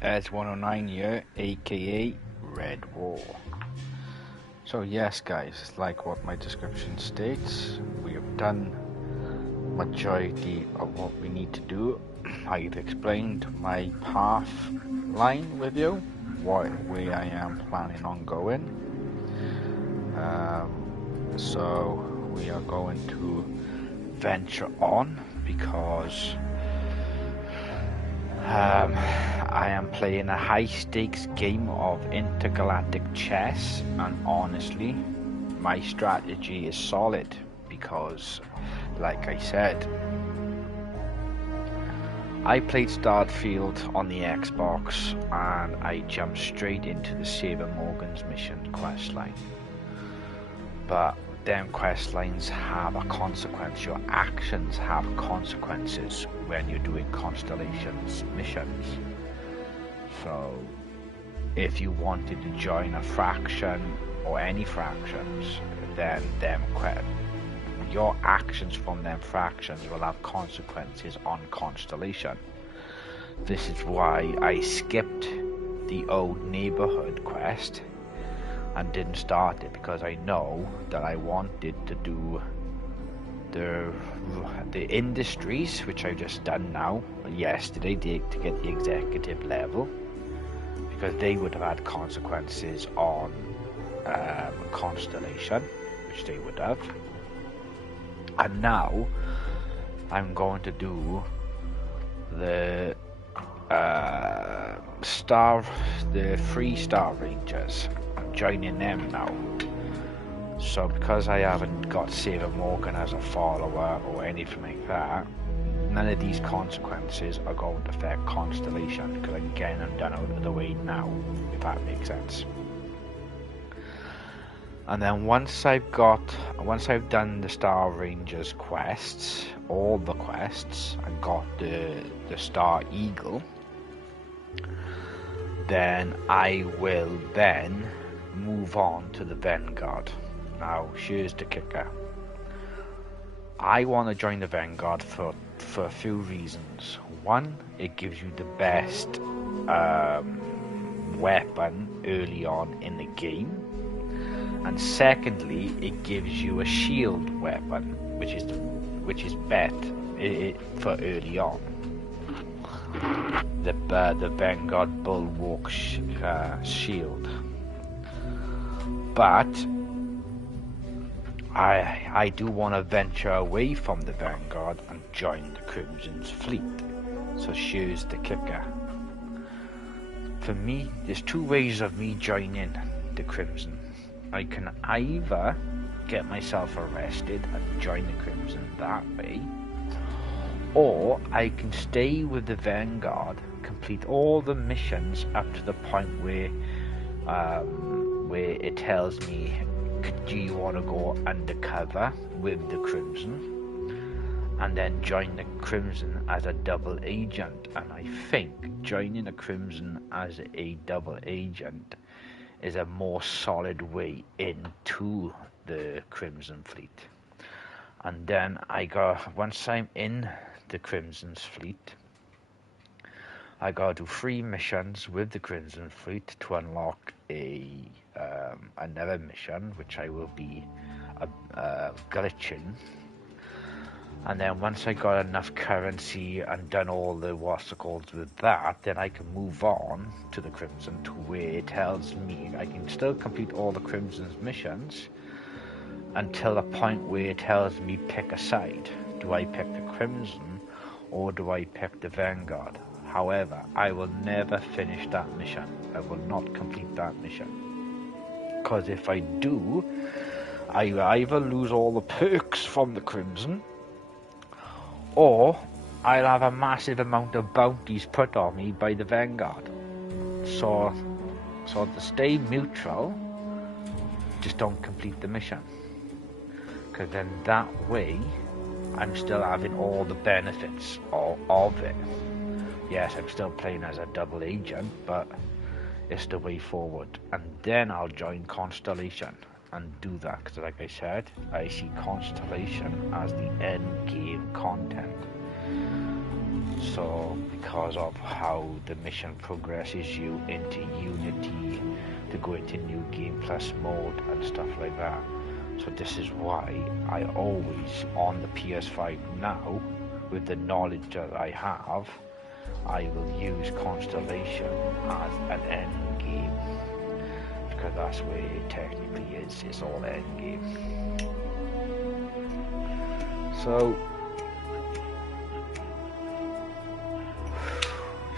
Edge 109 here, aka Red War. So yes guys, like what my description states, we have done majority of what we need to do. I've explained my path line with you, where I am planning on going. So we are going to venture on because I am playing a high-stakes game of intergalactic chess, and honestly, my strategy is solid because, like I said, I played Starfield on the Xbox and I jumped straight into the Saber Morgan's mission questline. But them quest lines have a consequence. Your actions have consequences when you're doing Constellations missions. So if you wanted to join a faction or any fractions, then your actions from them fractions will have consequences on Constellation. This is why I skipped the old neighborhood quest and didn't start it, because I know that I wanted to do the industries, which I've just done now yesterday to get the executive level, because they would have had consequences on Constellation, which they would have. And now I'm going to do the FreeStar Rangers. I'm joining them now. So because I haven't got Saber Morgan as a follower or anything like that, none of these consequences are going to affect Constellation, because I'm getting them done out of the way now, if that makes sense. And then once I've done the Star Rangers quests, all the quests, and got the Star Eagle, then I will then move on to the Vanguard. Now, here's the kicker. I want to join the Vanguard for a few reasons. One, it gives you the best weapon early on in the game. And secondly, it gives you a shield weapon, which is bet for early on. The Vanguard Bulwark shield. But I do want to venture away from the Vanguard and join the Crimson's fleet. So here's the kicker. For me, there's two ways of me joining the Crimson. I can either get myself arrested and join the Crimson that way, or I can stay with the Vanguard, complete all the missions up to the point where it tells me, do you want to go undercover with the Crimson, and then join the Crimson as a double agent. And I think joining the Crimson as a double agent is a more solid way into the Crimson fleet. And then once I'm in the Crimson's fleet, I gotta do 3 missions with the Crimson fleet to unlock another mission, which I will be glitching. And then once I got enough currency and done all the with that, then I can move on to the Crimson, to where it tells me I can still complete all the Crimson's missions until the point where it tells me pick a side. Do I pick the Crimson or do I pick the Vanguard? However, I will never finish that mission. I will not complete that mission, because if I do, I either lose all the perks from the Crimson, or I'll have a massive amount of bounties put on me by the Vanguard. So to stay neutral, just don't complete the mission, because then that way I'm still having all the benefits of it. Yes, I'm still playing as a double agent, but it's the way forward. And then I'll join Constellation and do that, because like I said, I see Constellation as the end game content. So because of how the mission progresses you into Unity to go into New Game Plus mode and stuff like that. So this is why I always, on the PS5 now, with the knowledge that I have, I will use Constellation as an end game. Because that's where it technically is, it's all end game.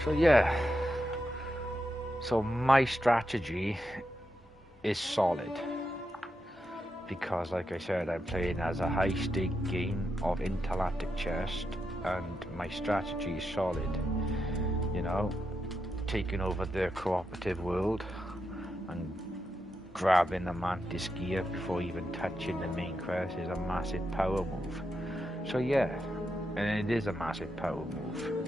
So yeah. So my strategy is solid. Because like I said, I'm playing as a high stake game of intergalactic chess, and my strategy is solid. You know, taking over their cooperative world and grabbing the Mantis gear before even touching the main quest is a massive power move. So yeah, and it is a massive power move.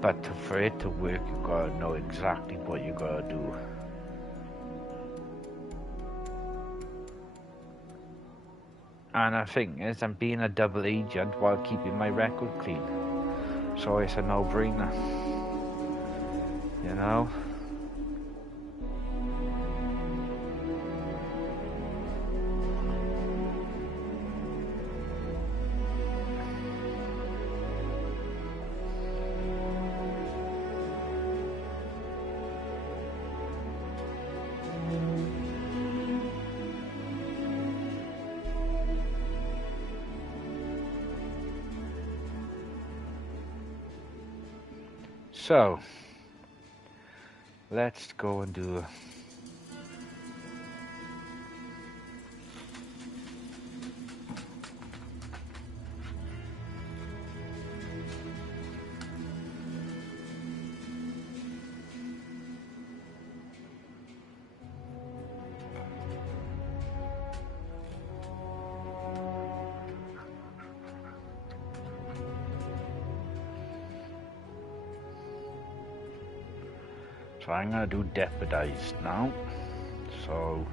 But for it to work, you gotta know exactly what you gotta do. And the thing is, I'm being a double agent while keeping my record clean. So it's a no-brainer. You know? So, let's go and do... So I'm gonna do Jeopardize now. So...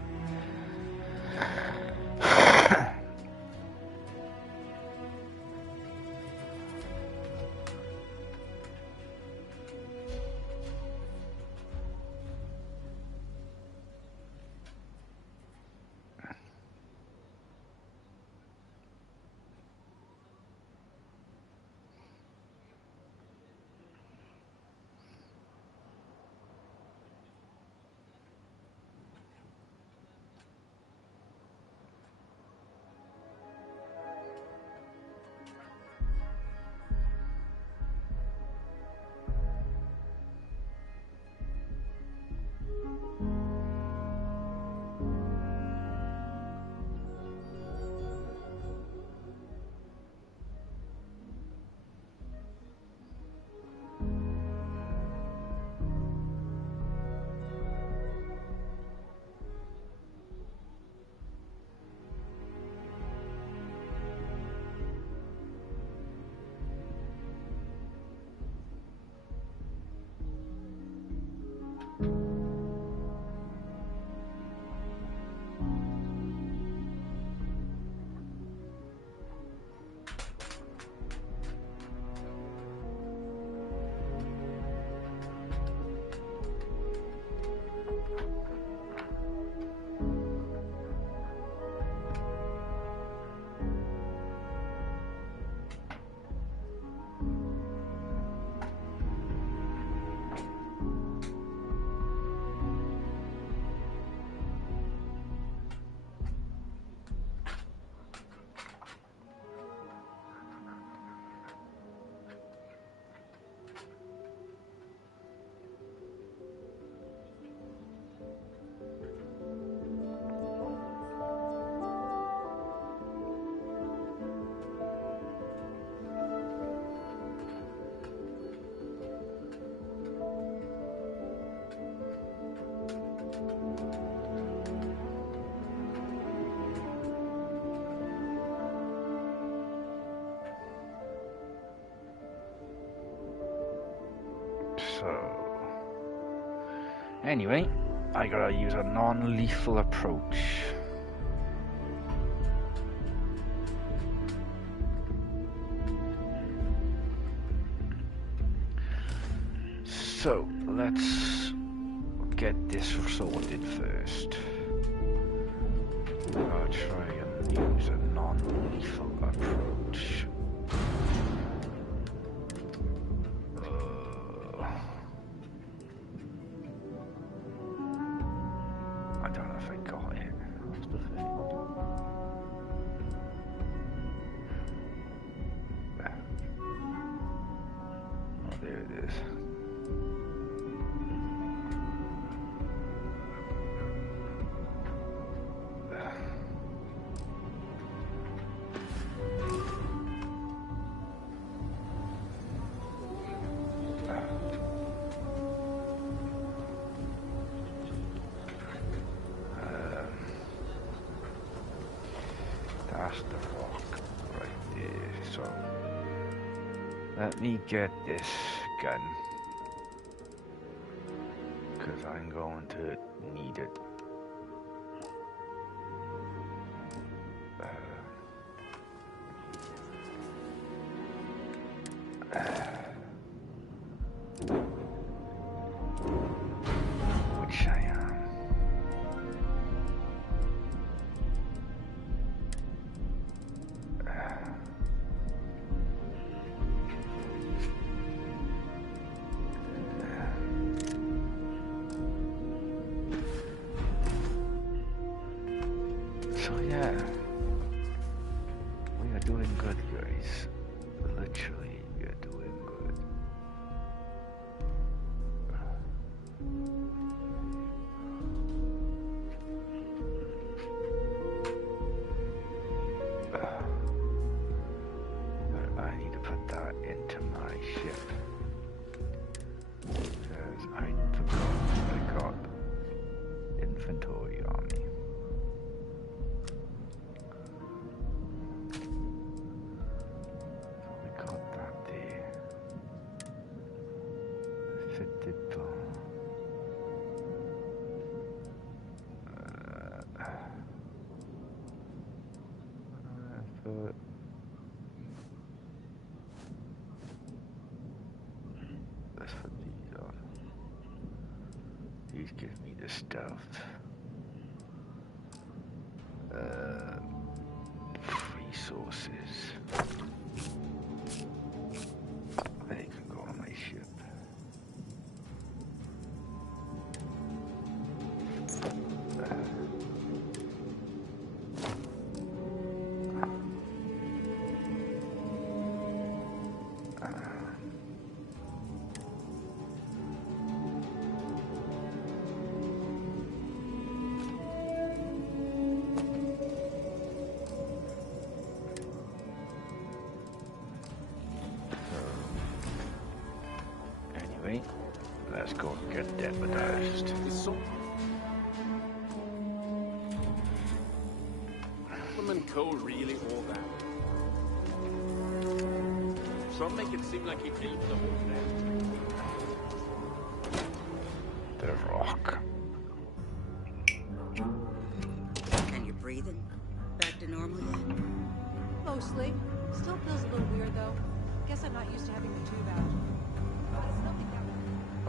Anyway, I gotta use a non-lethal approach. So, let's get this sorted first. I'll try and use a non-lethal approach. I don't know if I got it. What's the thing? Oh, there it is. That's the rock right there. So let me get this gun, because I'm going to need it. Which I am. So yeah, we are doing good, guys. Literally, we are doing good. I need to put that into my ship, because I forgot I got inventory on me. So we got that there. Fitted but let's put these on. These give me the stuff. Resources. They can go on my ship. Anyway, let's go and get deputized. Solomon Cole really all that? Some make it seem like he built the whole thing. The rock. And you're breathing? Back to normal yet? Mostly. Still feels a little weird though. Guess I'm not used to having the tube out. But it's nothing now.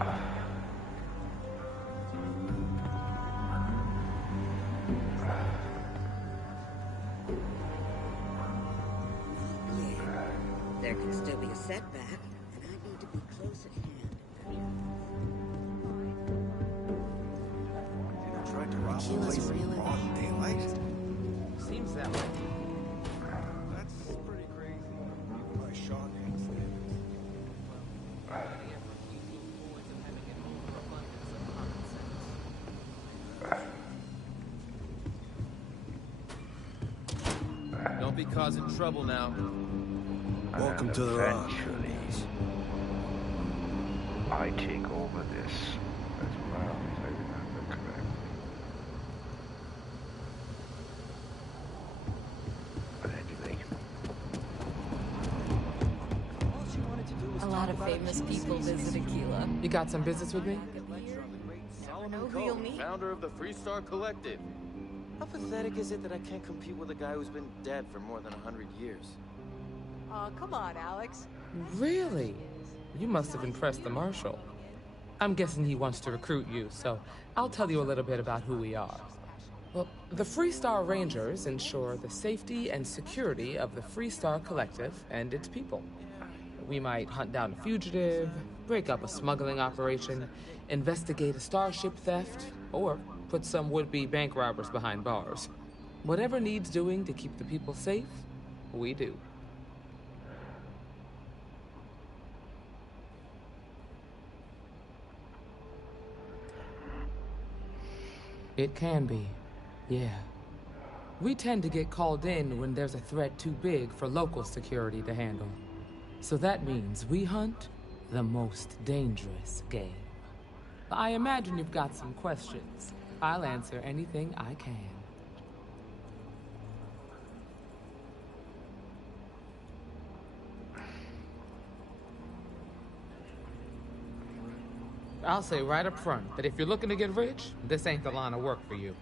Yeah. There can still be a setback, and I need to be close at hand. They tried to rob She the was place in really broad daylight. Seems that way. That's pretty crazy. Even by Shawnee's standards. Don't be causing trouble now. Welcome to the rock. Eventually, I take over this as well, if I remember correctly. But anyway. A lot of famous people visit Aquila. You got some business with me? Solomon know who you'll Cole, meet. founder of the FreeStar Collective. How pathetic is it that I can't compete with a guy who's been dead for more than 100 years? Aw, come on, Alex. Really? You must have impressed the marshal. I'm guessing he wants to recruit you, so I'll tell you a little bit about who we are. Well, the FreeStar Rangers ensure the safety and security of the FreeStar Collective and its people. We might hunt down a fugitive, break up a smuggling operation, investigate a starship theft, or put some would-be bank robbers behind bars. Whatever needs doing to keep the people safe, we do. It can be, yeah. We tend to get called in when there's a threat too big for local security to handle. So that means we hunt the most dangerous game. I imagine you've got some questions. I'll answer anything I can. I'll say right up front that if you're looking to get rich, this ain't the line of work for you.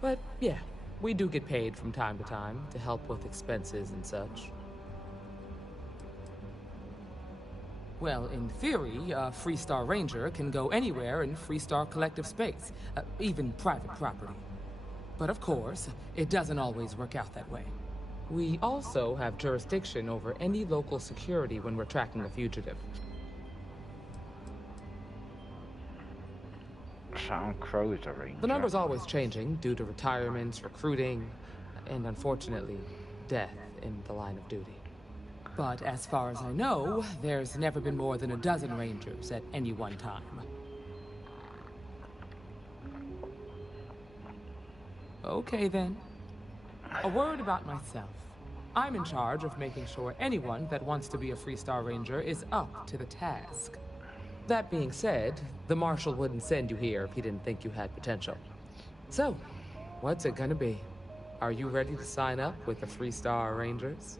But yeah, we do get paid from time to time to help with expenses and such. Well, in theory, a FreeStar Ranger can go anywhere in FreeStar Collective space, even private property. But of course, it doesn't always work out that way. We also have jurisdiction over any local security when we're tracking a fugitive. Sound Crow's a ranger. The number's always changing due to retirements, recruiting, and unfortunately, death in the line of duty. But as far as I know, there's never been more than a dozen Rangers at any one time. Okay then. A word about myself. I'm in charge of making sure anyone that wants to be a FreeStar Ranger is up to the task. That being said, the Marshal wouldn't send you here if he didn't think you had potential. So, what's it gonna be? Are you ready to sign up with the FreeStar Rangers?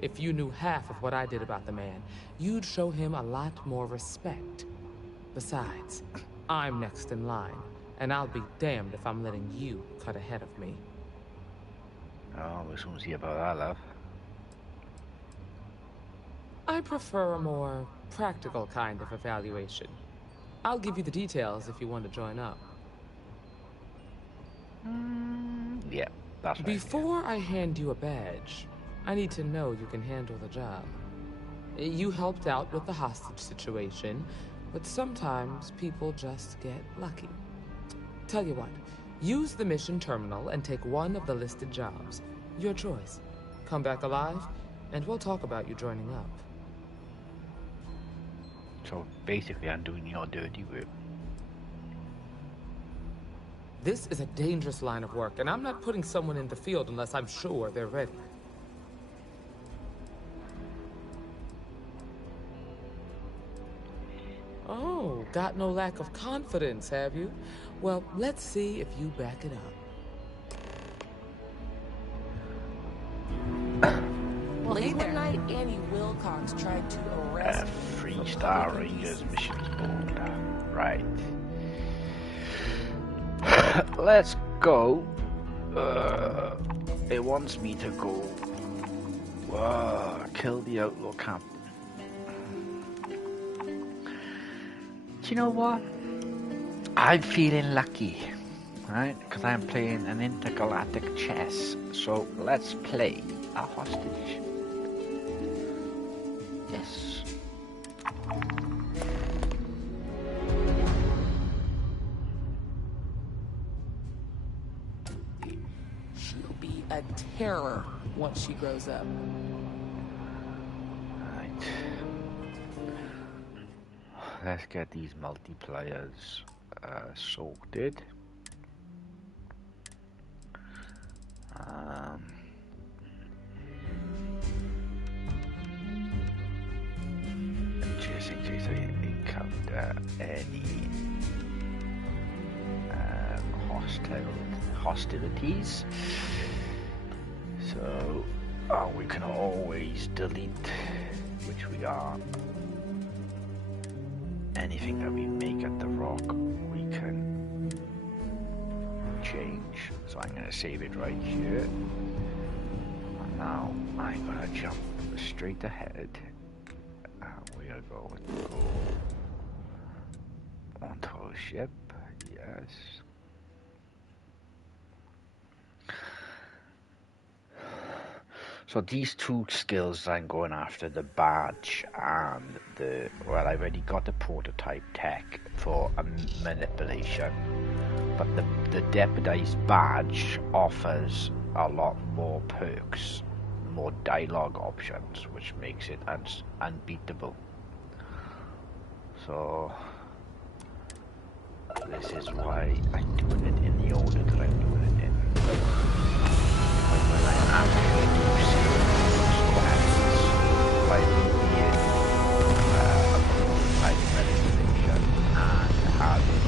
If you knew half of what I did about the man, you'd show him a lot more respect. Besides, I'm next in line, and I'll be damned if I'm letting you cut ahead of me. Oh, we soon see about that, love. I prefer a more practical kind of evaluation. I'll give you the details if you want to join up. Yeah, that's right. Before I hand you a badge, I need to know you can handle the job. You helped out with the hostage situation, but sometimes people just get lucky. Tell you what, use the mission terminal and take one of the listed jobs. Your choice. Come back alive, and we'll talk about you joining up. So basically I'm doing your dirty work. This is a dangerous line of work, and I'm not putting someone in the field unless I'm sure they're ready. Oh, got no lack of confidence, have you? Well, let's see if you back it up. Late one night, Annie Wilcox tried to arrest FreeStar Rangers missions board. Right. Let's go. It wants me to go kill the outlaw captain. Do you know what? I'm feeling lucky, right? Because I'm playing an intergalactic chess. So let's play a hostage. Yes. she'll be a terror once she grows up. Right. Let's get these multipliers sorted. Just in case I encounter any hostilities. So we can always delete, which we are. Anything that we make at the rock, we can change. So I'm going to save it right here. And now I'm going to jump straight ahead. We're going to go onto our ship. Yes. So these two skills I'm going after, the badge and the, well, I've already got the prototype tech for a manipulation, but the deputized badge offers a lot more perks, more dialogue options, which makes it unbeatable. So this is why I'm doing it in the order that I'm doing it in. But when I actually do see quests by being by manipulation and having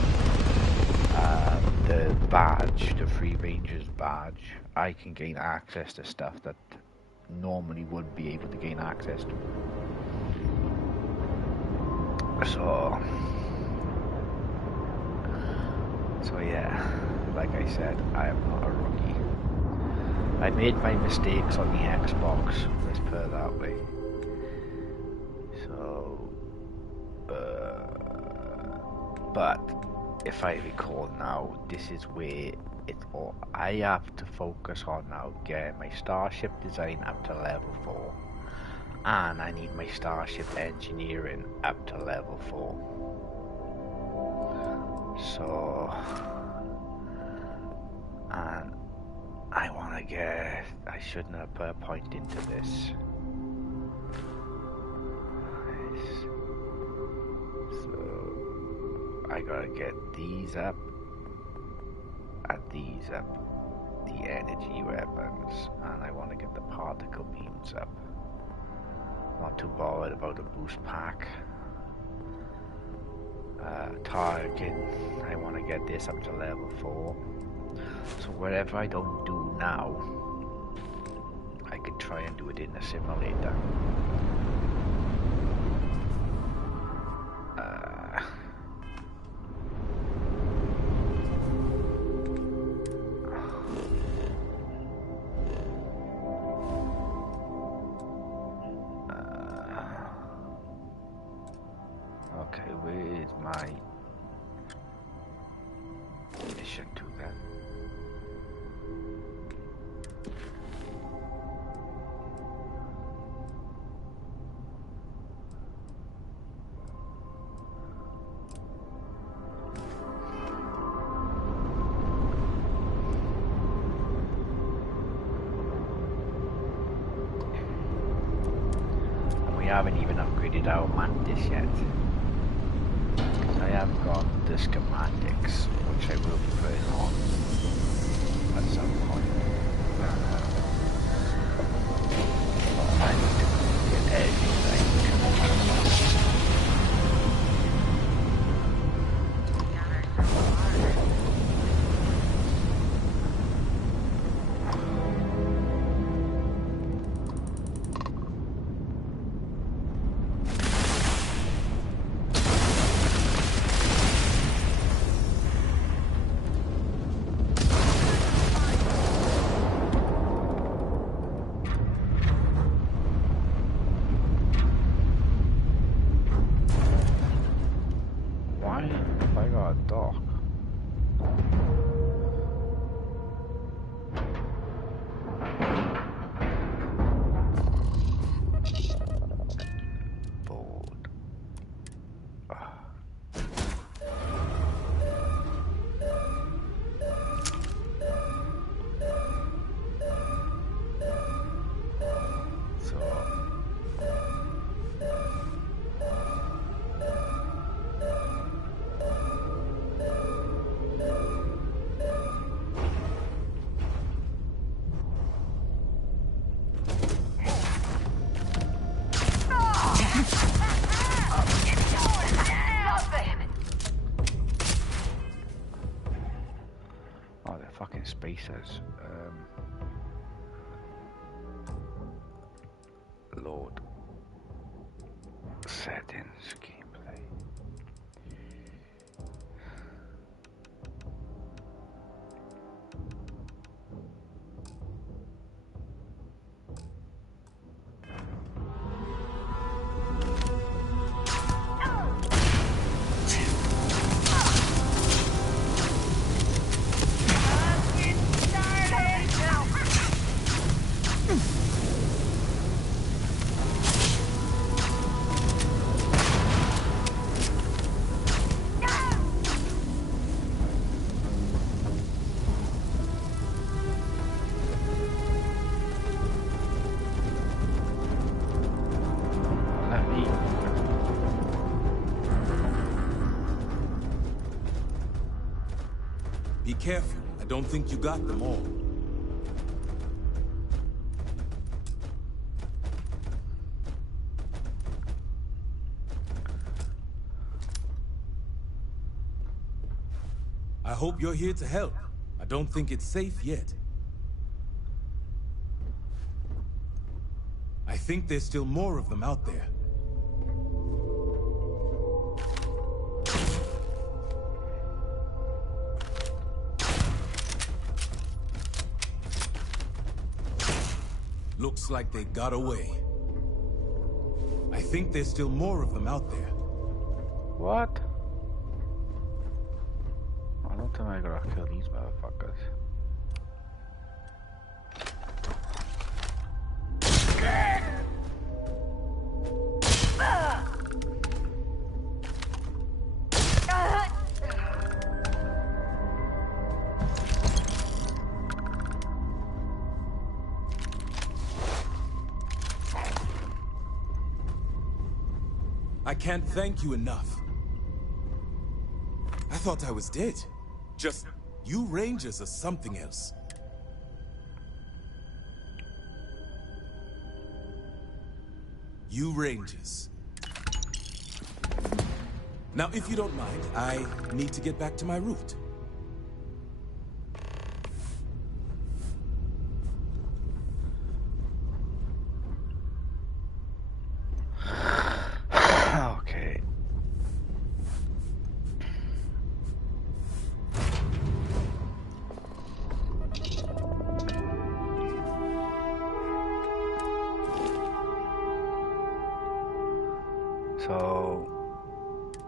the badge, the Free Rangers badge, I can gain access to stuff that normally would be able to gain access to. So yeah, like I said, I am not a rookie. I made my mistakes on the Xbox, let's put it that way. So, but if I recall now, this is where I have to focus on now getting my starship design up to level 4. And I need my starship engineering up to level 4. So, and I want to I shouldn't have put a point into this. So, I gotta get these up, and these up, the energy weapons, and I want to get the particle beams up. Not too bothered about a boost pack. Target, I want to get this up to level 4. So whatever I don't do now, I can try and do it in the simulator. Okay, where is my mission to then? And we haven't even upgraded our mantis yet. I have got the schematics, which I will be putting on at some point. I need to get everything. I got a dock. Bored. Oh, they're fucking spacers. Load. Settings, gameplay. careful. I don't think you got them all. I hope you're here to help. I don't think it's safe yet. I think there's still more of them out there. Looks like they got away. I think there's still more of them out there. What? I don't think I gotta kill these motherfuckers. I can't thank you enough. I thought I was dead. Just, you Rangers are something else. You Rangers. Now, if you don't mind, I need to get back to my route. Okay. So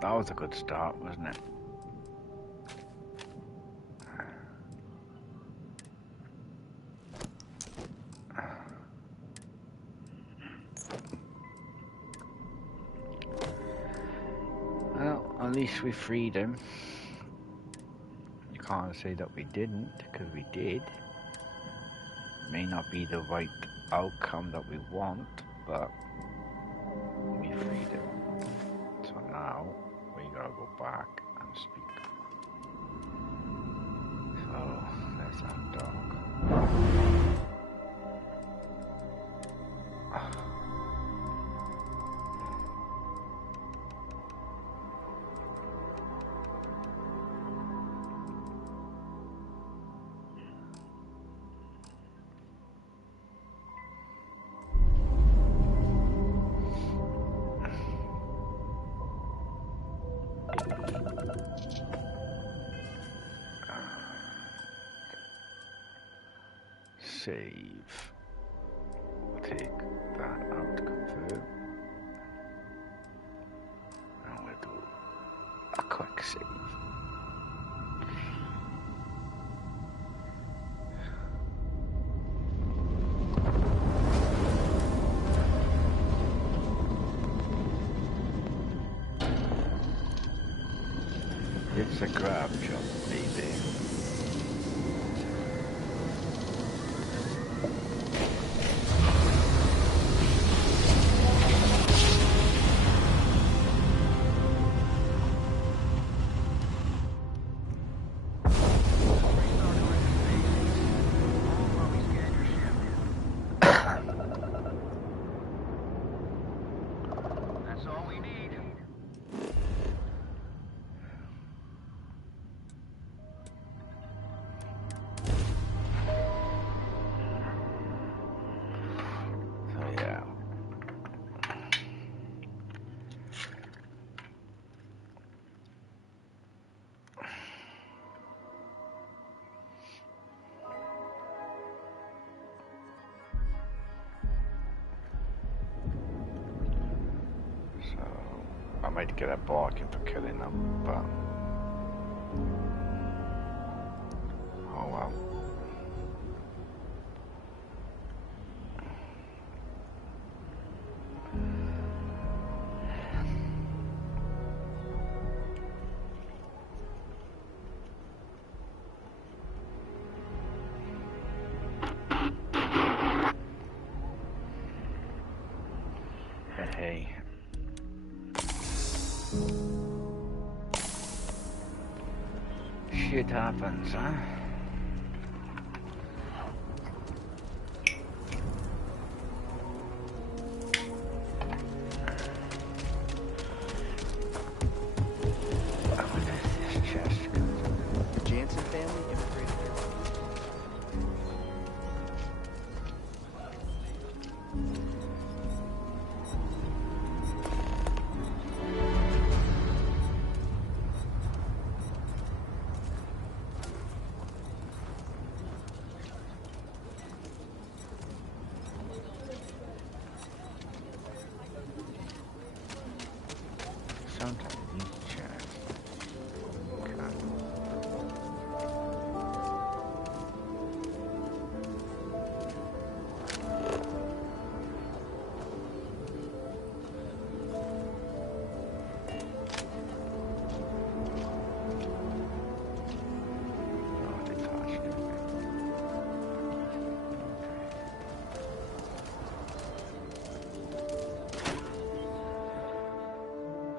that was a good start, wasn't it? Well, at least we freed him. You can't say that we didn't, because we did. May not be the right outcome that we want, but we freed him. So now we gotta go back and speak. So there's that dog. Save. Take that out to confirm. And we'll do a quick save. It's a grab job, baby. I might get a bargain for killing them, but oh well. But hey. shit happens, huh? Jansen family immigrated here. Sometimes these chairs. Oh, they touched it.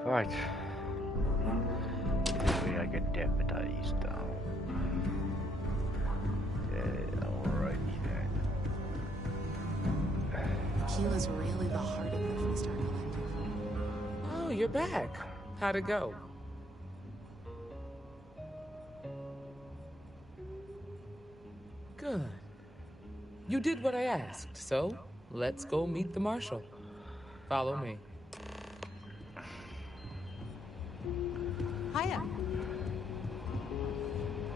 Right. This way I get deputized now. Yeah, alrighty then. Keela's really the heart of the FreeStar Collective. Oh, you're back. How'd it go? Good. You did what I asked, so let's go meet the Marshal. Follow me. Hiya.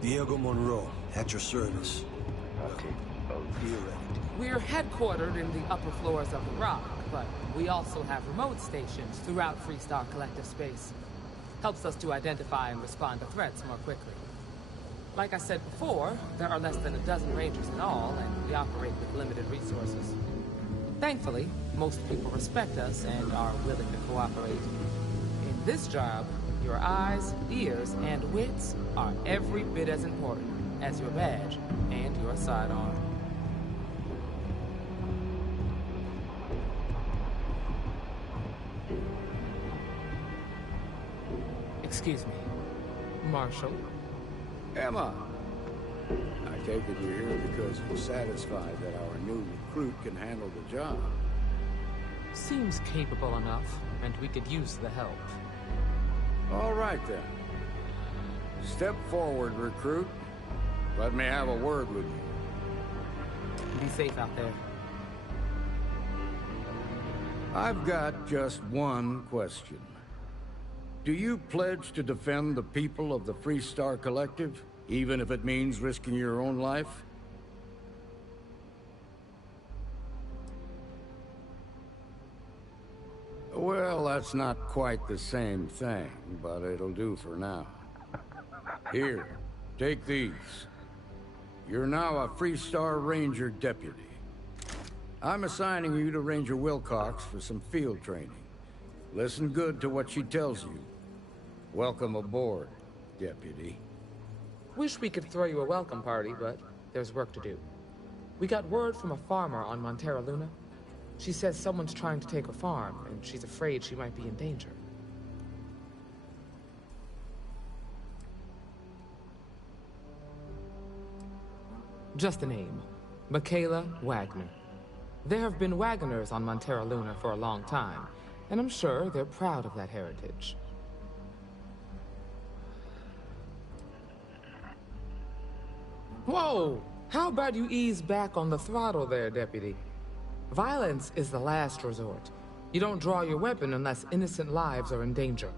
Diego Monroe, at your service. Okay. Oh, Theoretically. We're headquartered in the upper floors of the Rock, but we also have remote stations throughout FreeStar Collective space. Helps us to identify and respond to threats more quickly. Like I said before, there are less than a dozen Rangers in all, and we operate with limited resources. Thankfully, most people respect us and are willing to cooperate. In this job, your eyes, ears, and wits are every bit as important as your badge and your sidearm. Excuse me, Marshal. Emma! I take it you're here because you're satisfied that our new recruit can handle the job. Seems capable enough, and we could use the help. All right, then. Step forward, recruit. Let me have a word with you. Be safe out there. I've got just one question. Do you pledge to defend the people of the FreeStar Collective, even if it means risking your own life? Well, that's not quite the same thing, but it'll do for now. Here, take these. You're now a FreeStar Ranger deputy. I'm assigning you to Ranger Wilcox for some field training. Listen good to what she tells you. Welcome aboard, deputy. Wish we could throw you a welcome party, but there's work to do. We got word from a farmer on Montera Luna. She says someone's trying to take her farm, and she's afraid she might be in danger. Just a name. Michaela Wagner. There have been Wagoners on Montera Luna for a long time, and I'm sure they're proud of that heritage. Whoa! How about you ease back on the throttle there, Deputy? Violence is the last resort. You don't draw your weapon unless innocent lives are in danger.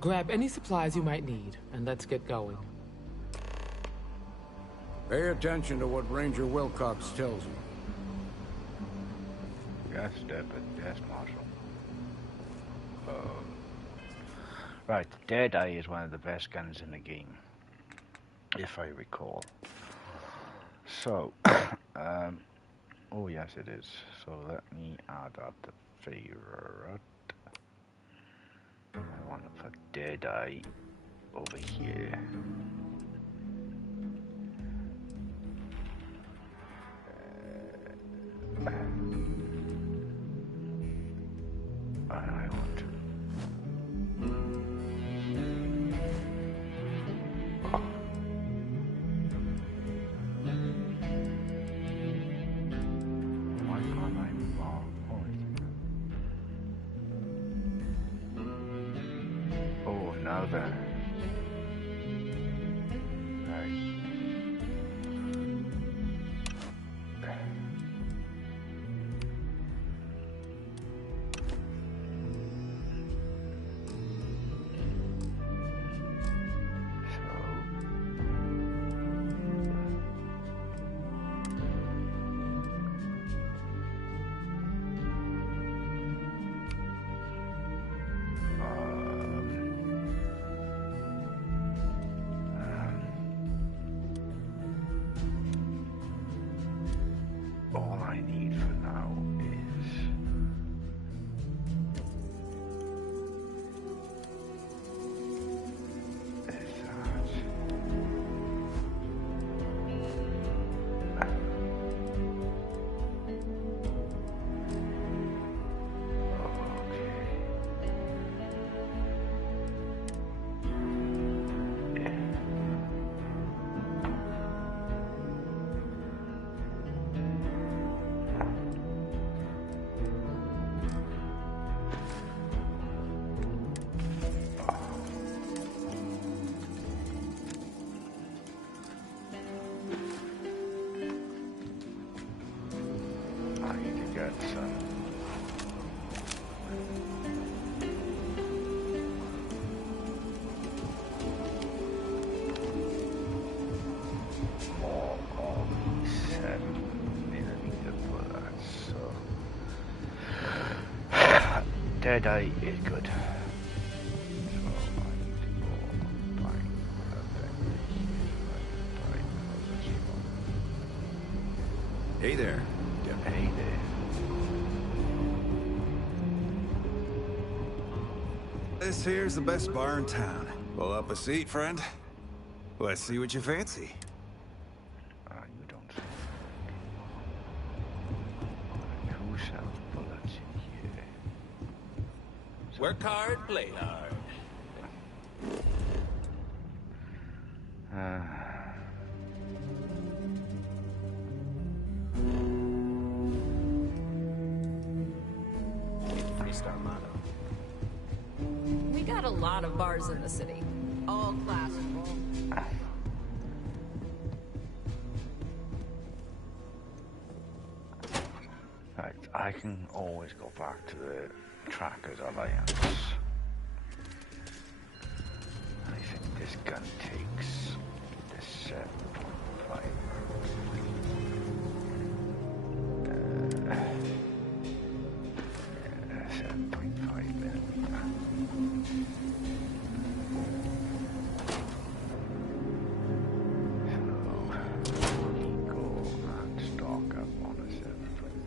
Grab any supplies you might need, and let's get going. Pay attention to what Ranger Wilcox tells you. Yes, Deputy. Yes, Marshal. Right, Deadeye is one of the best guns in the game, if I recall. So, oh yes it is. So let me add up the favorite. I want to put Deadeye over here. I want to. Oh. All I need for now is that. I need to get some. More of these 7mm bullets, so Deadeye is good. So I need to go find a thing. Hey there. Hey there. This here's the best bar in town. Pull up a seat, friend. Let's see what you fancy. You don't say. Who sells bullets in here? Work hard, play hard. FreeStar motto. We got a lot of bars in the city. All classical. Right, I can always go back to the Trackers Alliance. I think this gun takes this 7.5. 7.5 millimeter.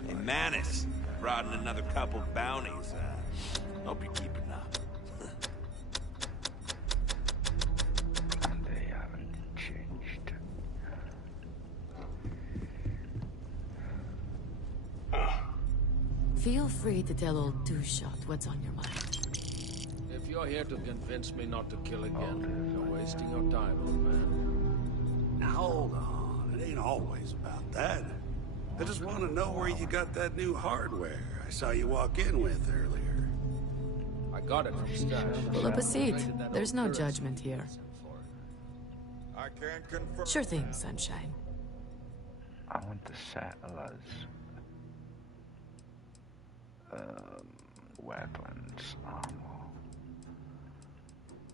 Hey, Manus, brought in another couple bounties. Hope you're keeping up. They haven't changed. Feel free to tell old Two-Shot what's on your mind. If you're here to convince me not to kill again, you're wasting your time, old man. Now hold on, it ain't always about that. I just want to know where you got that new hardware I saw you walk in with earlier. I got it from Stash. Pull up a seat. There's no judgment here. I can't confirm. Sure thing, Sunshine. I want the settlers. Weapons, armor.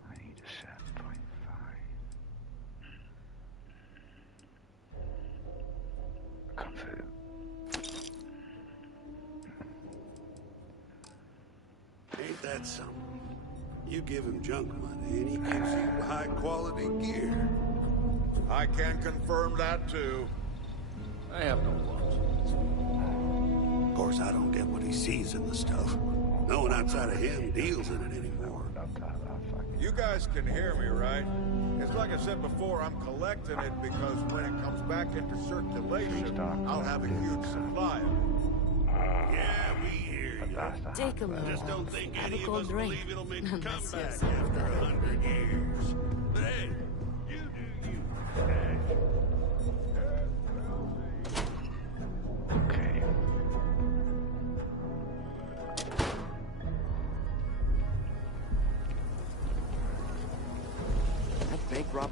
I need a 7.5. Confirm. Ain't that something? You give him junk money and he gives you high quality gear. I can confirm that too. I have no qualms. Of course, I don't get what he sees in the stuff. No one outside of him deals in it anymore. You guys can hear me, right? It's like I said before, I'm collecting it because when it comes back into circulation, I'll have a huge supply of it. Yeah, we hear you. Take a look. I just don't think Have a any of cold us drink. believe it'll make a Unless comeback you're so after 100 years. But hey, you do you. Okay.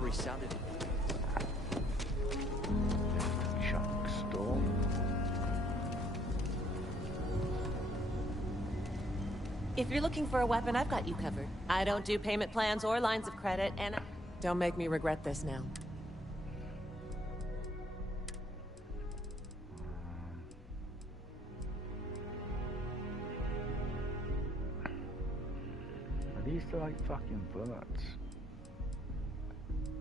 robbery sounded... Junk store. If you're looking for a weapon, I've got you covered. I don't do payment plans or lines of credit, and... Don't make me regret this now. Are these the right fucking bullets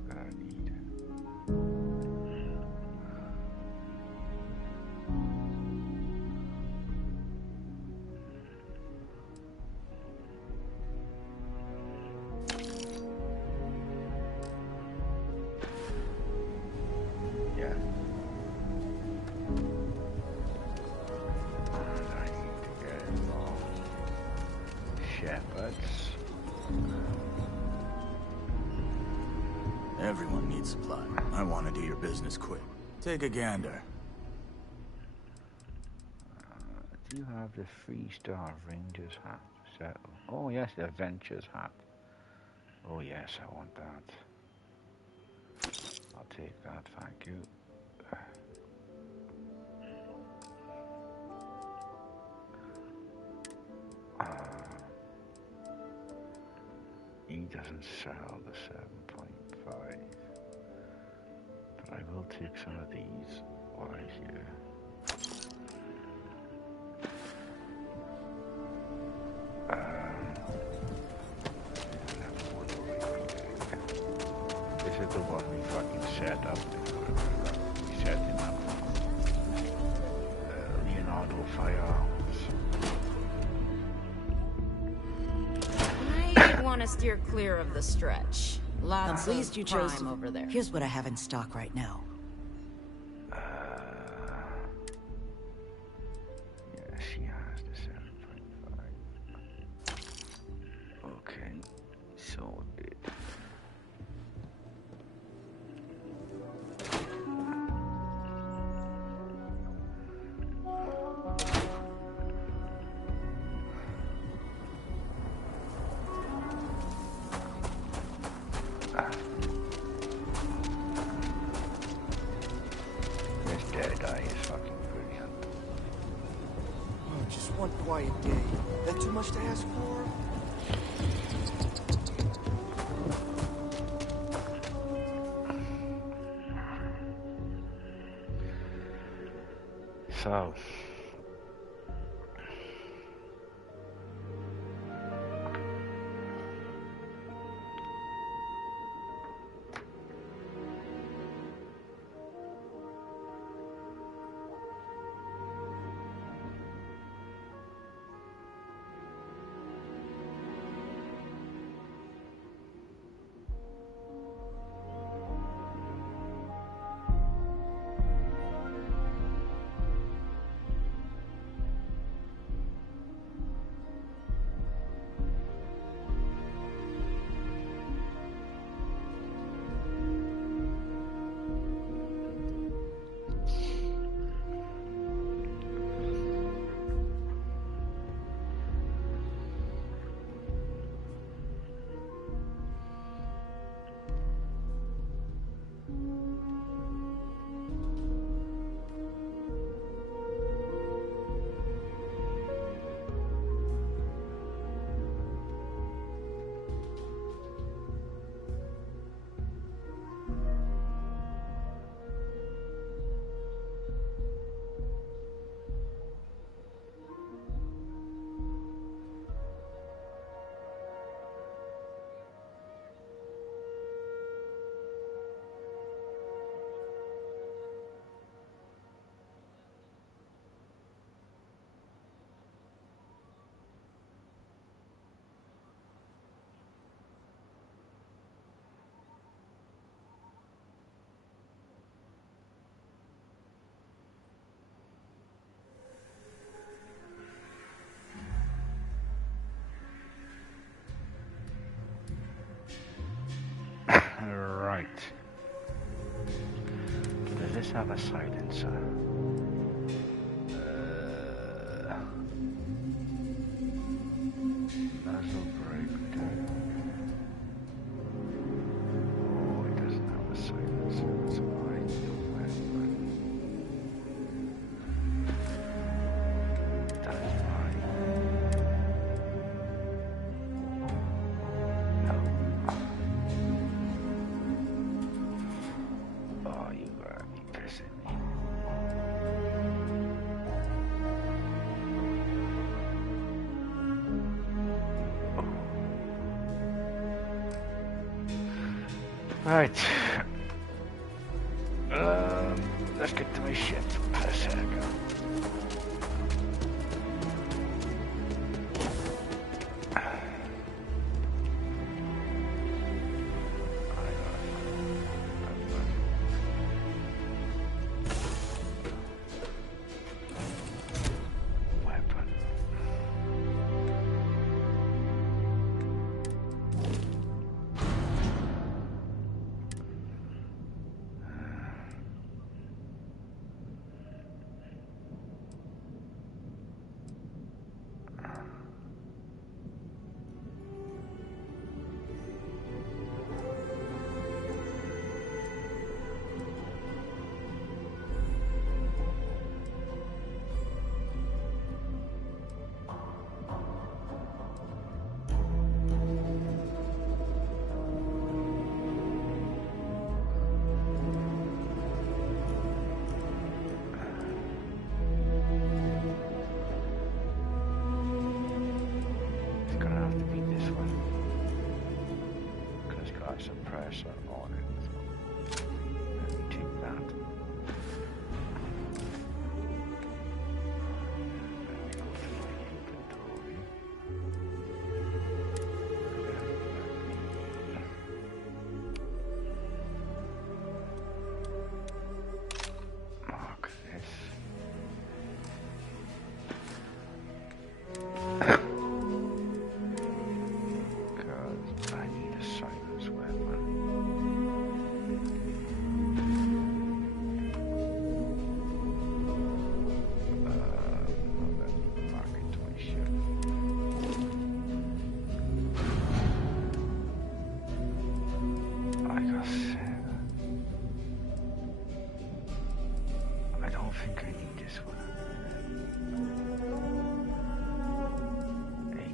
that I need? Yeah. And I need to get more shepherds. Everyone needs supply. I want to do your business quick. Take a gander. Do you have the FreeStar Rangers hat? So, oh yes, the Adventures hat. Oh yes, I want that. I'll take that, thank you. He doesn't sell the 7.5, but I will take some of these while I'm here. This is the one we fucking set up. We set him up. Leonardo Firearms. I want to steer clear of the stretch. Lots I'm pleased of you crime chose over there. Here's what I have in stock right now. Yeah, she has the 7.5. Okay, so it. This dead eye is fucking brilliant. Oh, just one quiet day. That too much to ask for? So. Right. Does this have a silencer? Muzzle brake. Oh, it doesn't Right. Let's get to my shit for a second. Suppressor on it. Let me take that. Let me go to my inventory. Mark this. Because I need a silence weapon. I don't think I need this one. 80.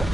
out.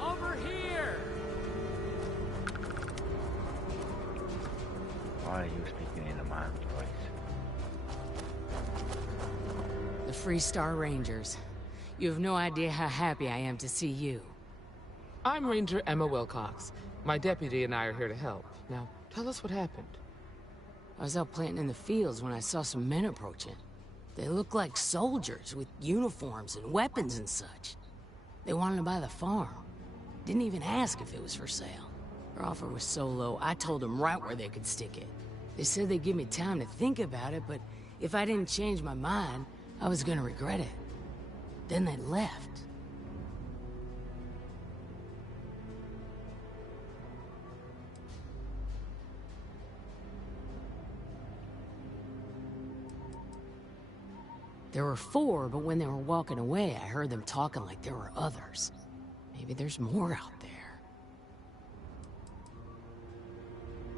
Over here! Why are you speaking in a man's voice? The FreeStar Rangers. You have no idea how happy I am to see you. I'm Ranger Emma Wilcox. My deputy and I are here to help. Now, tell us what happened. I was out planting in the fields when I saw some men approaching. They looked like soldiers with uniforms and weapons and such. They wanted to buy the farm. Didn't even ask if it was for sale. Their offer was so low, I told them right where they could stick it. They said they'd give me time to think about it, but if I didn't change my mind, I was gonna regret it. Then they left. There were 4, but when they were walking away, I heard them talking like there were others. Maybe there's more out there.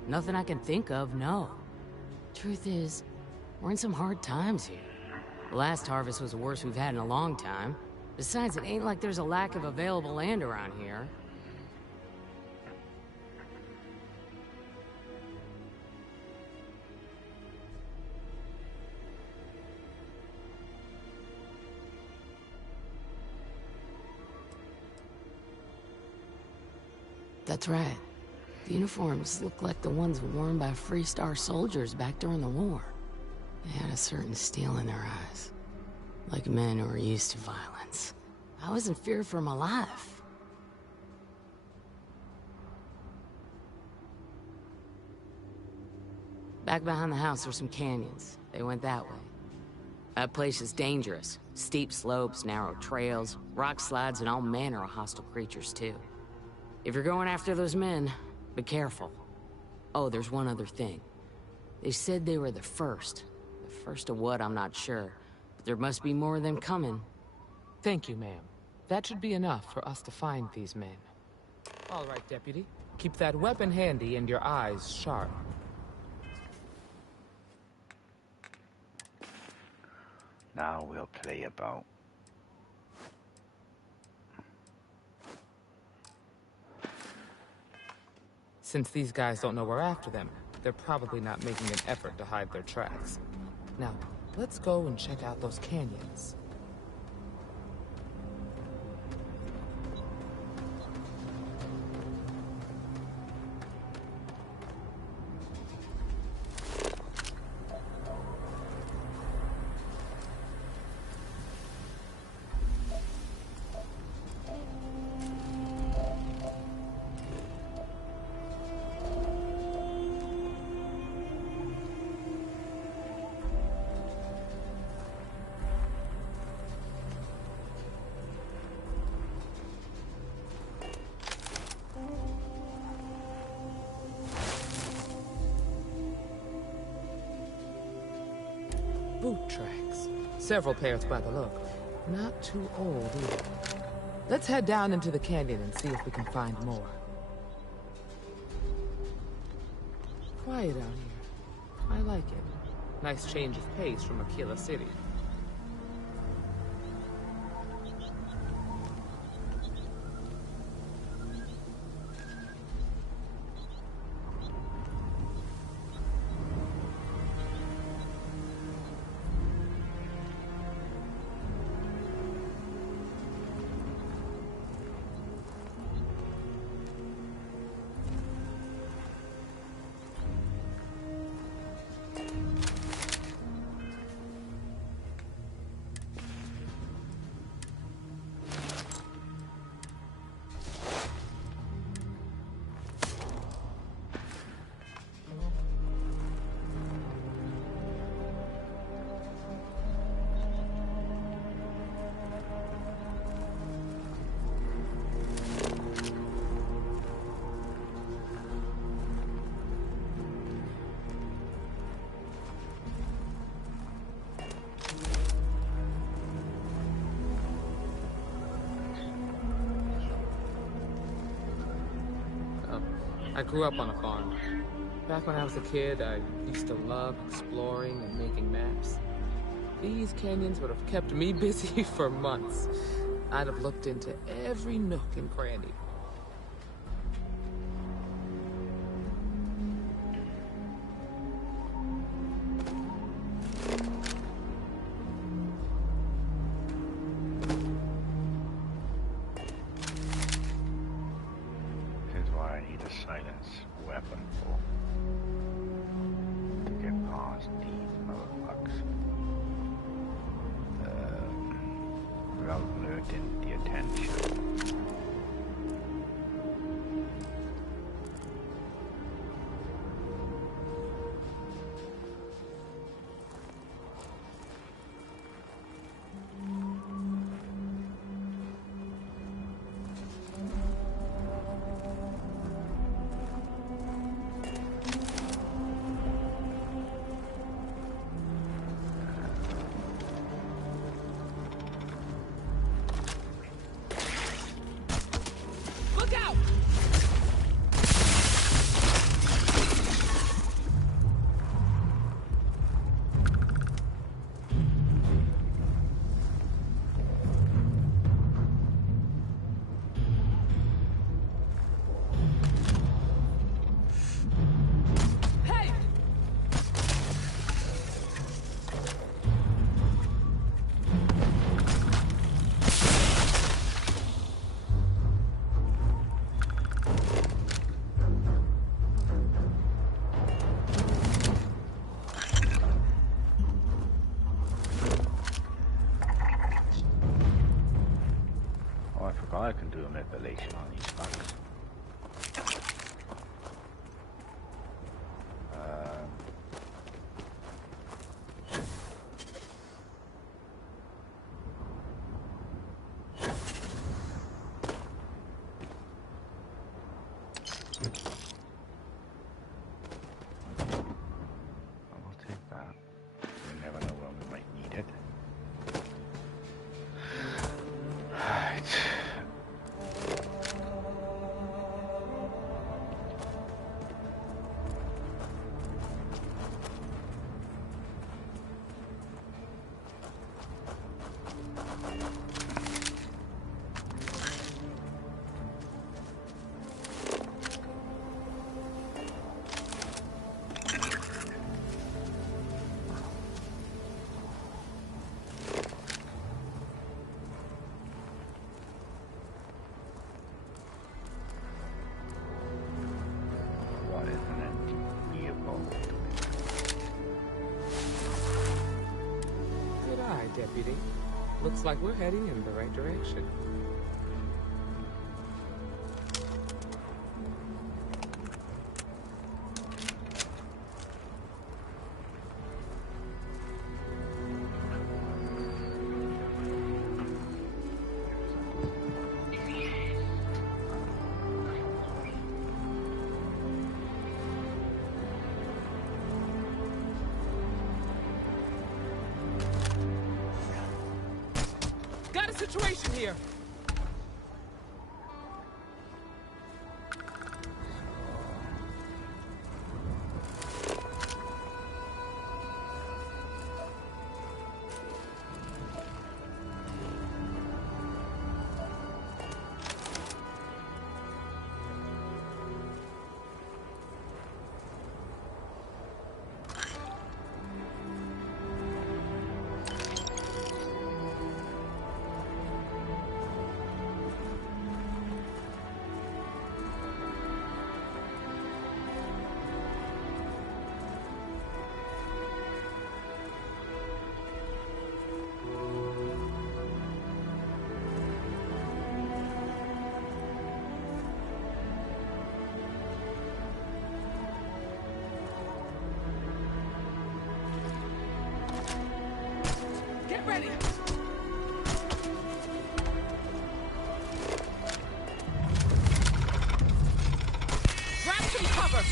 Nothing I can think of, no. Truth is, we're in some hard times here. The last harvest was the worst we've had in a long time. Besides, it ain't like there's a lack of available land around here. That's right. The uniforms look like the ones worn by FreeStar soldiers back during the war. They had a certain steel in their eyes. Like men who were used to violence. I was in fear for my life. Back behind the house are some canyons. They went that way. That place is dangerous. Steep slopes, narrow trails, rock slides, and all manner of hostile creatures, too. If you're going after those men, be careful. Oh, there's one other thing. They said they were the first. The first of what, I'm not sure. But there must be more of them coming. Thank you, ma'am. That should be enough for us to find these men. All right, Deputy. Keep that weapon handy and your eyes sharp. Now we'll play about. Since these guys don't know we're after them, they're probably not making an effort to hide their tracks. Now, let's go and check out those canyons. Boot tracks. Several pairs by the look. Not too old either. Let's head down into the canyon and see if we can find more. Quiet out here. I like it. Nice change of pace from Aquila City. I grew up on a farm. Back when I was a kid, I used to love exploring and making maps. These canyons would have kept me busy for months. I'd have looked into every nook and cranny. This is why I need a silence weapon for. To get past these motherfuckers. Without alerting the attention. I can do a manipulation on these fucks. I'll take that. You never know when we might need it. Right. Deputy. Looks like we're heading in the right direction. Situation here. Get ready! Grab some cover!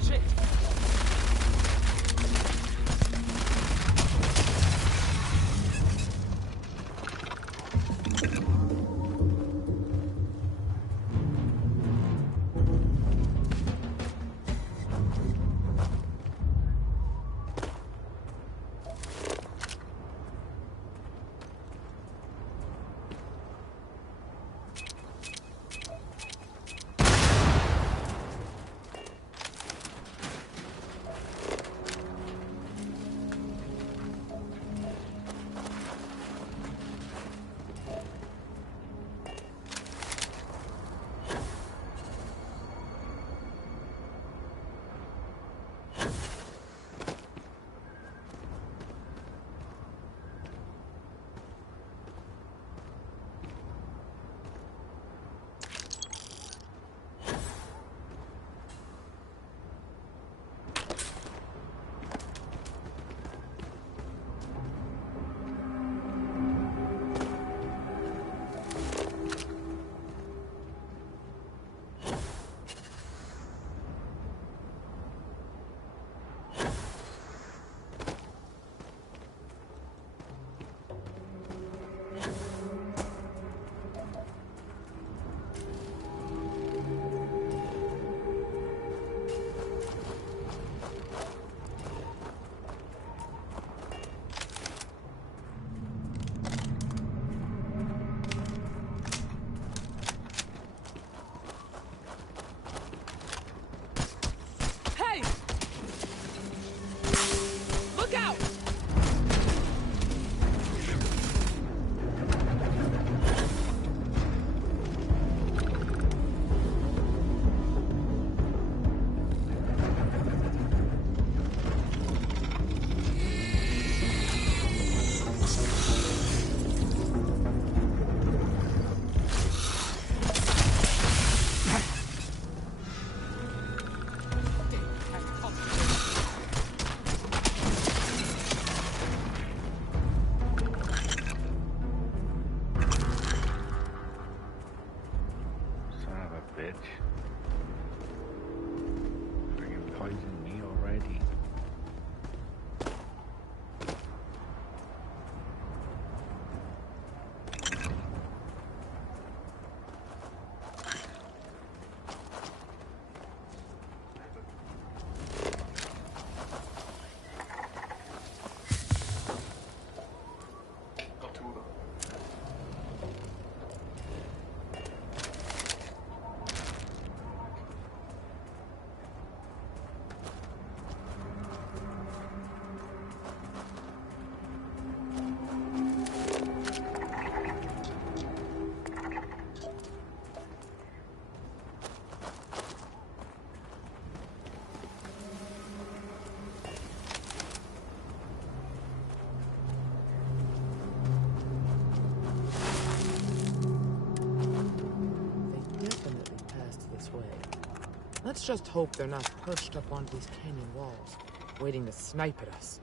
Watch it! Let's just hope they're not perched up on these canyon walls, waiting to snipe at us.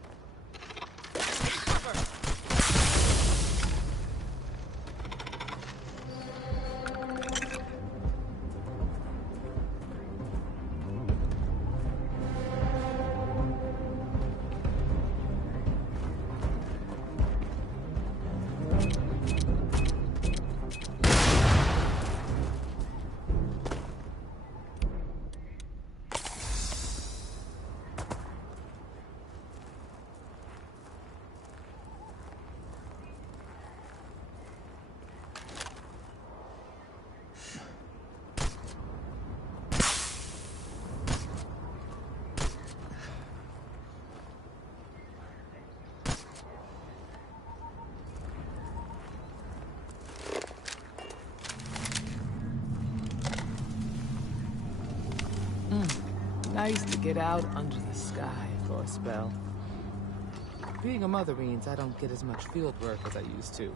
Nice to get out under the sky for a spell. Being a mother means I don't get as much field work as I used to.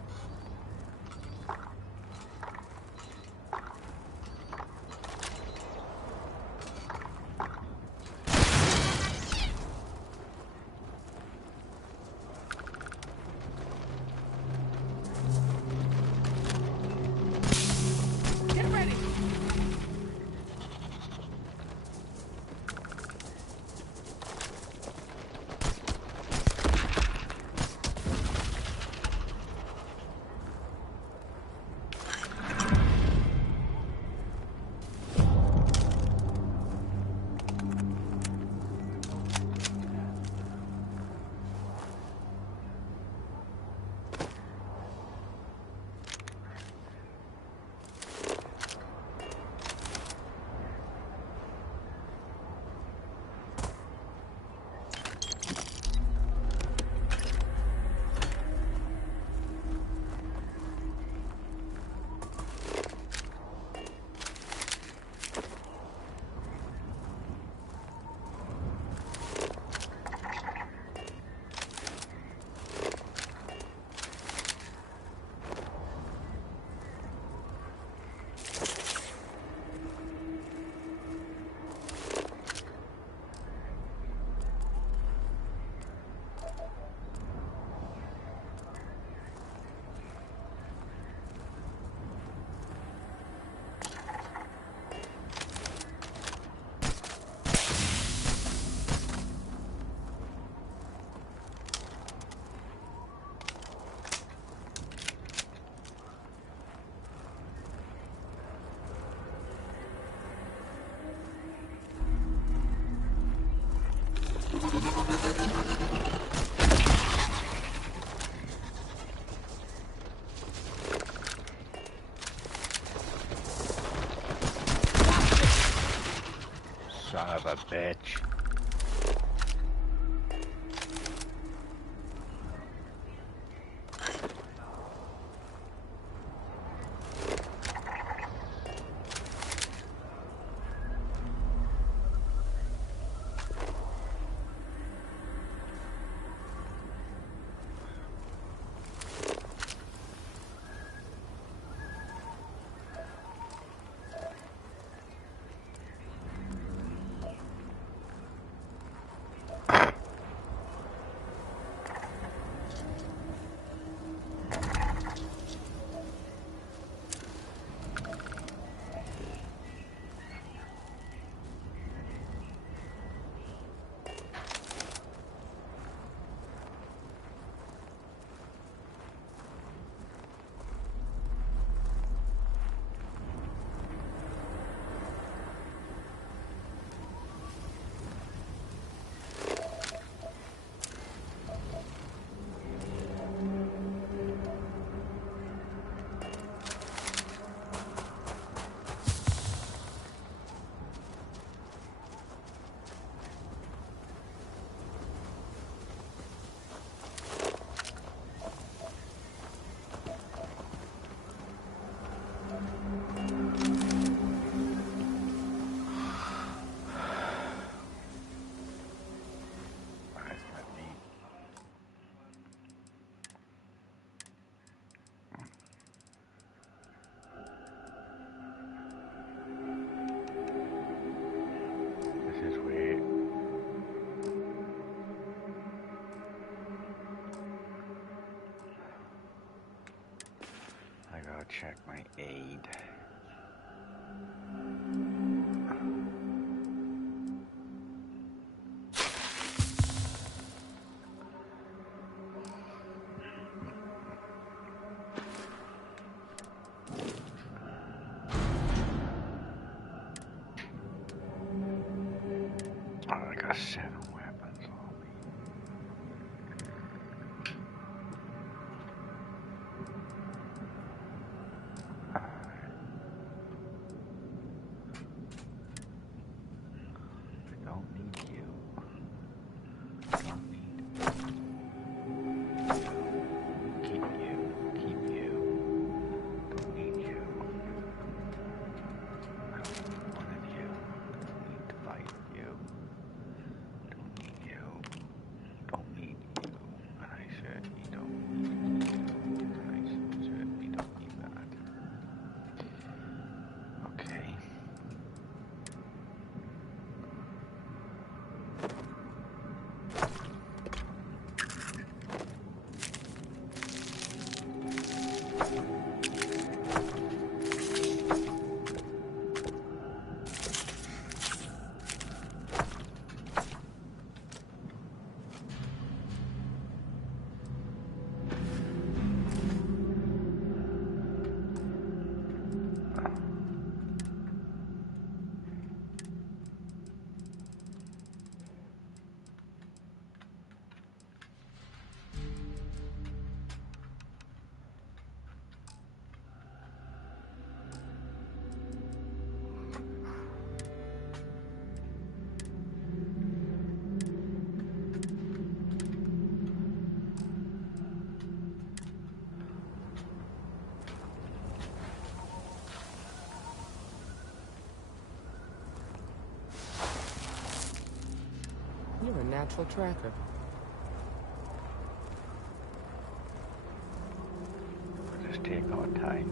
Son of a bitch. Check my aid. Oh, I got 7 weapons on me. You're a natural tracker. We'll just take our time.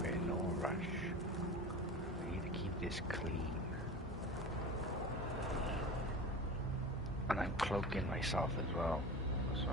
We're in no rush. We need to keep this clean. And I'm cloaking myself as well. So...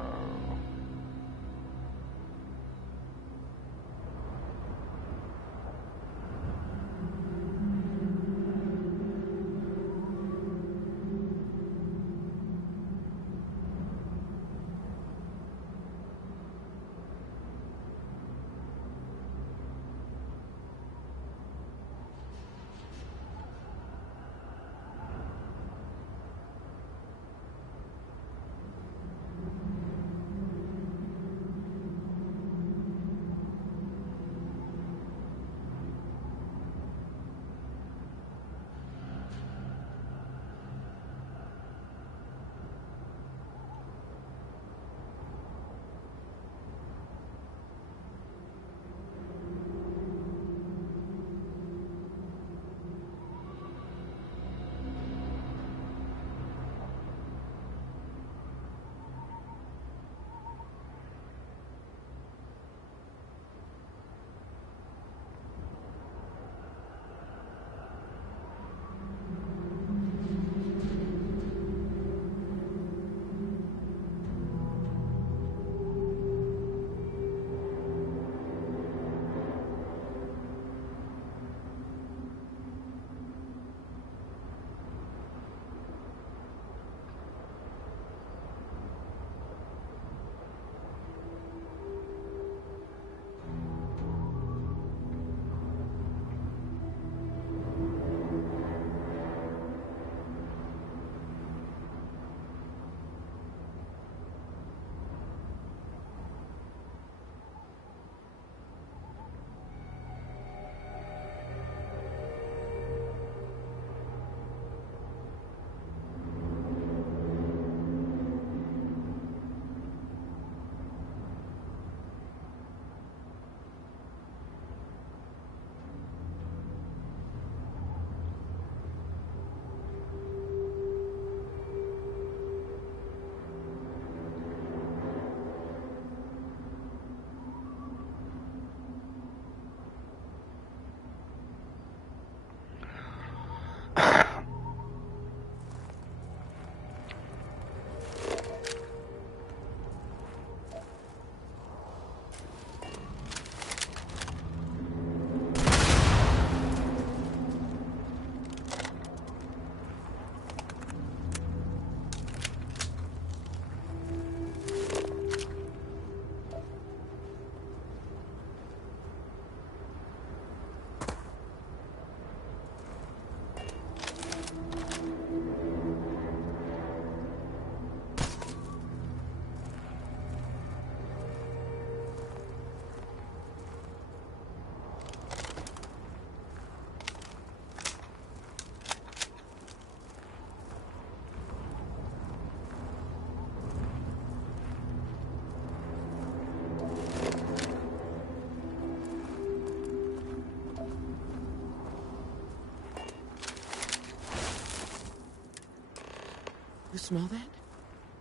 You smell that?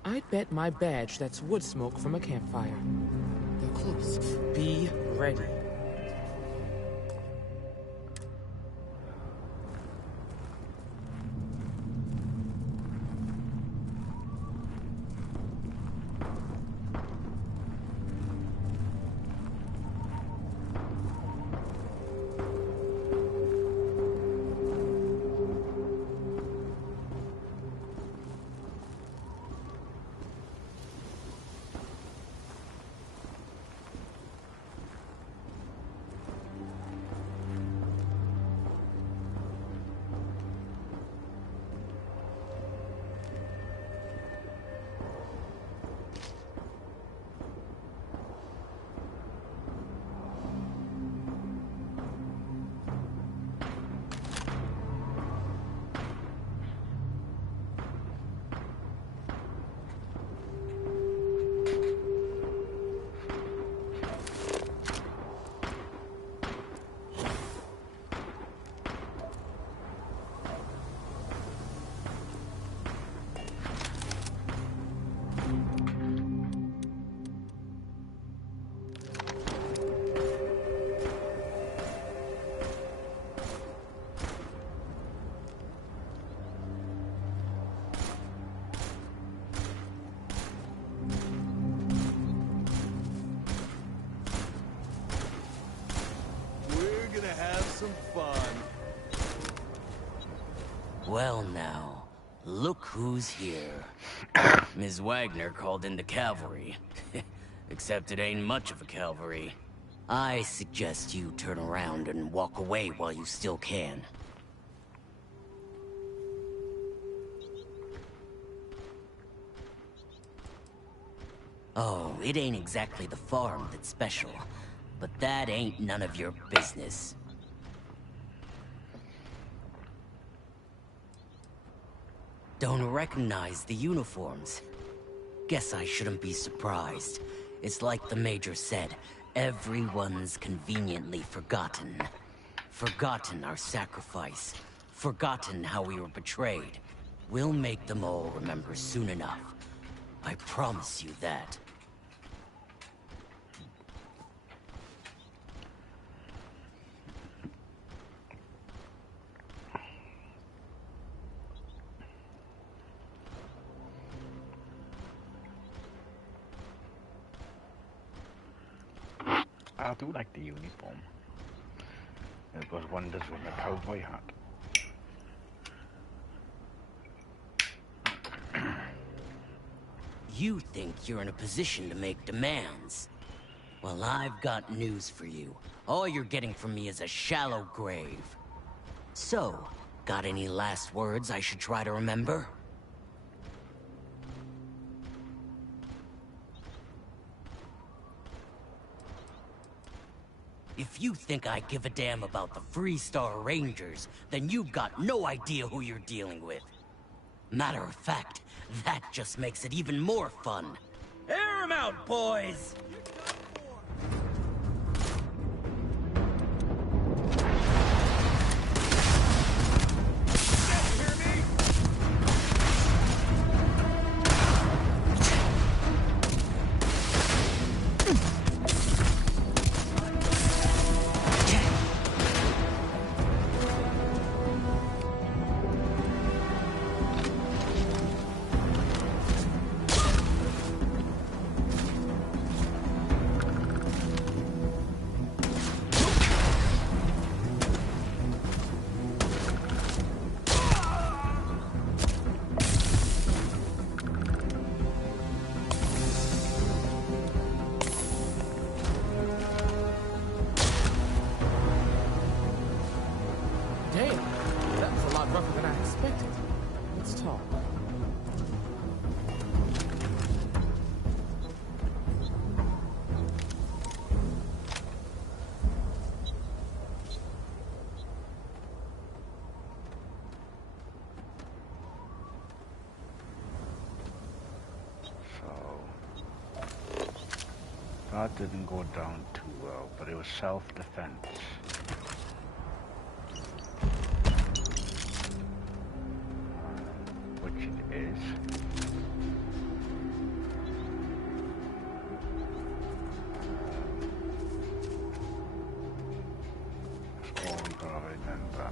I'd bet my badge that's wood smoke from a campfire. They're close. Be ready. Well now, look who's here. Ms. Wagner called in the cavalry. Except it ain't much of a cavalry. I suggest you turn around and walk away while you still can. Oh, it ain't exactly the farm that's special, but that ain't none of your business. Don't recognize the uniforms. Guess I shouldn't be surprised. It's like the Major said, everyone's conveniently forgotten. Forgotten our sacrifice. Forgotten how we were betrayed. We'll make them all remember soon enough. I promise you that. I do like the uniform. It goes wonders with a cowboy hat. You think you're in a position to make demands? Well, I've got news for you. All you're getting from me is a shallow grave. So, got any last words I should try to remember? If you think I give a damn about the FreeStar Rangers, then you've got no idea who you're dealing with. Matter of fact, that just makes it even more fun. Air 'em out, boys! That didn't go down too well, but it was self-defense. Which which it is. That's all we gotta remember.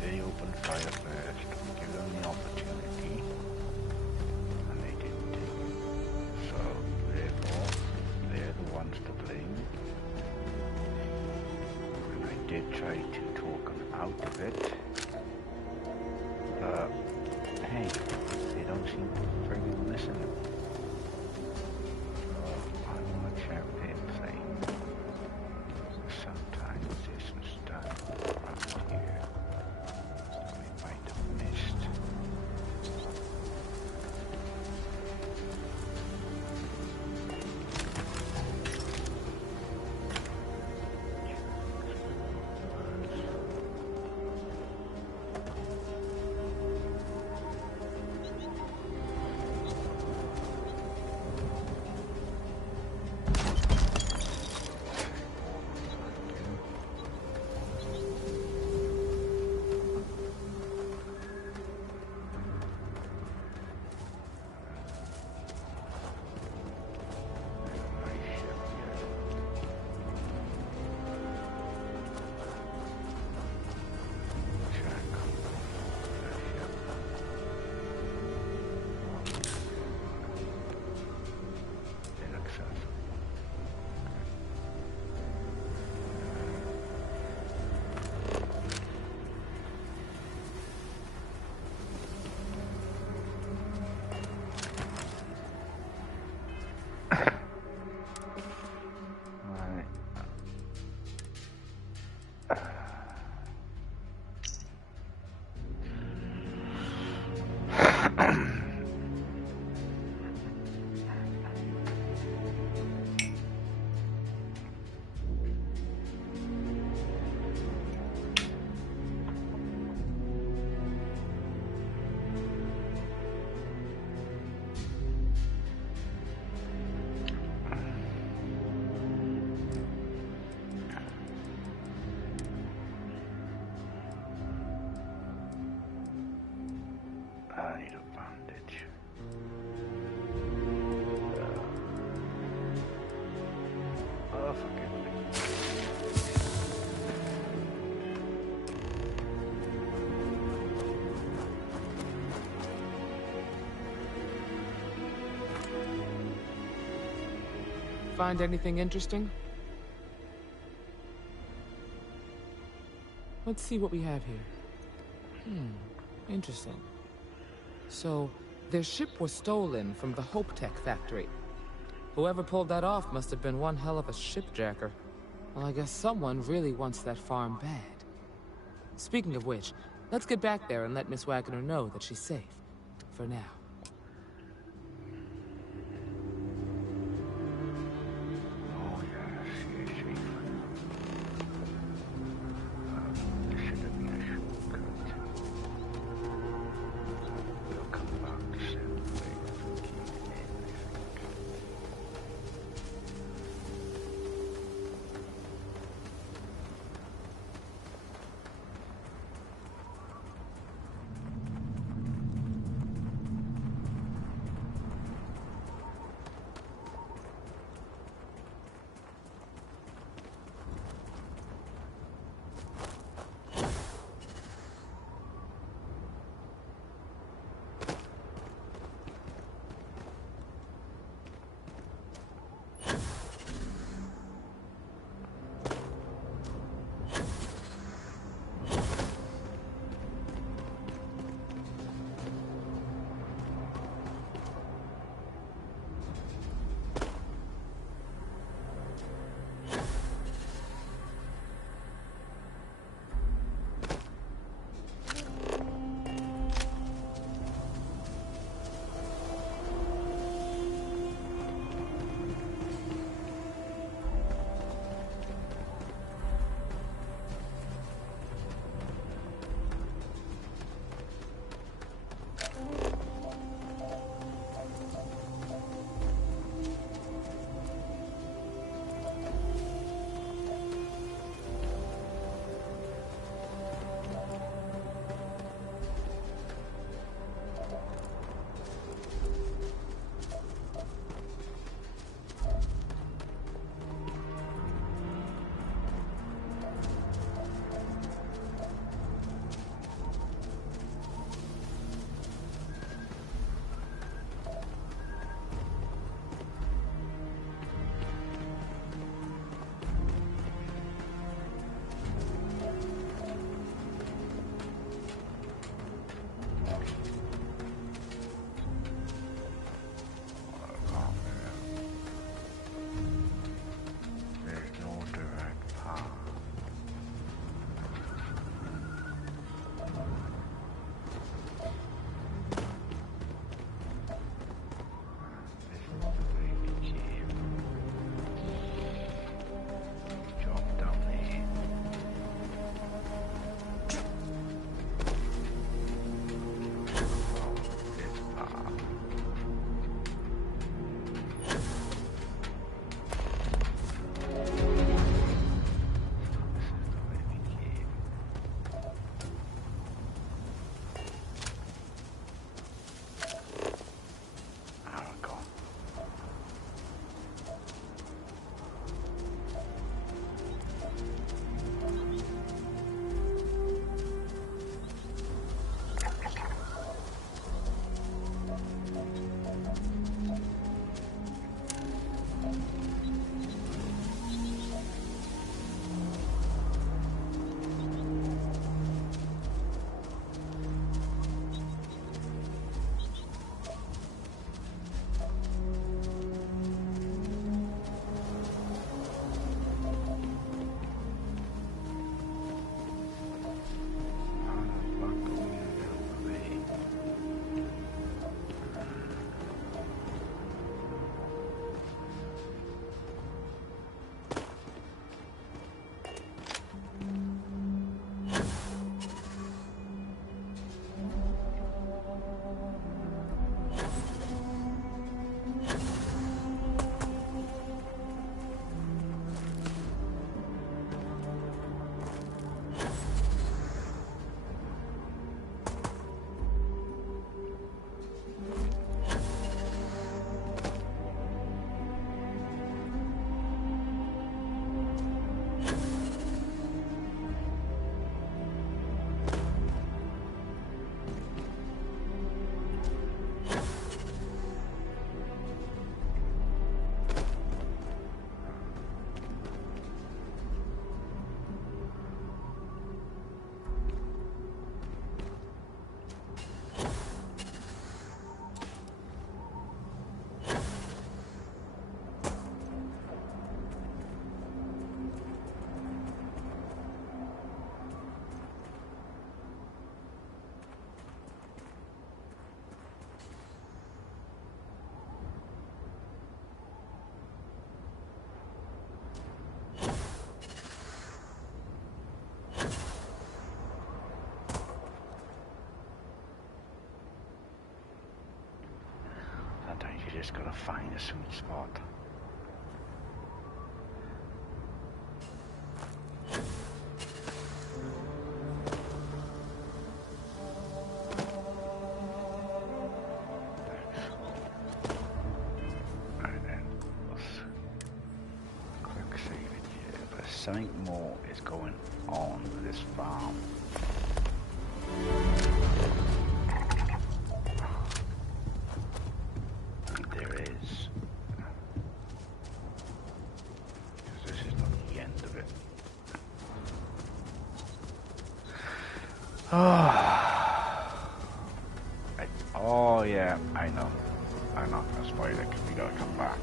They opened fire first, give them the opportunity, and they didn't take it. So, therefore, they're the ones to blame. And I did try to talk them out of it, but hey, they don't seem to freaking listen. So, I'm gonna check their thing. Sometimes this was done around here. We might have missed. I need a bandage. Oh, forgive me. Find anything interesting? Let's see what we have here. Interesting. So, their ship was stolen from the Hope Tech factory. Whoever pulled that off must have been one hell of a shipjacker. Well, I guess someone really wants that farm bad. Speaking of which, let's get back there and let Miss Wagner know that she's safe. For now. Oh yes, she is safe. This should have been a shortcut. We'll come back to set the way for keeping in, I think. just gotta find a sweet spot. And then let's quick save it here. But something more is going on with this farm. Oh yeah, I know. I'm not gonna spoil it because we gotta come back.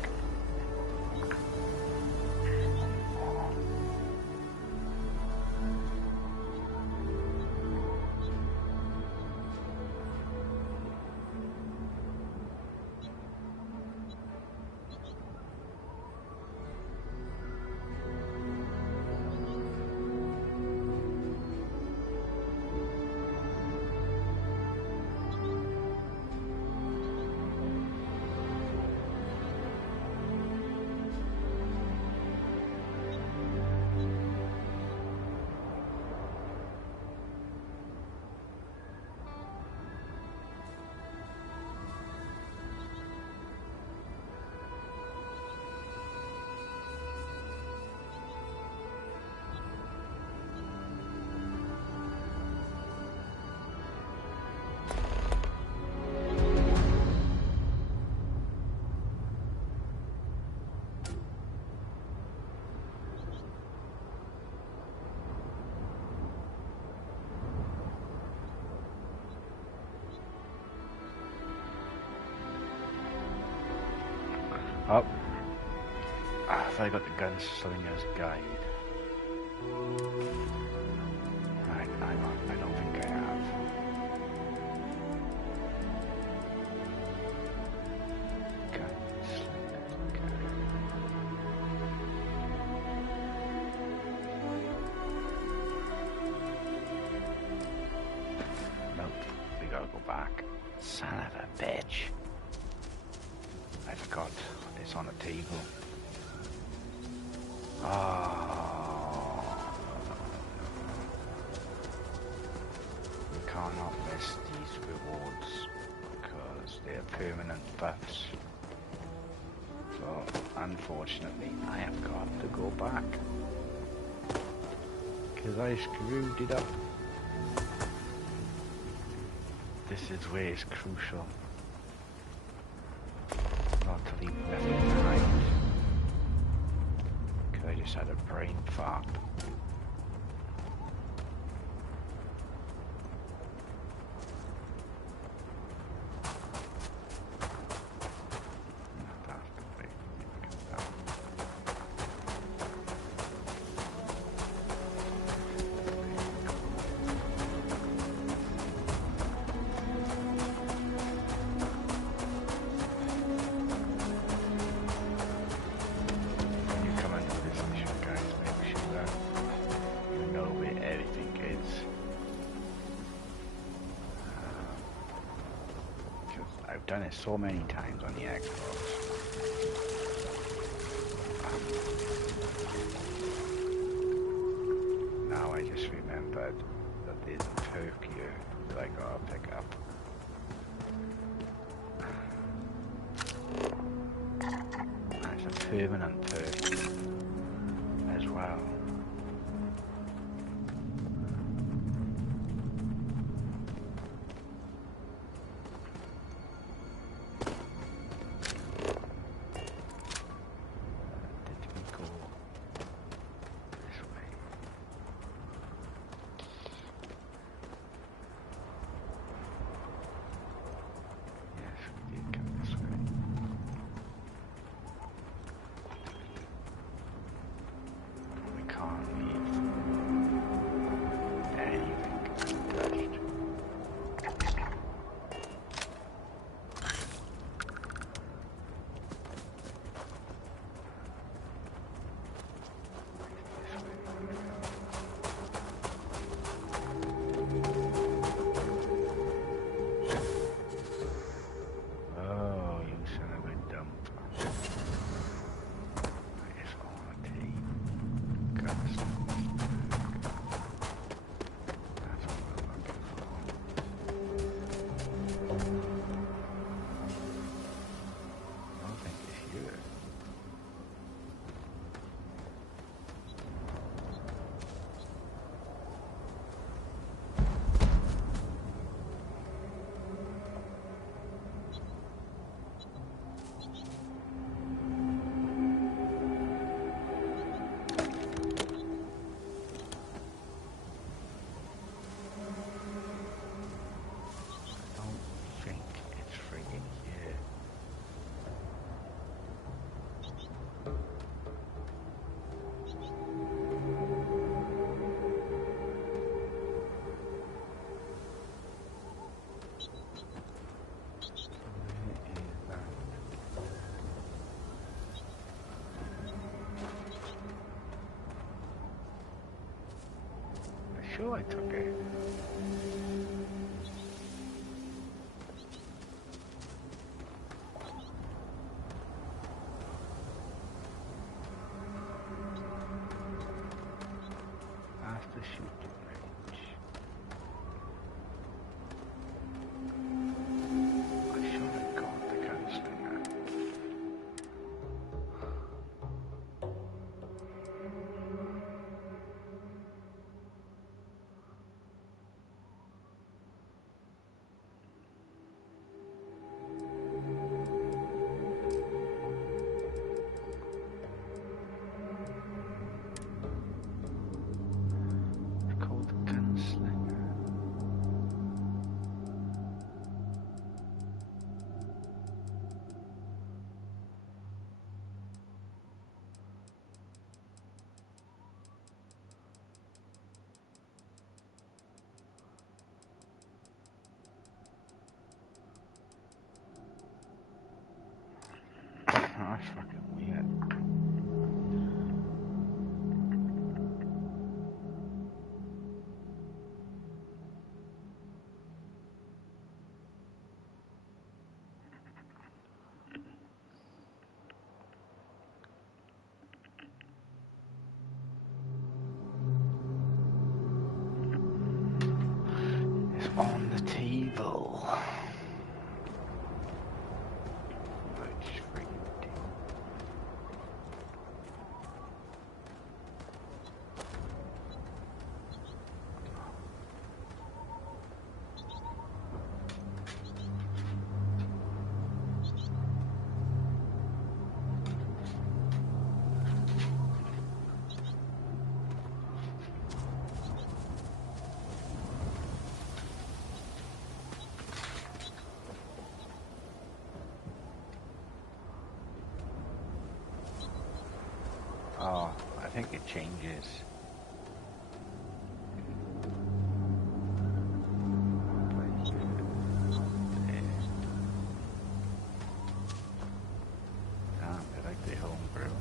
Oh, have I got the gunslinger's guide? Right, hang on, I don't think I have. Gunslinger's guide. Nope, we gotta go back. Son of a bitch. I forgot. It's on the table. Oh. We cannot miss these rewards because they're permanent buffs. So, unfortunately, I have got to go back because I screwed it up. This is where it's crucial. Not to leave nothing behind. Because I just had a brain fart. Done it so many times on the Xbox. Now I just remembered that there's a perk here that I gotta pick up. And it's a permanent perk as well. sure I took it. After shooting range. I'm sure I got the gunslinger. It's called the gunslinger. That's fucking weird. It's on the table. Which freaking table? Oh, I think it changes. Ah, I like the homebrew.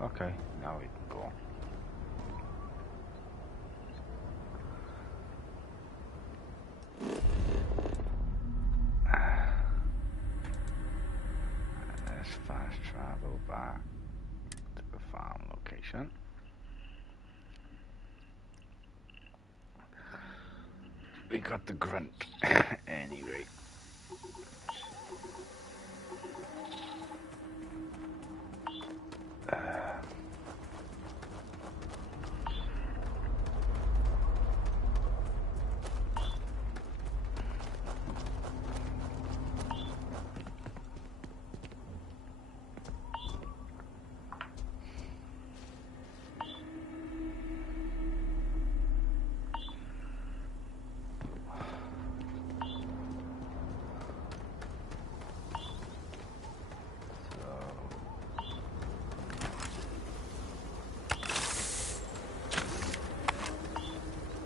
Okay, now we can go. Let's fast travel back to the farm location. We got the grunt anyway.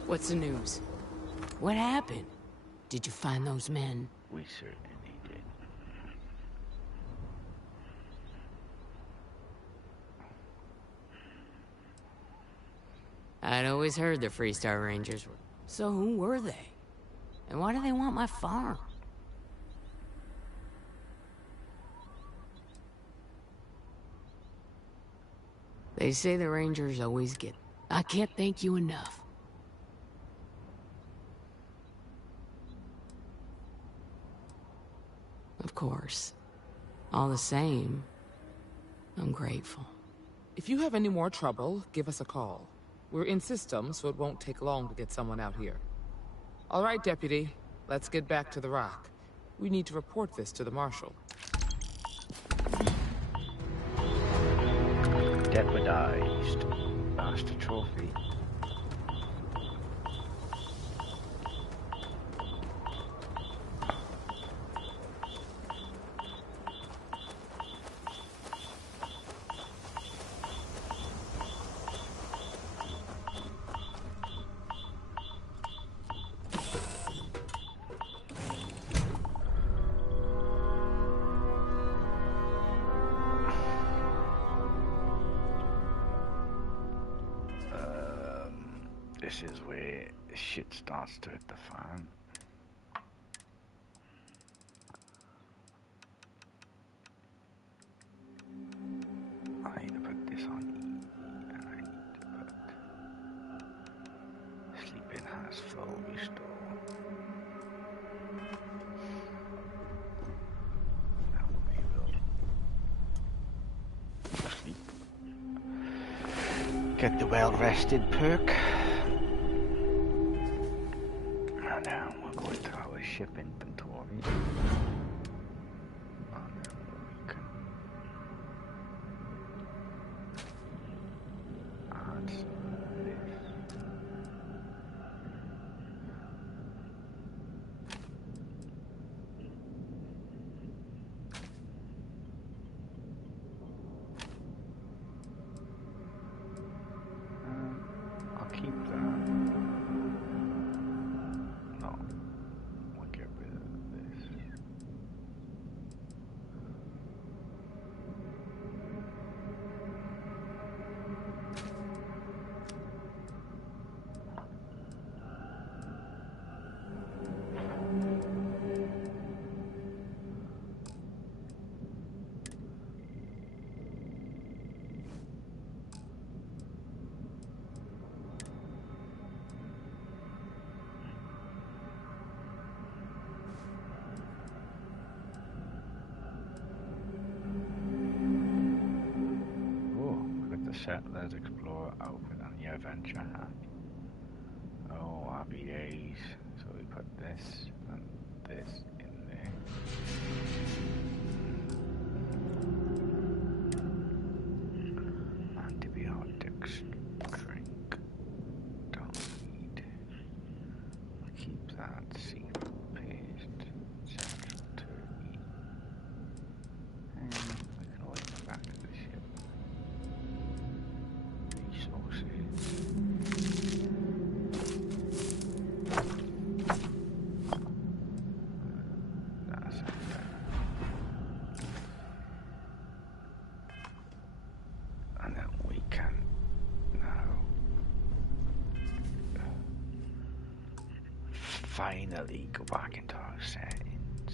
What's the news? What happened? Did you find those men? We certainly did. I'd always heard the FreeStar Rangers were... So who were they? And why do they want my farm? They say the Rangers always get... I can't thank you enough. Of course. All the same, I'm grateful. If you have any more trouble, give us a call. We're in system, so it won't take long to get someone out here. All right, Deputy. Let's get back to the rock. We need to report this to the Marshal. liquidized. That's the trophy. This is where shit starts to hit the fan. I need to put this on E, and I need to put sleeping has full restore. Now we will sleep. Get the well rested perk. And now we'll go into our ship inventory. And then we can add some of this. I'll keep that. No, we'll get rid of this. Settlers Explorer open on the adventure hat. Oh, happy days. So we put this and this in there. Antibiotics drink. Don't need. We'll keep that. Seafood paste. Central turkey. And we can always go back to the ship. And then we can now finally go back into our settings.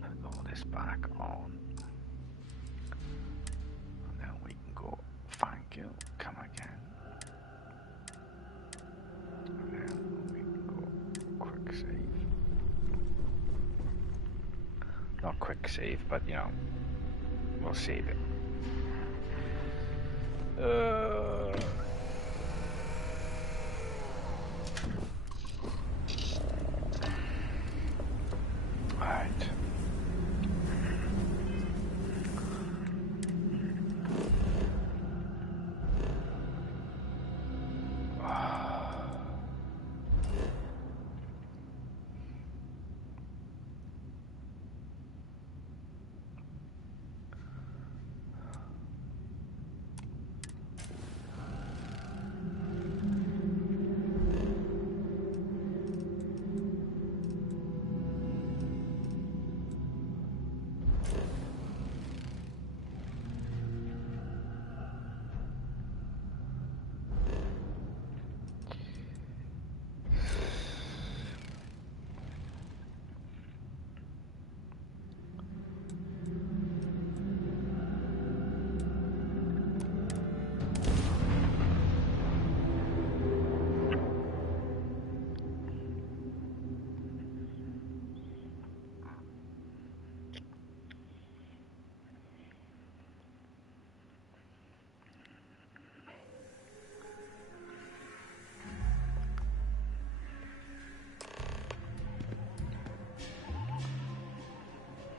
Put all this back on. And then we can go, thank you, come again. And then we can go quick save. Not quick save, but you know, we'll save it. Alright.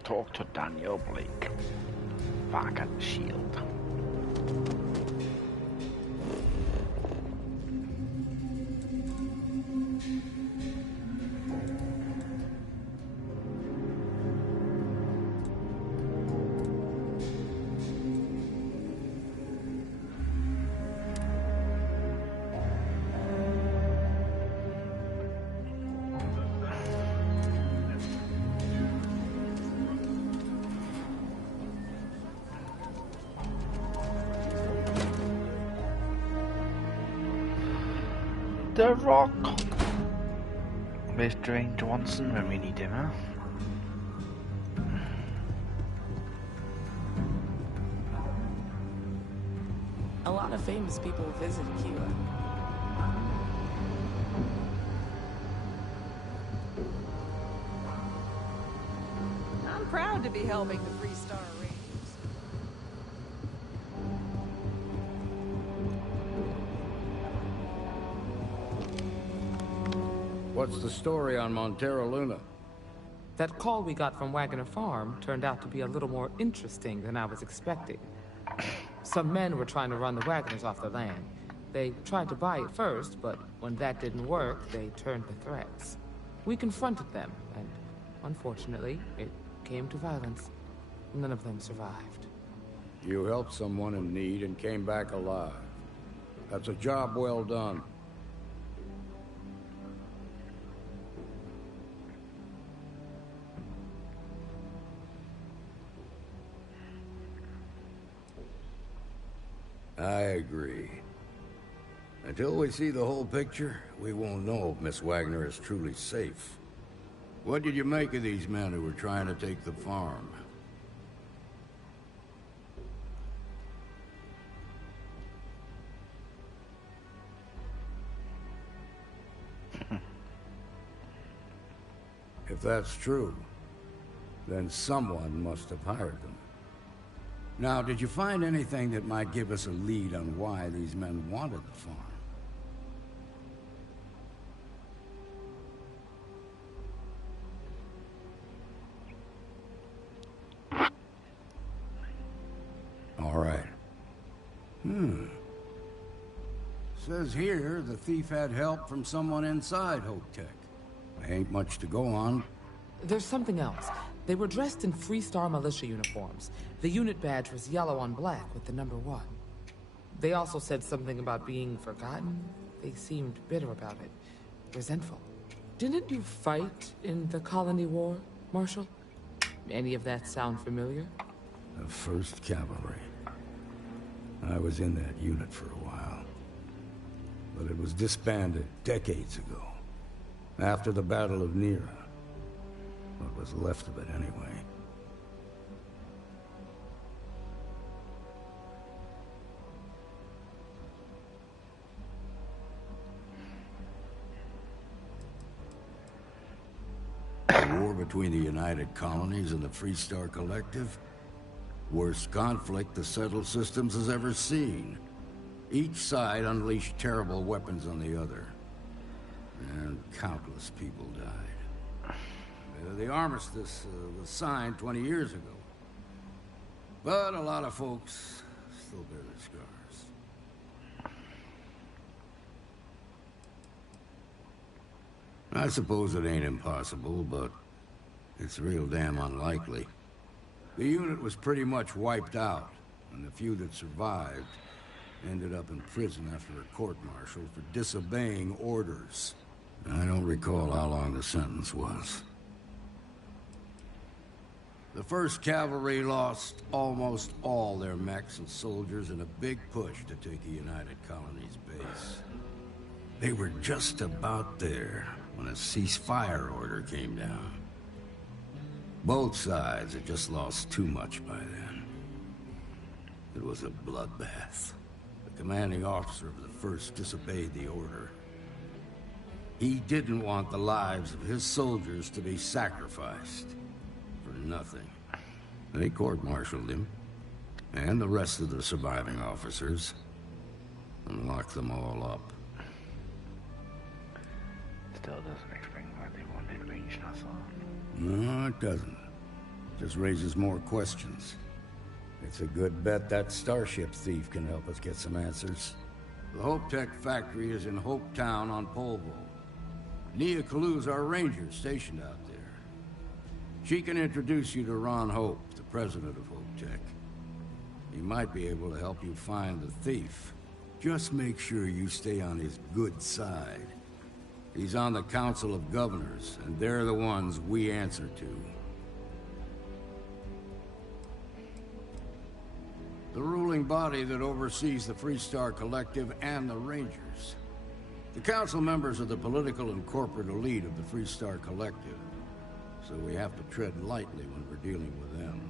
talk to Daniel Blake back at the Shield. The Rock. Where's Dwayne Johnson when we need him, huh? A lot of famous people visit Cuba. I'm proud to be helping the FreeStar Rangers. What's the story on Montero Luna? That call we got from Wagner Farm turned out to be a little more interesting than I was expecting. Some men were trying to run the Wagners off the land. They tried to buy it first, but when that didn't work, they turned to threats. We confronted them, and unfortunately, it came to violence. None of them survived. You helped someone in need and came back alive. That's a job well done. I agree. Until we see the whole picture, we won't know if Miss Wagner is truly safe. What did you make of these men who were trying to take the farm? If that's true, then someone must have hired them. Now, did you find anything that might give us a lead on why these men wanted the farm? All right. Says here the thief had help from someone inside Hope-Tech. Ain't much to go on. There's something else. They were dressed in FreeStar militia uniforms. The unit badge was yellow on black with the number 1. They also said something about being forgotten. They seemed bitter about it, resentful. Didn't you fight in the Colony War, Marshal? Any of that sound familiar? The 1st Cavalry. I was in that unit for a while. But it was disbanded decades ago. After the Battle of Nera. What was left of it, anyway. The war between the United Colonies and the FreeStar Collective? Worst conflict the settled systems has ever seen. Each side unleashed terrible weapons on the other. And countless people died. The armistice was signed 20 years ago. But a lot of folks still bear their scars. I suppose it ain't impossible, but it's real damn unlikely. The unit was pretty much wiped out, and the few that survived ended up in prison after a court-martial for disobeying orders. I don't recall how long the sentence was. The 1st Cavalry lost almost all their mechs and soldiers in a big push to take the United Colonies base. They were just about there when a ceasefire order came down. Both sides had just lost too much by then. It was a bloodbath. The commanding officer of the 1st disobeyed the order. He didn't want the lives of his soldiers to be sacrificed. For nothing. They court-martialed him, and the rest of the surviving officers, and locked them all up. Still doesn't explain why they wanted Range Nassau. No, it doesn't. Just raises more questions. It's a good bet that starship thief can help us get some answers. The Hope Tech factory is in Hope Town on Polvo. Nia Kalu's our ranger stationed out there. She can introduce you to Ron Hope, the president of Hope Tech. He might be able to help you find the thief. Just make sure you stay on his good side. He's on the Council of Governors, and they're the ones we answer to. The ruling body that oversees the FreeStar Collective and the Rangers. The council members are the political and corporate elite of the FreeStar Collective, so we have to tread lightly when we're dealing with them.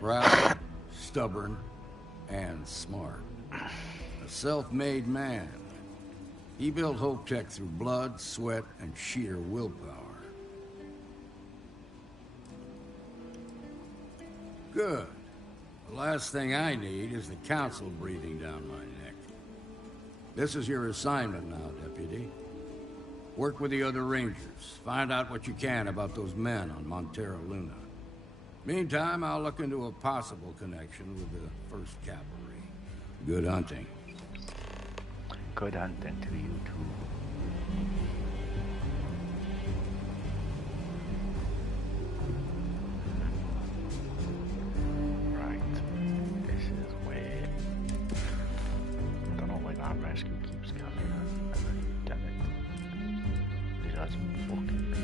Proud, stubborn, and smart. A self-made man. He built Hope Tech through blood, sweat, and sheer willpower. Good. The last thing I need is the council breathing down my neck. This is your assignment now, Deputy. Work with the other Rangers. Find out what you can about those men on Montero Luna. Meantime, I'll look into a possible connection with the 1st Cavalry. Good hunting. Good hunting to you too. Right. This is where... I don't know why that rescue keeps coming. I've already done it. It doesn't fucking do.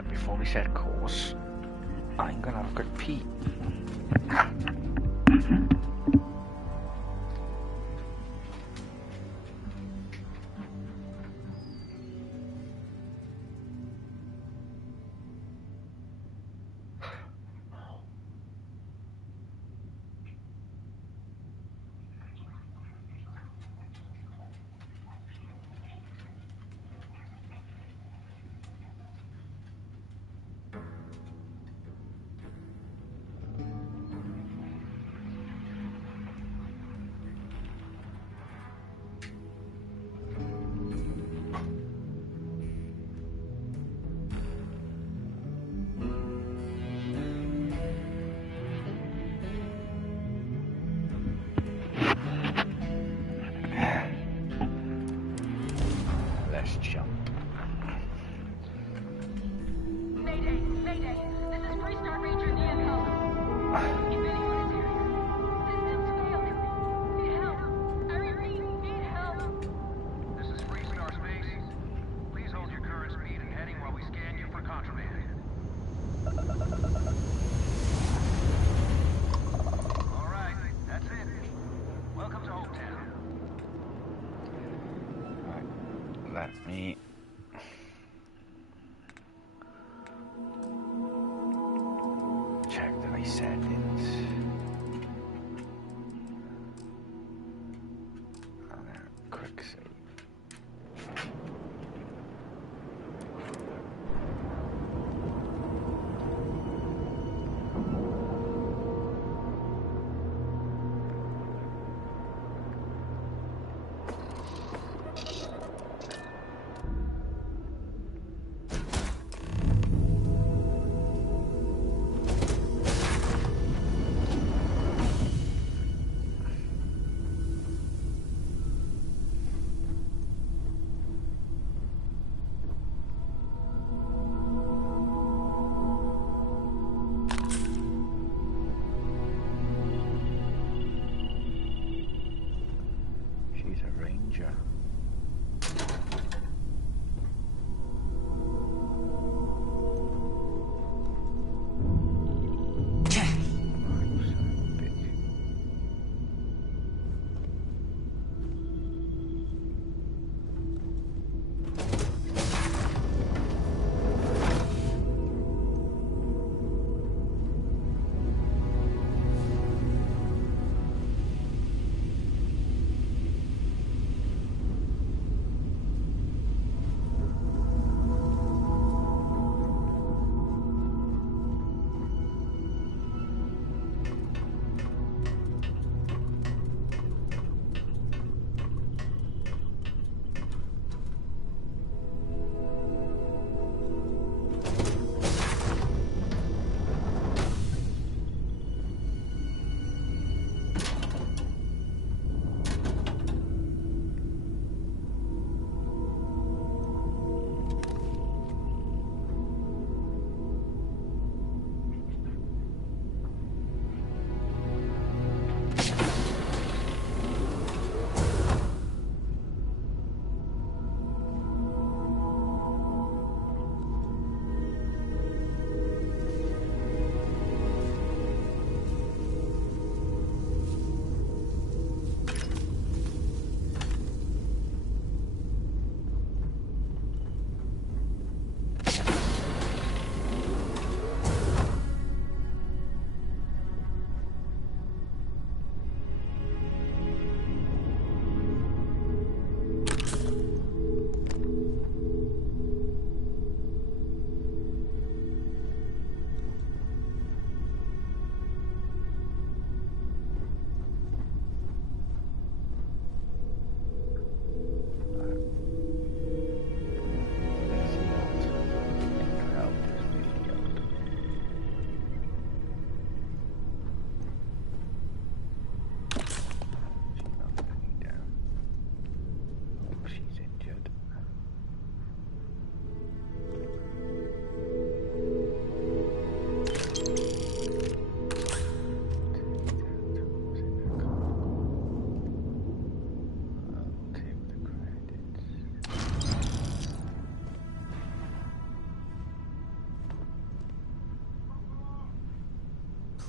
Right, before we set course, I'm gonna have a quick pee. Let's jump. Mayday! Mayday! This is FreeStar Ranger Neocom. If anyone is here, systems failed. Need help. I repeat, need help. This is FreeStar Space. Please hold your current speed and heading while we scan you for contraband. All right, that's it. Welcome to Hometown. Let me check my settings. And then quick save.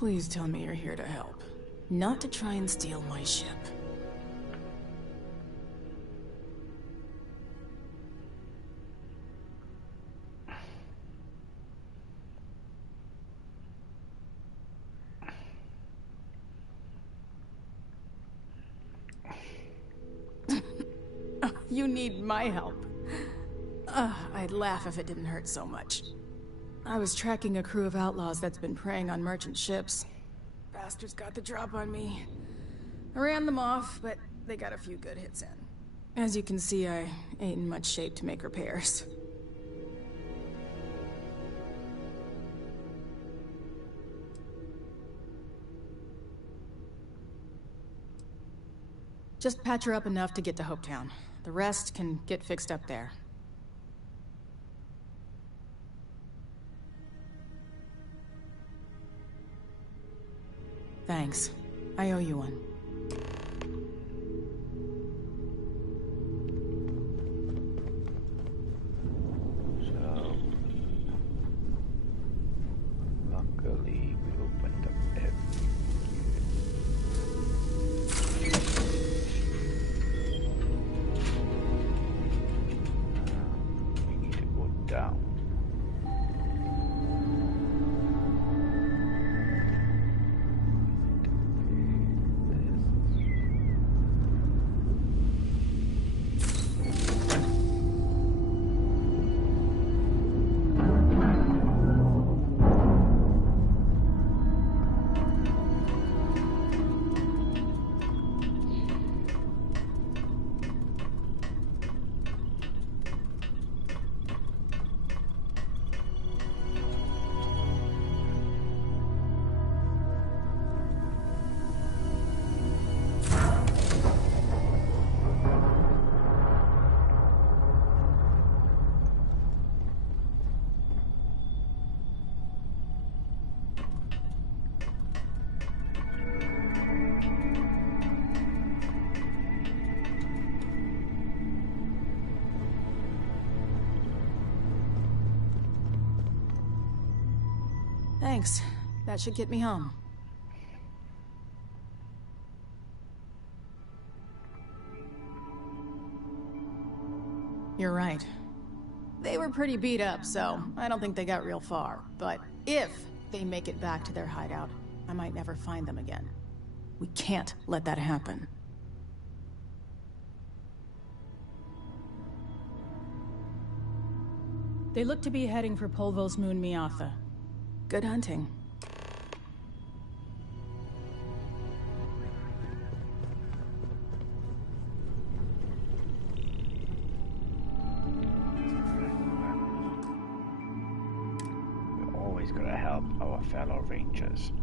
Please tell me you're here to help, not to try and steal my ship. You need my help. I'd laugh if it didn't hurt so much. I was tracking a crew of outlaws that's been preying on merchant ships. Bastards got the drop on me. I ran them off, but they got a few good hits in. As you can see, I ain't in much shape to make repairs. Just patch her up enough to get to Hopetown. The rest can get fixed up there. Thanks. I owe you one. So, luckily we opened up every. We need to go down. Thanks. That should get me home. You're right. They were pretty beat up, so I don't think they got real far. But if they make it back to their hideout, I might never find them again. We can't let that happen. They look to be heading for Polvo's moon Miatha. Good hunting. We're always gonna help our fellow Rangers.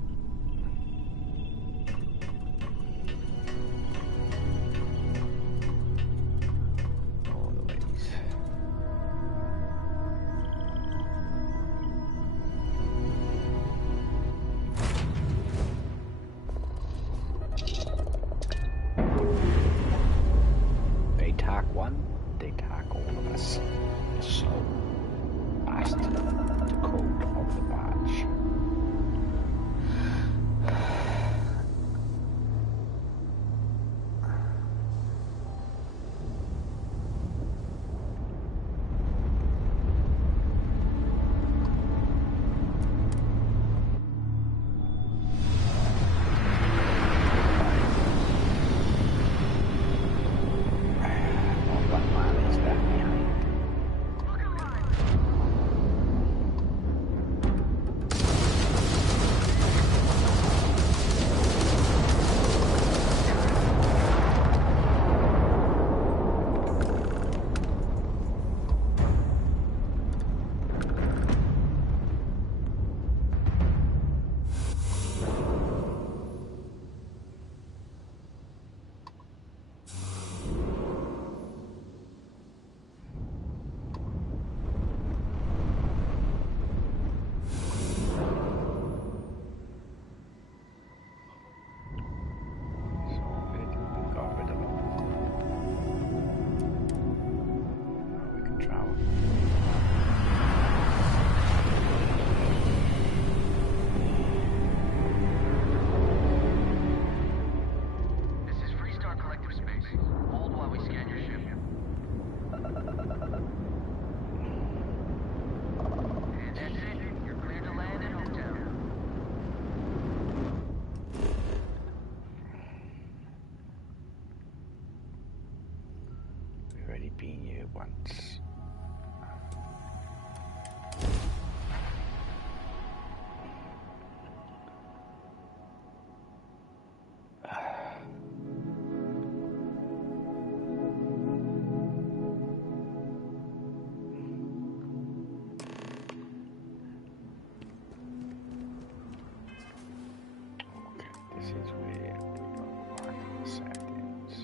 This is where we go back to the settings.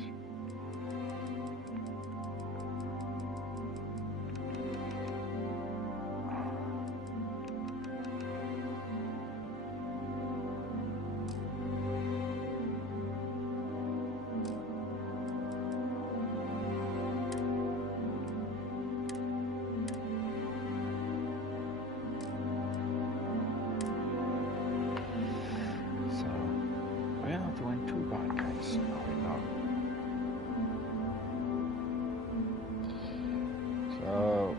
So, we're not doing too bad, guys. No, we're not. So,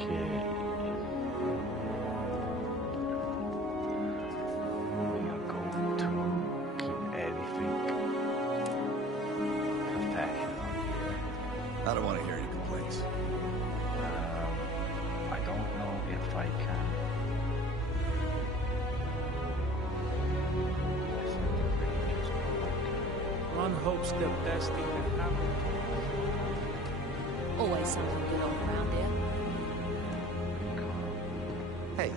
okay. We are going to keep everything professional here. I don't want to hear any complaints. I don't know if I can. One hopes the best thing can happen. Always something good on around here. Hey.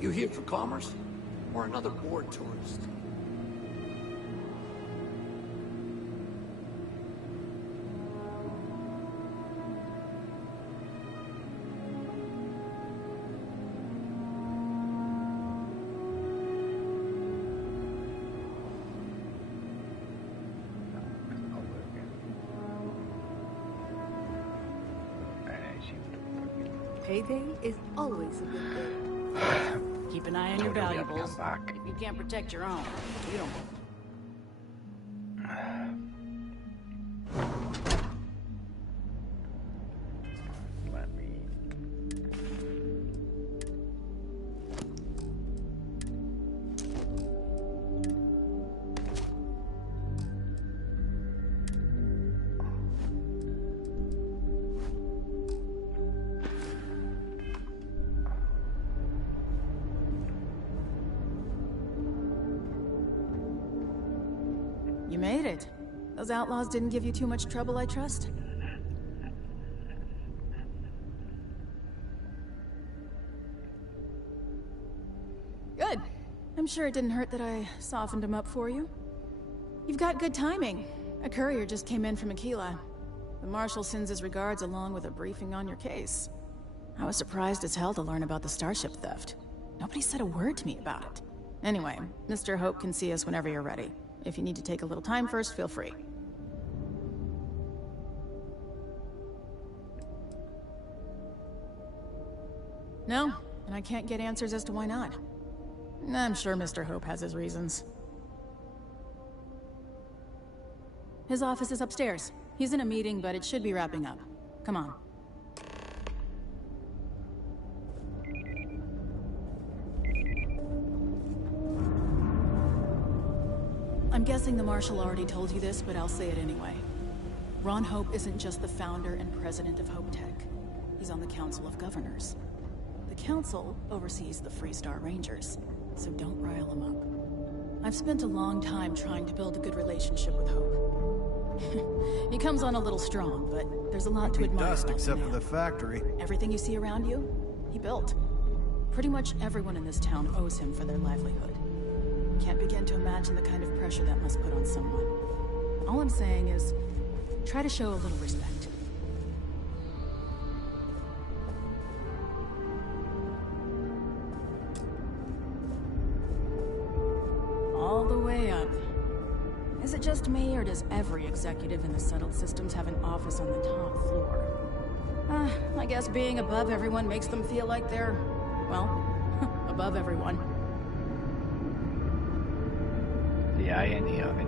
You here for commerce? Or another bored tourist? Payday is always a good thing. Keep an eye on your Totally have to valuables. come back. If you can't protect your own, you don't. Let me. You made it. Those outlaws didn't give you too much trouble, I trust? Good. I'm sure it didn't hurt that I softened them up for you. You've got good timing. A courier just came in from Aquila. The Marshal sends his regards along with a briefing on your case. I was surprised as hell to learn about the starship theft. Nobody said a word to me about it. Anyway, Mr. Hope can see us whenever you're ready. If you need to take a little time first, feel free. No, and I can't get answers as to why not. I'm sure Mr. Hope has his reasons. His office is upstairs. He's in a meeting, but it should be wrapping up. Come on. I'm guessing the Marshal already told you this, but I'll say it anyway. Ron Hope isn't just the founder and president of Hope Tech. He's on the Council of Governors. The Council oversees the FreeStar Rangers, so don't rile him up. I've spent a long time trying to build a good relationship with Hope. He comes on a little strong, but there's a lot to admire dust about except the for man. the factory. Everything you see around you, he built. Pretty much everyone in this town owes him for their livelihood. Can't begin to imagine the kind of pressure that must put on someone. All I'm saying is, try to show a little respect. All the way up. Is it just me, or does every executive in the settled systems have an office on the top floor? I guess being above everyone makes them feel like they're, well, above everyone. The irony of it.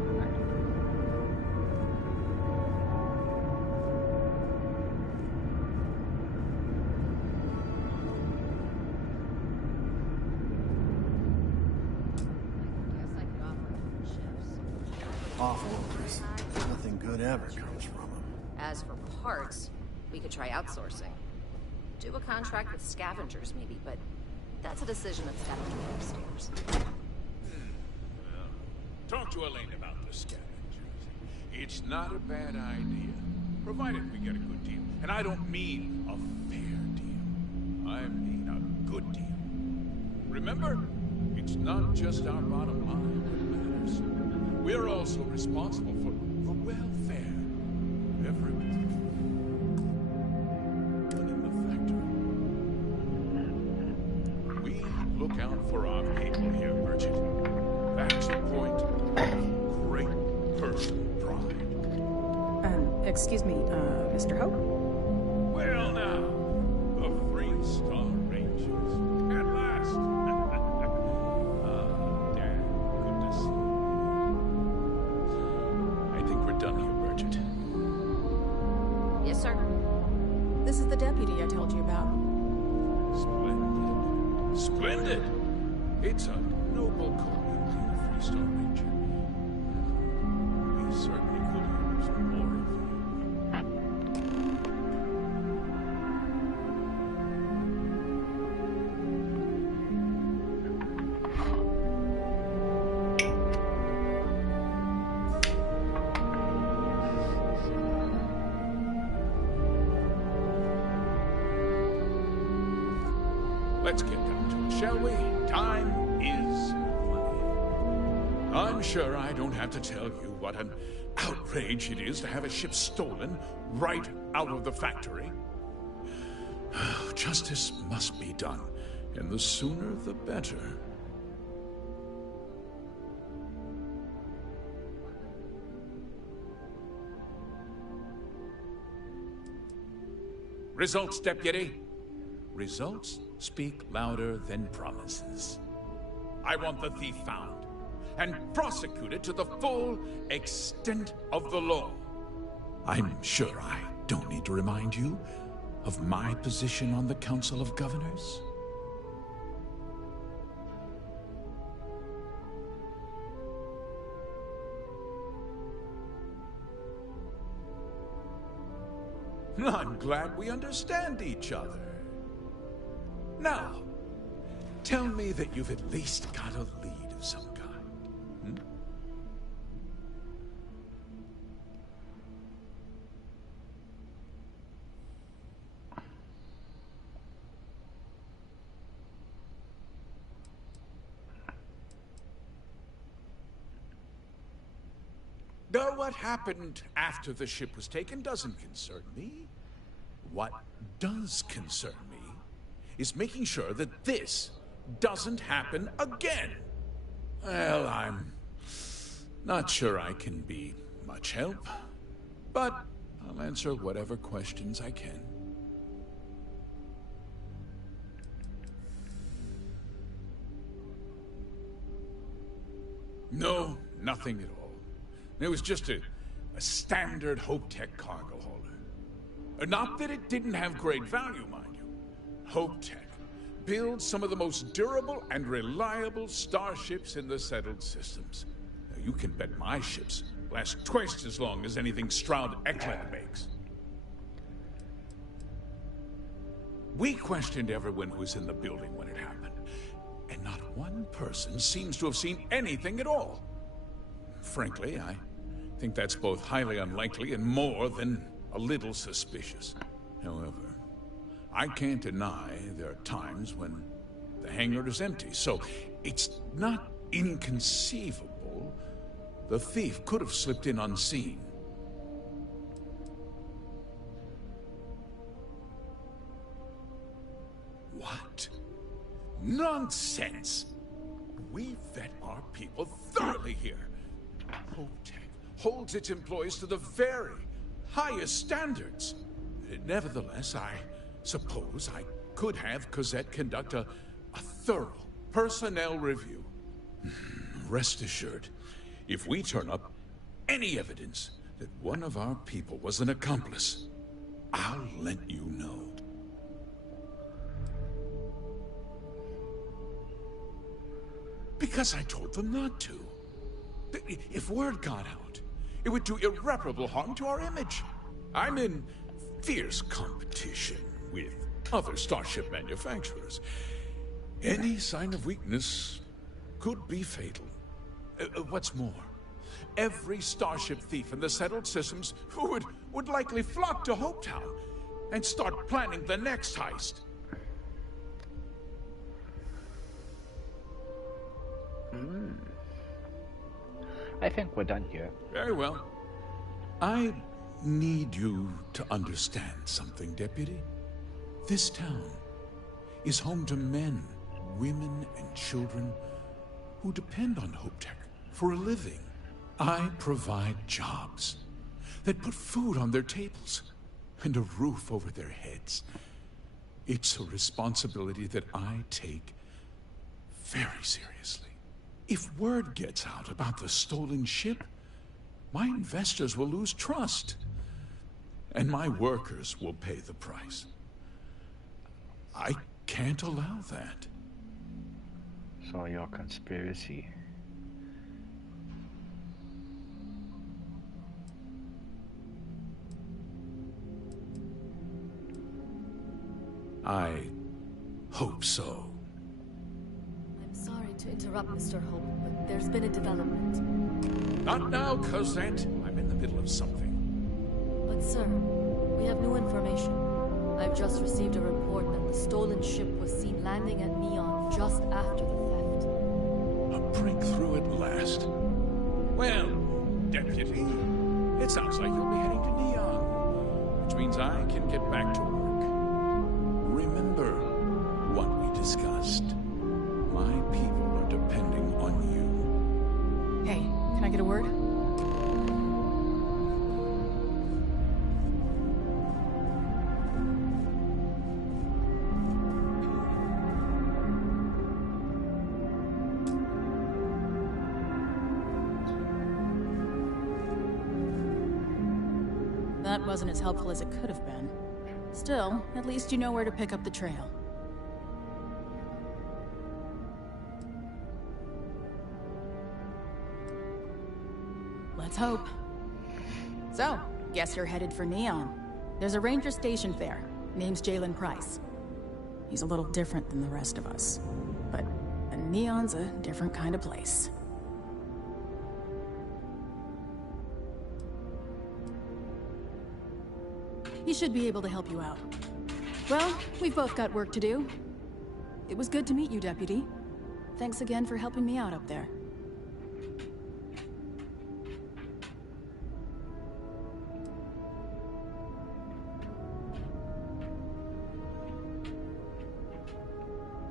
Awful orders. Nothing good ever comes from them. As for parts, we could try outsourcing. Do a contract with scavengers, maybe, but that's a decision that's got to be upstairs. Talk to Elaine about the scavengers. It's not a bad idea, provided we get a good deal. And I don't mean a fair deal. I mean a good deal. Remember, it's not just our bottom line that matters. We're also responsible for the welfare of everyone. In the factory, we look out for our people here, Merchant. That's a point of great personal pride. Excuse me, Mr. Hope? Well now, the FreeStar Rangers. At last. Dad, good to see you. I think we're done here, Merchant. Yes, sir. This is the deputy I told you about. Splendid. Splendid! It's a noble calling, being a FreeStar Ranger. We certainly could use more of you. Let's get down to it, shall we? Time is money. I'm sure I don't have to tell you what an outrage it is to have a ship stolen right out of the factory. Justice must be done, and the sooner the better. Results, Deputy. Results speak louder than promises. I want the thief found and prosecuted to the full extent of the law. I'm sure I don't need to remind you of my position on the Council of Governors. I'm glad we understand each other. Now, tell me that you've at least got a lead of some kind. Though what happened after the ship was taken doesn't concern me. What does concern me is making sure that this doesn't happen again. Well, I'm not sure I can be much help, but I'll answer whatever questions I can. No, nothing at all. It was just a A standard HopeTech cargo holder. Not that it didn't have great value, mind you. HopeTech builds some of the most durable and reliable starships in the settled systems. Now, you can bet my ships last twice as long as anything Stroud Eklund makes. We questioned everyone who was in the building when it happened, and not one person seems to have seen anything at all. Frankly, I think that's both highly unlikely and more than a little suspicious. However, I can't deny there are times when the hangar is empty, so it's not inconceivable the thief could have slipped in unseen. What? Nonsense! We vet our people thoroughly here. HopeTech holds its employees to the very highest standards. Nevertheless, I suppose I could have Cosette conduct a thorough personnel review. Rest assured, if we turn up any evidence that one of our people was an accomplice, I'll let you know. Because I told them not to. If word got out, it would do irreparable harm to our image. I'm in fierce competition with other starship manufacturers. Any sign of weakness could be fatal. What's more, every starship thief in the settled systems would likely flock to Hopetown and start planning the next heist. I think we're done here. Very well. I need you to understand something, Deputy. This town is home to men, women, and children who depend on HopeTech for a living. I provide jobs that put food on their tables and a roof over their heads. It's a responsibility that I take very seriously. If word gets out about the stolen ship, my investors will lose trust, and my workers will pay the price. I can't allow that. So your conspiracy. I hope so. I'm sorry to interrupt, Mr. Hope, but there's been a development. Not now, Cosette. I'm in the middle of something. But sir, we have new information. I've just received a report that the stolen ship was seen landing at Neon just after the theft. A breakthrough at last. Well, Deputy, it sounds like you'll be heading to Neon, which means I can get back to work. Remember what we discussed. My people are depending on you. Hey, can I get a word? That wasn't as helpful as it could have been. Still, at least you know where to pick up the trail. Let's hope. So, guess you're headed for Neon. There's a ranger stationed there. Name's Jalen Price. He's a little different than the rest of us. But Neon's a different kind of place. He should be able to help you out. Well, we've both got work to do. It was good to meet you, Deputy. Thanks again for helping me out up there.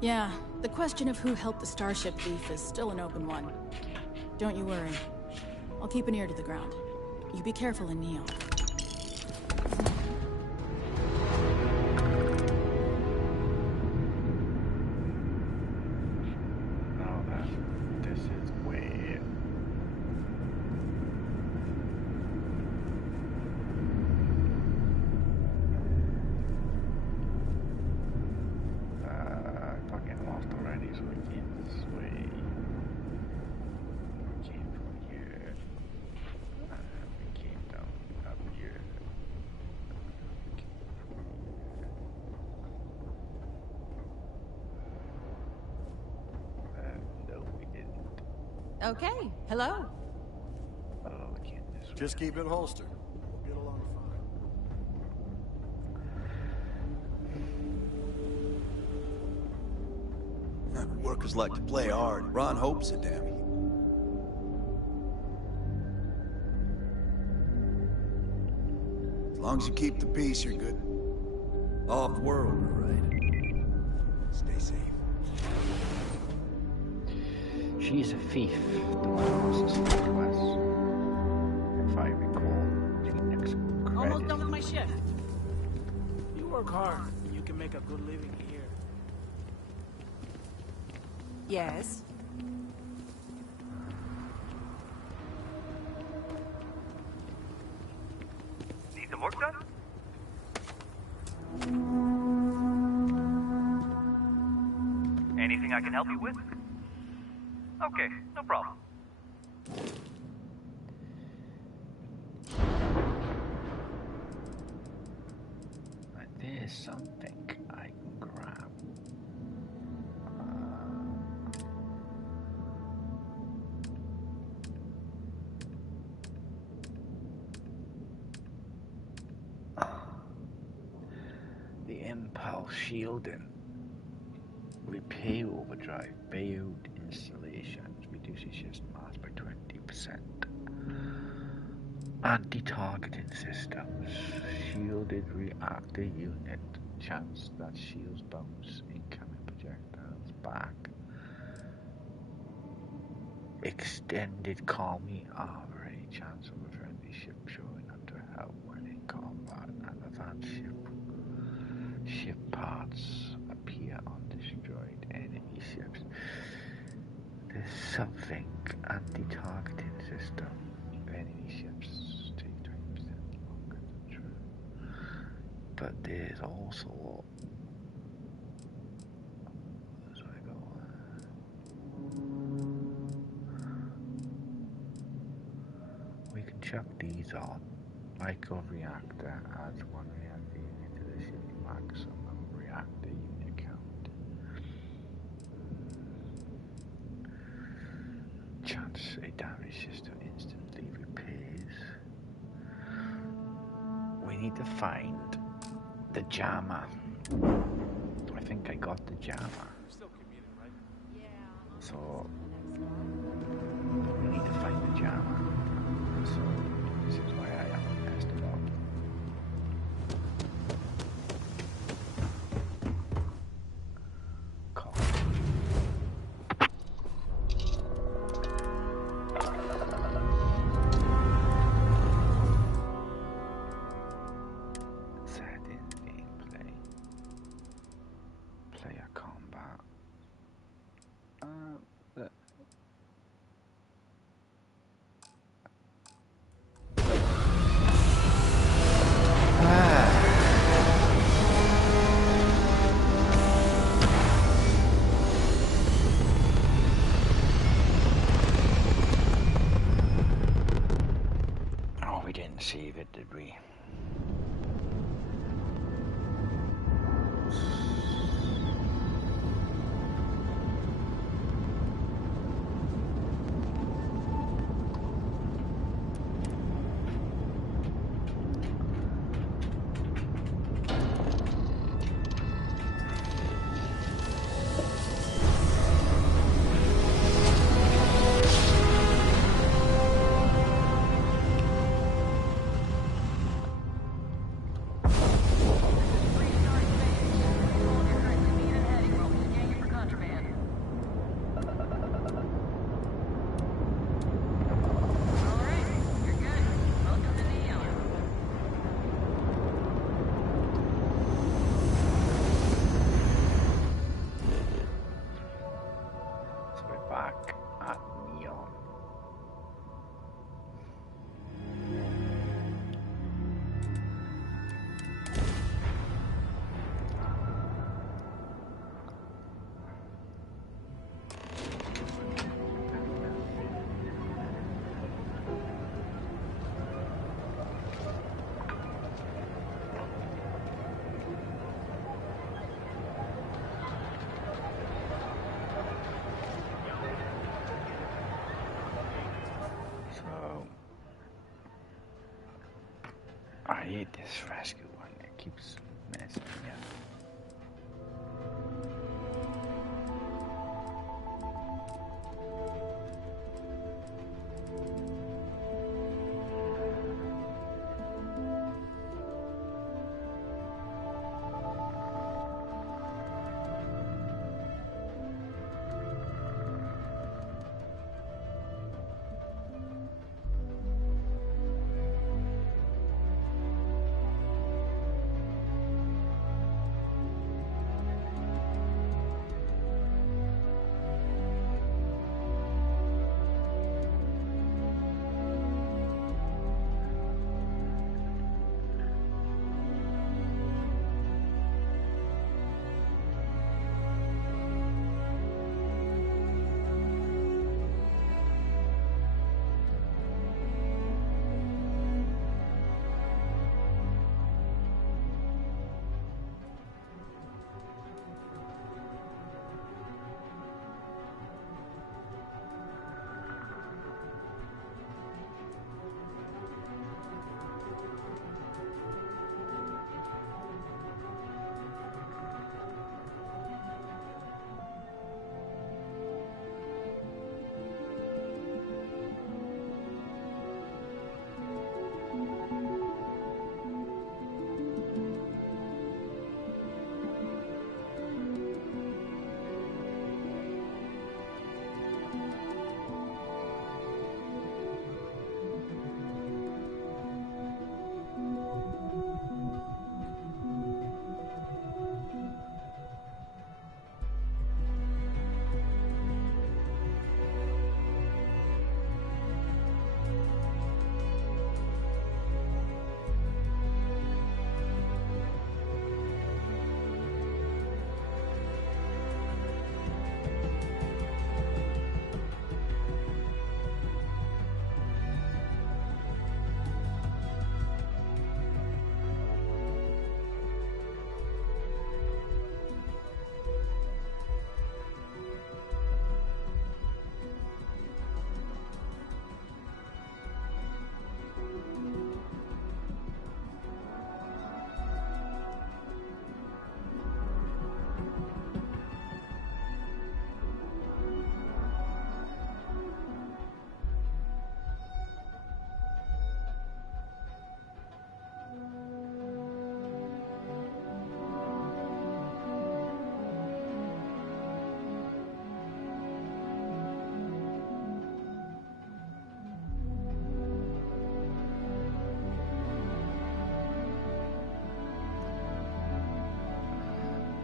Yeah, the question of who helped the Starship thief is still an open one. Don't you worry. I'll keep an ear to the ground. You be careful in Neon. Okay, hello. Oh, again, this Just keep it holstered. We'll get along fine. Workers like to play hard. Ron hopes it, damn. As long as you keep the peace, you're good. Off-world, all right? Stay safe. She's a thief, the one who wants to speak to us. If I recall, Phoenix credit. Almost done with my shift. You work hard, and you can make a good living here. Yes. Need some work done? Anything I can help you with? Okay, no problem. There's something I can grab. The impulse shielding. Repair overdrive. Baywood installations. Reduces shift mass by 20%. Anti-targeting systems. Shielded reactor unit. Chance that shields bounce incoming projectiles back. Extended calming array. Chance of a friendly ship showing up to help when in combat. And advanced ship parts appear on destroyed enemy ships. There's something anti-targeting system. Enemy ships take 20% longer to true. But there's also we can chuck these on. Micro-reactor adds one reactor unit to the ship's maximum reactor unit count. Chance a damaged system instantly repairs. We need to find the jammer. I think I got the jammer. You're still commuting, right? Yeah. So we need to find the jammer. So this is why I am asked about. Settings, gameplay, player combat. Oh, we didn't save it, did we? I hate this rescue one. It keeps messing me up.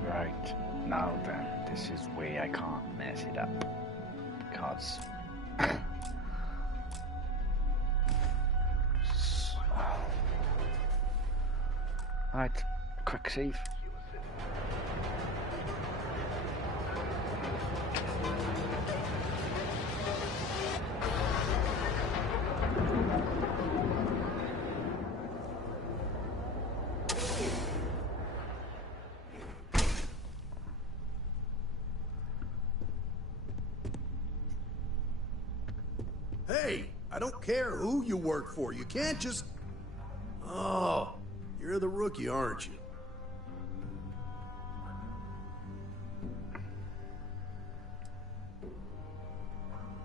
Right, now then, this is where I can't mess it up, because right, quick save. Hey, I don't care who you work for. You can't just... Oh, you're the rookie, aren't you?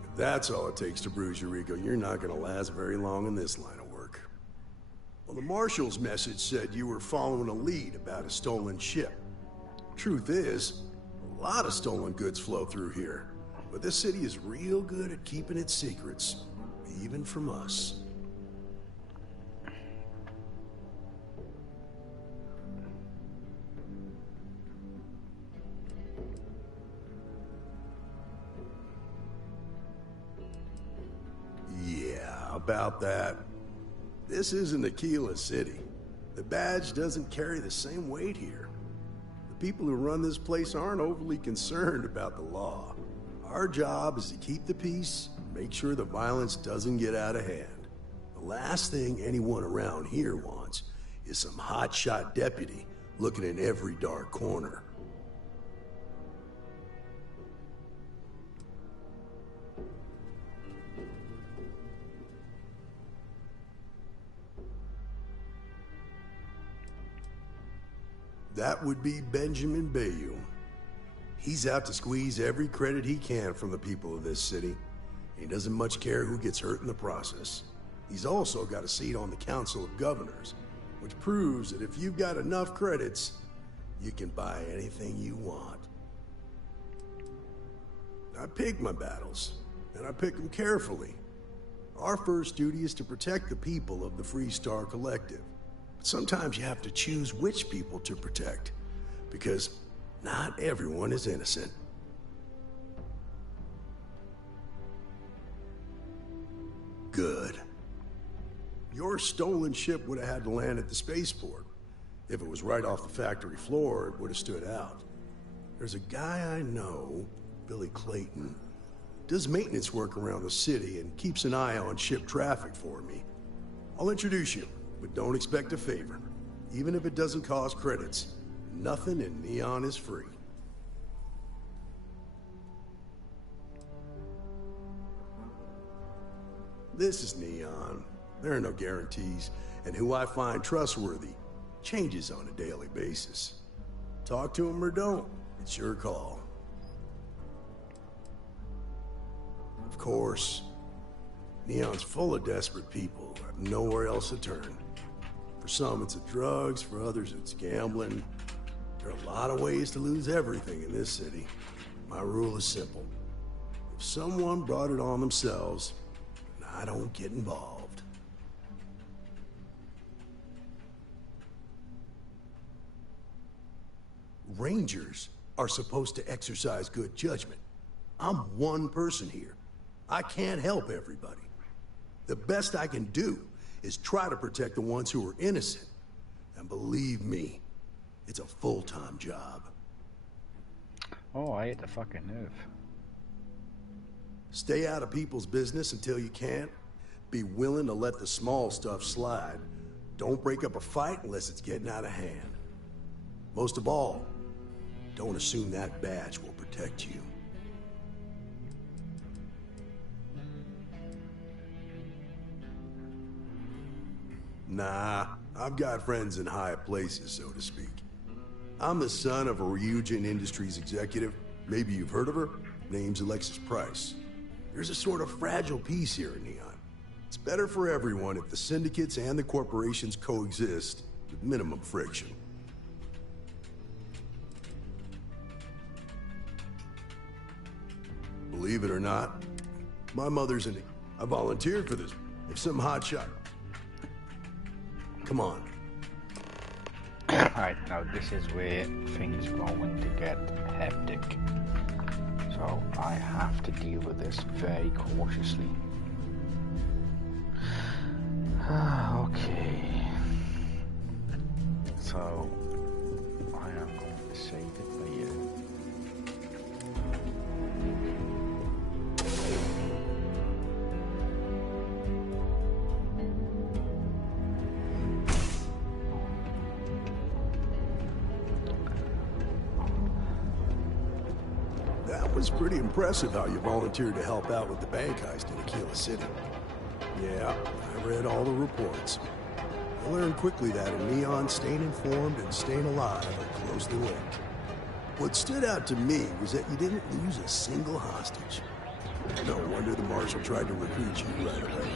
If that's all it takes to bruise your ego, you're not gonna last very long in this line of work. Well, the Marshal's message said you were following a lead about a stolen ship. Truth is, a lot of stolen goods flow through here. But this city is real good at keeping its secrets, even from us. Yeah, about that. This isn't Aquila City. The badge doesn't carry the same weight here. The people who run this place aren't overly concerned about the law. Our job is to keep the peace, make sure the violence doesn't get out of hand. The last thing anyone around here wants is some hotshot deputy looking in every dark corner. That would be Benjamin Bayou. He's out to squeeze every credit he can from the people of this city. He doesn't much care who gets hurt in the process. He's also got a seat on the Council of Governors, which proves that if you've got enough credits, you can buy anything you want. I pick my battles, and I pick them carefully. Our first duty is to protect the people of the FreeStar Collective. But sometimes you have to choose which people to protect, because not everyone is innocent. Good. Your stolen ship would have had to land at the spaceport. If it was right off the factory floor, it would have stood out. There's a guy I know, Billy Clayton, does maintenance work around the city and keeps an eye on ship traffic for me. I'll introduce you, but don't expect a favor. Even if it doesn't cost credits, nothing in Neon is free. This is Neon. There are no guarantees, and who I find trustworthy changes on a daily basis. Talk to him or don't, it's your call. Of course, Neon's full of desperate people who have nowhere else to turn. For some, it's drugs, for others, it's gambling. There are a lot of ways to lose everything in this city. My rule is simple. If someone brought it on themselves, I don't get involved. Rangers are supposed to exercise good judgment. I'm one person here. I can't help everybody. The best I can do is try to protect the ones who are innocent. And believe me, it's a full-time job. Oh, I hit the fucking nerve. Stay out of people's business until you can. Be willing to let the small stuff slide. Don't break up a fight unless it's getting out of hand. Most of all, don't assume that badge will protect you. Nah, I've got friends in high places, so to speak. I'm the son of a Ryujin Industries executive. Maybe you've heard of her? Name's Alexis Price. There's a sort of fragile peace here in Neon. It's better for everyone if the syndicates and the corporations coexist with minimum friction. Believe it or not, my mother's in it. I volunteered for this. If some hotshot... Come on. Alright, now this is where things are going to get hectic. So I have to deal with this very cautiously. Okay. So I am going to save it for you. That was pretty impressive how you volunteered to help out with the bank heist in Aquila City. Yeah, I read all the reports. I learned quickly that in Neon, staying informed and staying alive are closely linked. What stood out to me was that you didn't lose a single hostage. No wonder the Marshal tried to recruit you right away.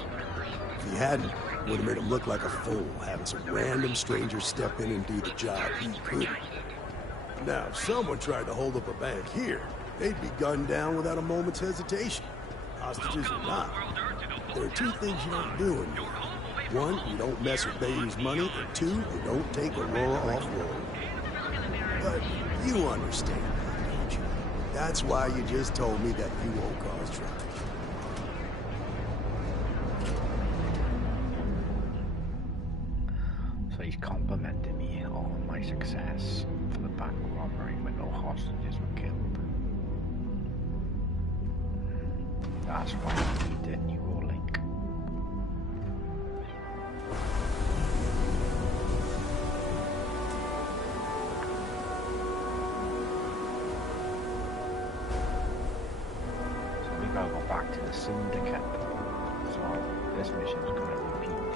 If he hadn't, it would have made him look like a fool, having some random stranger step in and do the job he couldn't. Now, if someone tried to hold up a bank here, they'd be gunned down without a moment's hesitation. Hostages or not. There are two things you don't do in here. One, you don't mess with Bayou's money, and two, you don't take Aurora off-road. But you understand that, don't you? That's why you just told me that you won't cause trouble. So he's complimenting me on my success for the bank robbery when no hostages were killed. That's why I need a new link. So we gotta go back to the syndicate. So this mission's gonna repeat.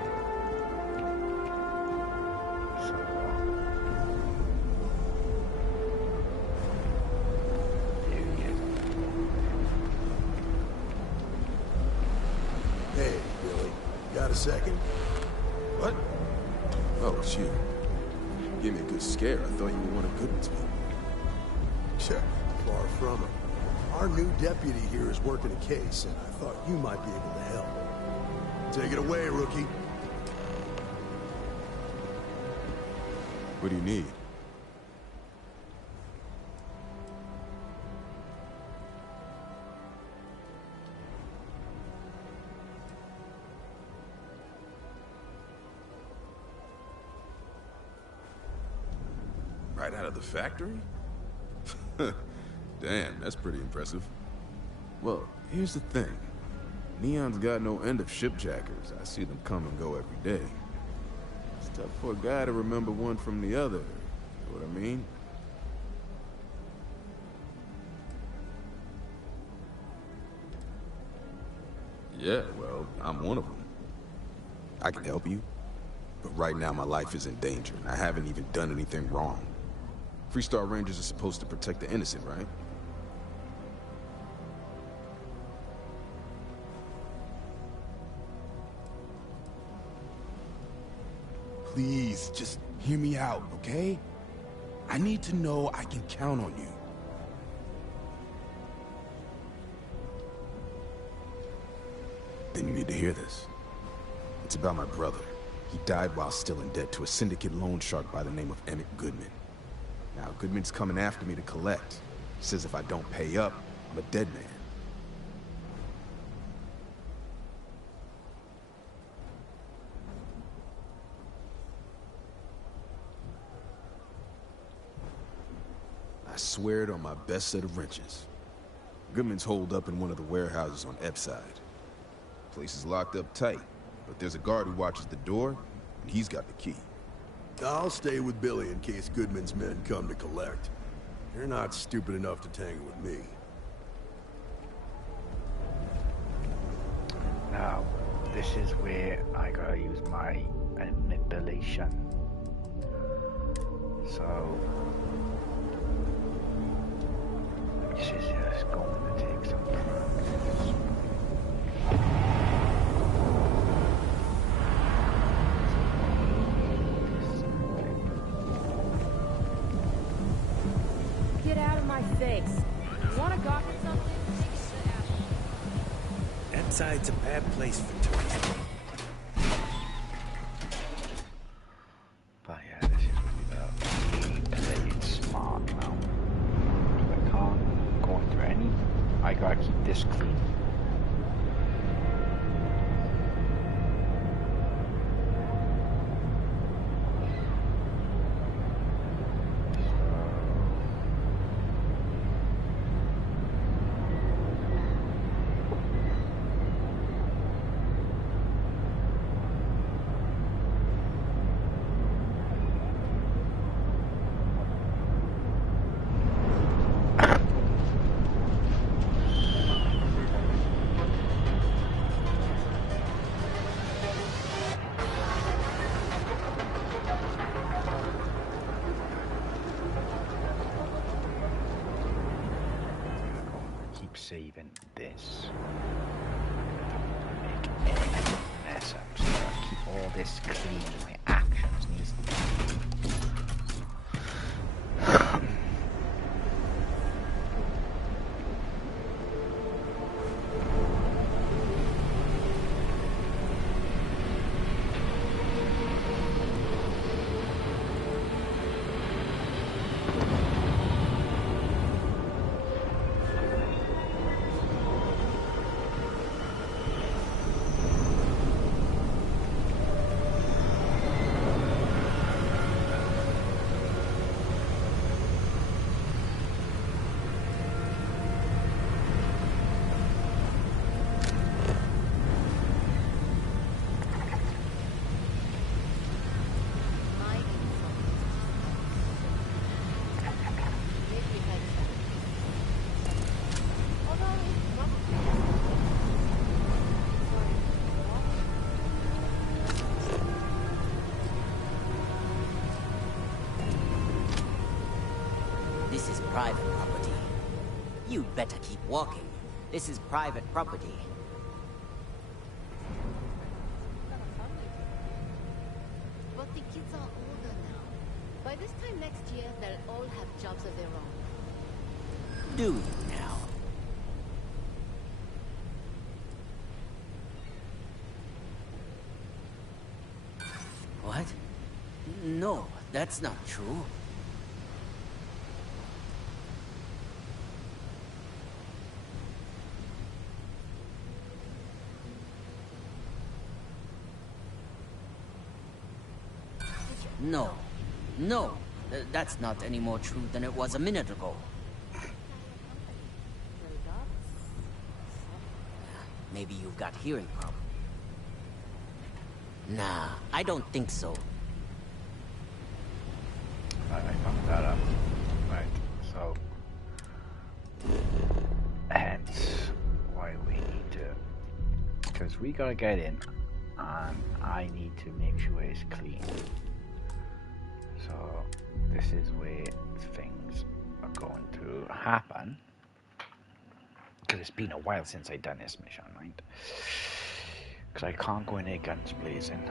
So second. What? Oh, shoot. Gave me a good scare. I thought you were one of Goodman's people. Sure, far from it. Our new deputy here is working a case, and I thought you might be able to help. Take it away, rookie. What do you need? Right out of the factory? Damn, that's pretty impressive. Well, here's the thing. Neon's got no end of shipjackers. I see them come and go every day. It's tough for a guy to remember one from the other. You know what I mean? Yeah, well, I'm one of them. I can help you, but right now my life is in danger, and I haven't even done anything wrong. FreeStar Rangers are supposed to protect the innocent, right? Please, just hear me out, okay? I need to know I can count on you. Then you need to hear this. It's about my brother. He died while still in debt to a syndicate loan shark by the name of Emmett Goodman. Now, Goodman's coming after me to collect. He says if I don't pay up, I'm a dead man. I swear it on my best set of wrenches. Goodman's holed up in one of the warehouses on Epside. Place is locked up tight, but there's a guard who watches the door, and he's got the key. I'll stay with Billy in case Goodman's men come to collect. They're not stupid enough to tangle with me. Now, this is where I gotta use my manipulation. So, this is just going to take some practice. Get out of my face. You wanna gawk at something? That side's a bad place for tourism. But yeah, this is really play it smart now. I can't go into any. I gotta keep this clean. Saving this. Make any mess up. So I keep all this clean. My actions need This is private property. You'd better keep walking. This is private property. By this time next year, they'll all have jobs of their own. Do it now. What? No, that's not true. No. No. That's not any more true than it was a minute ago. Maybe you've got hearing problem. Nah, I don't think so. I fucked that up. Right, so... hence why we need to... Because we gotta get in, and I need to make sure it's clean. So, this is where things are going to happen. Because it's been a while since I've done this mission, right? Because I can't go in there guns blazing,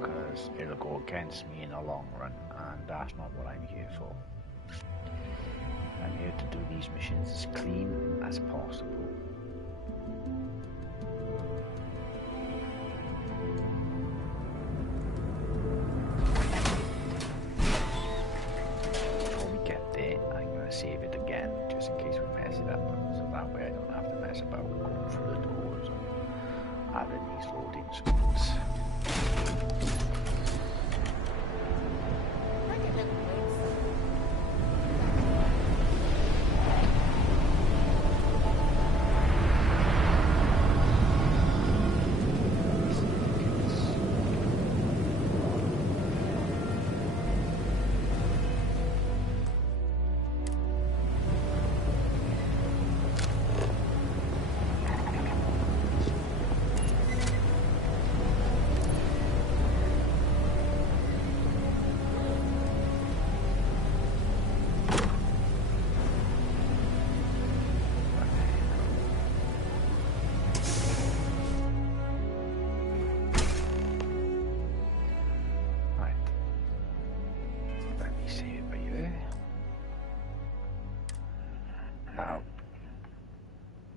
because it'll go against me in the long run, and that's not what I'm here for. I'm here to do these missions as clean as possible. Before we get there, I'm going to save it again, just in case we mess it up, so that way I don't have to mess about going through the doors or having these loading screens.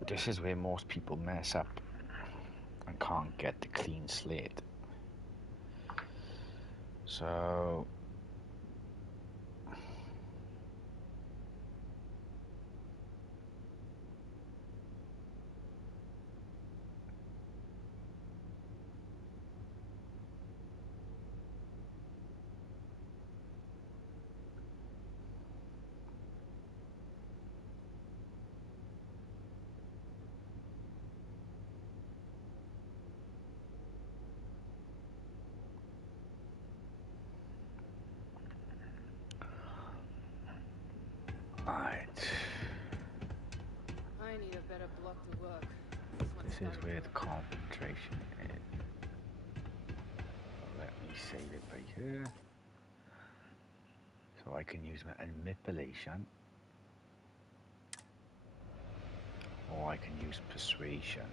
This is where most people mess up and can't get the clean slate. So I need a better block to work. this is where the concentration is. Let me save it right here. So I can use my manipulation. Or I can use persuasion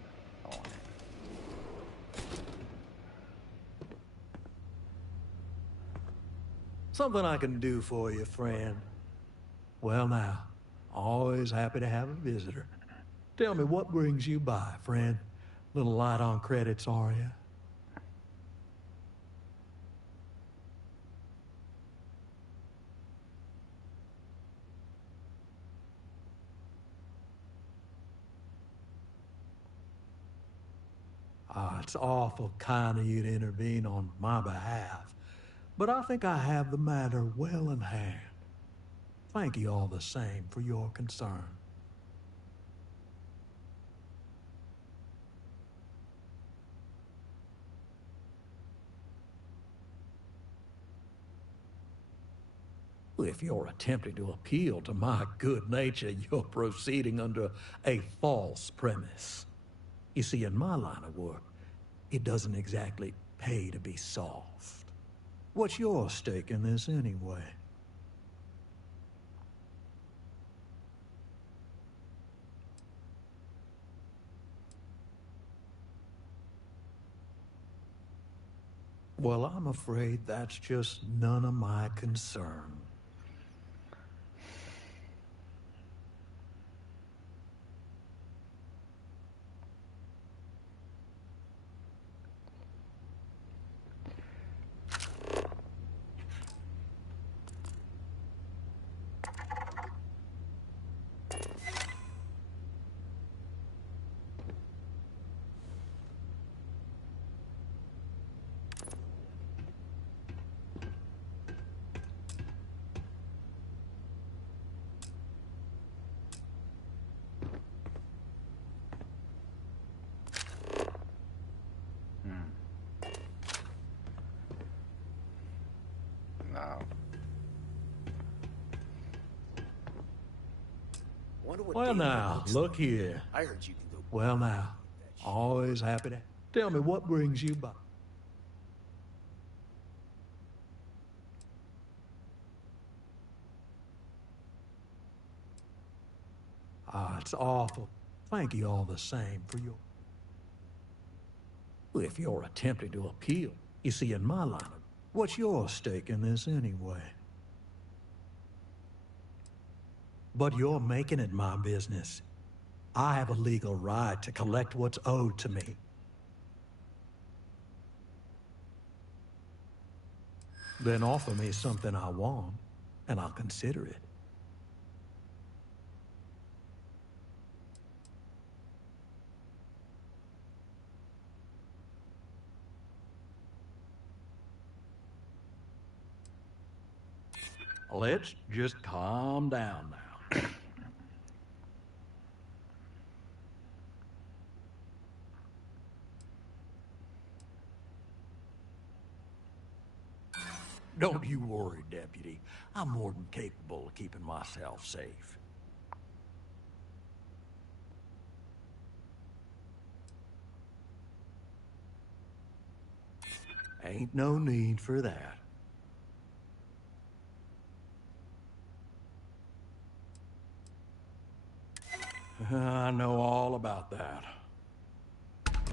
on it. Something I can do for you, friend. Well now, always happy to have a visitor. Tell me, what brings you by, friend? Little light on credits, are you? It's awful kind of you to intervene on my behalf, but I think I have the matter well in hand. Thank you all the same for your concern. If you're attempting to appeal to my good nature, you're proceeding under a false premise. You see, in my line of work, it doesn't exactly pay to be soft. What's your stake in this anyway? Well, I'm afraid that's just none of my concern. Well now, look here. I heard you can go. Well now, always happy to... Tell me, what brings you by? Ah, it's awful. Thank you all the same for your... Well, if you're attempting to appeal, you see, in my line of... What's your stake in this anyway? But you're making it my business. I have a legal right to collect what's owed to me. Then offer me something I want, and I'll consider it. Let's just calm down now. Don't you worry, Deputy. I'm more than capable of keeping myself safe. Ain't no need for that. I know all about that.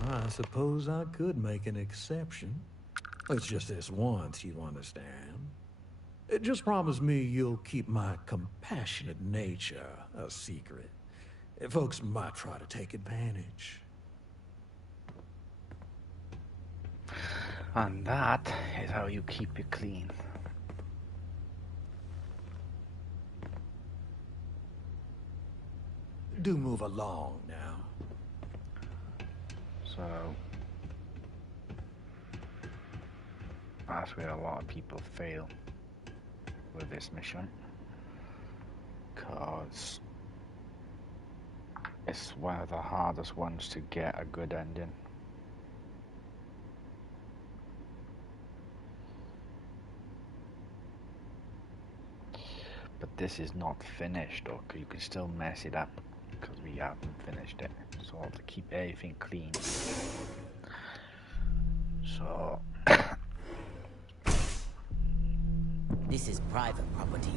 I suppose I could make an exception. It's just this once, you understand. Just promise me you'll keep my compassionate nature a secret. Folks might try to take advantage. And that is how you keep it clean. Do move along now. So that's where a lot of people fail with this mission, because it's one of the hardest ones to get a good ending. But this is not finished, or you can still mess it up because we haven't finished it. So to keep everything clean. So This is private property.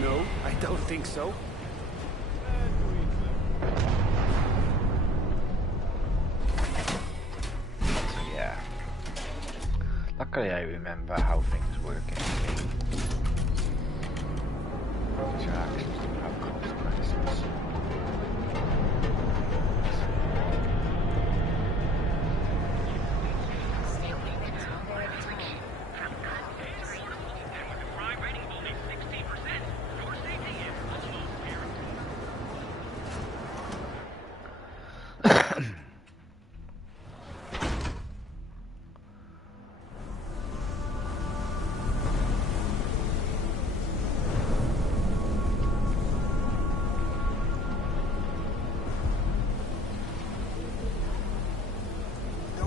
No, I don't think so. yeah. Luckily I remember how things work in the game. Which actions do have consequences.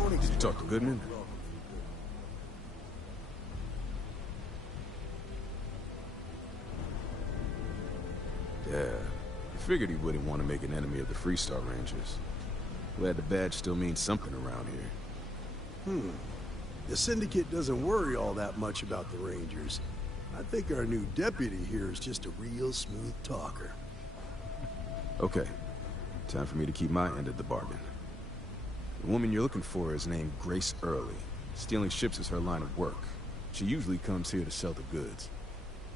Did you talk to Goodman? Yeah, I figured he wouldn't want to make an enemy of the FreeStar Rangers. Glad the badge still means something around here. The Syndicate doesn't worry all that much about the Rangers. I think our new deputy here is just a real smooth talker. Okay, time for me to keep my end of the bargain. The woman you're looking for is named Grace Early. Stealing ships is her line of work. She usually comes here to sell the goods.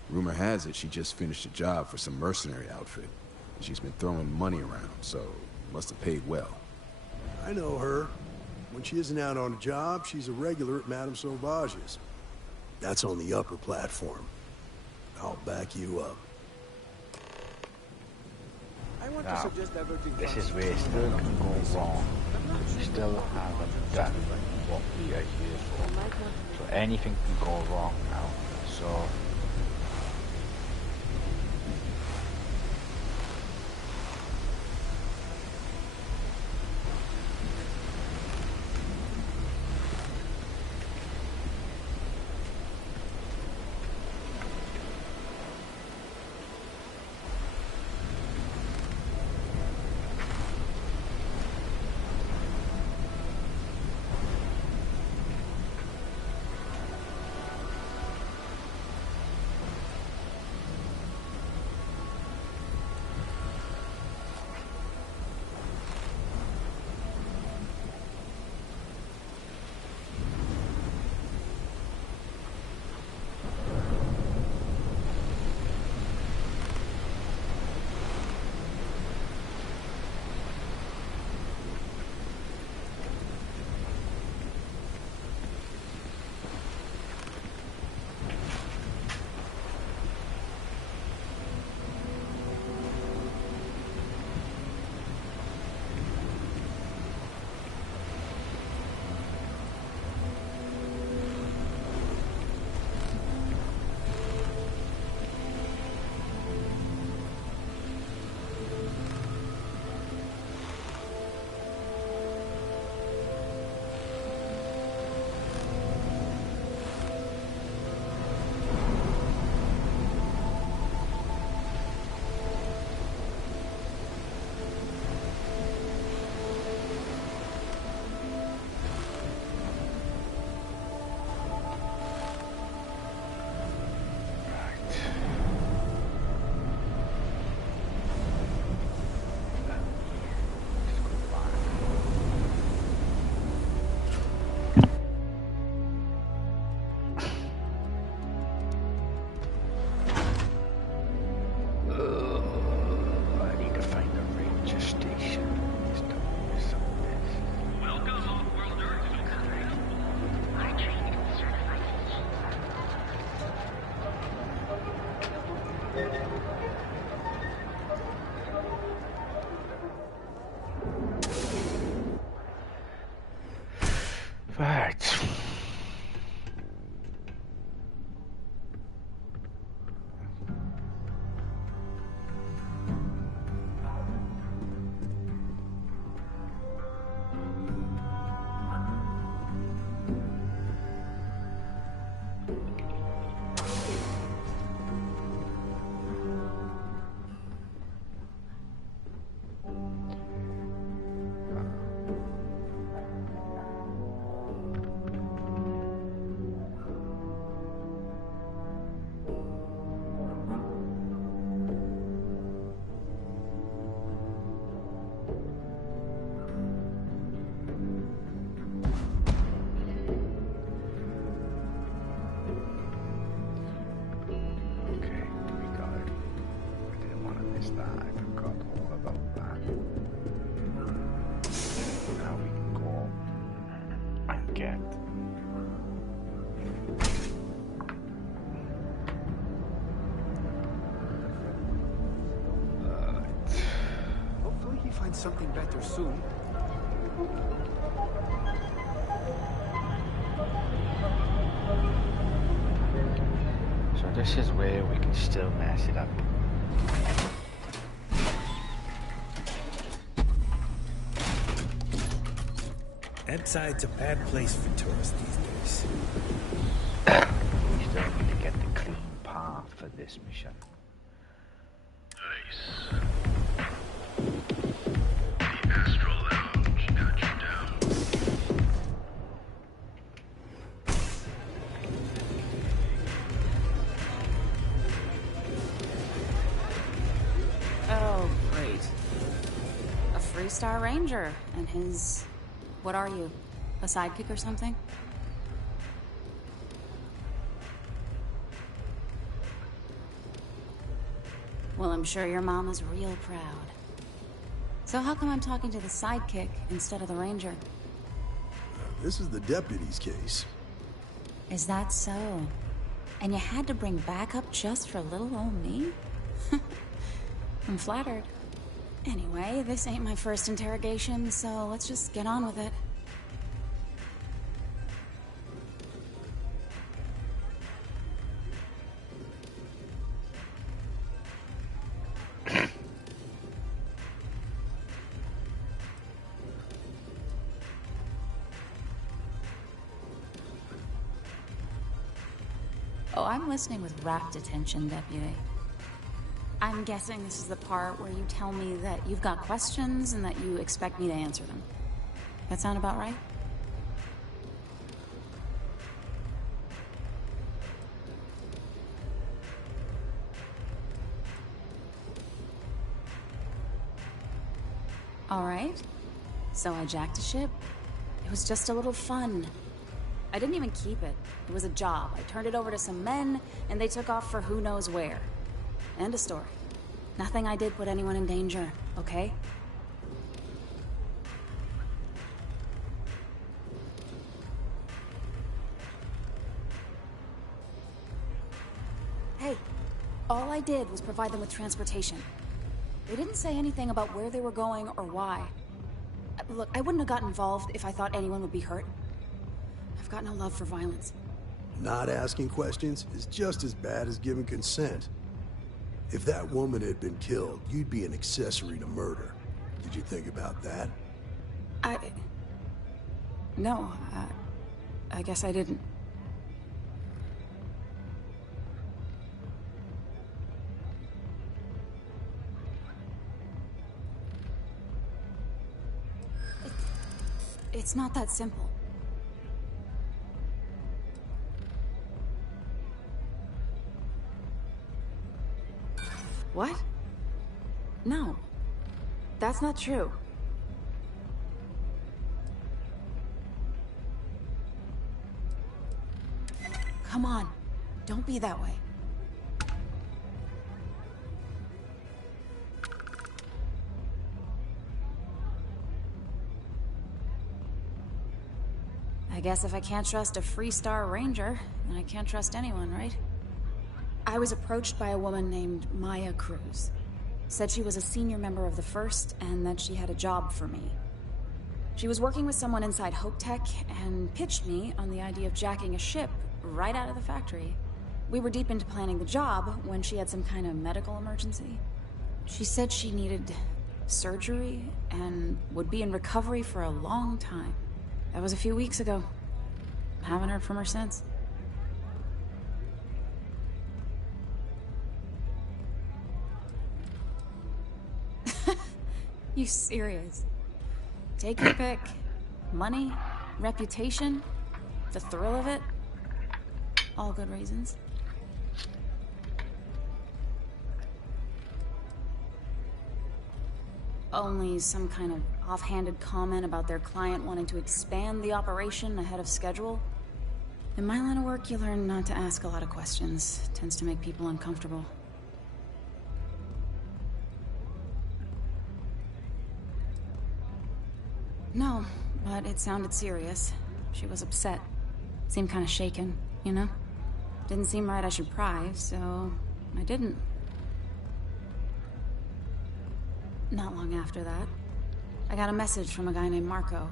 Rumor has it she just finished a job for some mercenary outfit. She's been throwing money around, so must have paid well. I know her. When she isn't out on a job, she's a regular at Madame Sauvage's. That's on the upper platform. I'll back you up. Now, this is where it still can go wrong. We still haven't done what we are here for. So anything can go wrong now. So Right. Hopefully he finds something better soon. So this is where we can still mess it up. Emside's a bad place for tourists these days. We still need to get the clean path for this mission. Nice. The Astral Lounge got you down. Oh, great. A FreeStar Ranger and his... What are you? A sidekick or something? Well, I'm sure your mom is real proud. So how come I'm talking to the sidekick instead of the ranger? This is the deputy's case. Is that so? And you had to bring backup just for little old me? I'm flattered. Anyway, this ain't my first interrogation, so let's just get on with it. Oh, I'm listening with rapt attention, Deputy. I'm guessing this is the part where you tell me that you've got questions and that you expect me to answer them. That sound about right? All right. So I jacked a ship. It was just a little fun. I didn't even keep it. It was a job. I turned it over to some men, and they took off for who knows where. End of story. Nothing I did put anyone in danger, okay? Hey, all I did was provide them with transportation. They didn't say anything about where they were going or why. Look, I wouldn't have gotten involved if I thought anyone would be hurt. I've got no love for violence. Not asking questions is just as bad as giving consent. If that woman had been killed, you'd be an accessory to murder. Did you think about that? No, I guess I didn't. It's not that simple. What? No. That's not true. Come on. Don't be that way. I guess if I can't trust a FreeStar Ranger, then I can't trust anyone, right? I was approached by a woman named Maya Cruz. Said she was a senior member of the First and that she had a job for me. She was working with someone inside Hope Tech and pitched me on the idea of jacking a ship right out of the factory. We were deep into planning the job when she had some kind of medical emergency. She said she needed surgery and would be in recovery for a long time. That was a few weeks ago. Haven't heard from her since. You serious? Take your pick. Money, reputation, the thrill of it. All good reasons. Only some kind of offhanded comment about their client wanting to expand the operation ahead of schedule. In my line of work, you learn not to ask a lot of questions. Tends to make people uncomfortable. No, but it sounded serious. She was upset. Seemed kind of shaken, you know? Didn't seem right I should pry, so I didn't. Not long after that, I got a message from a guy named Marco.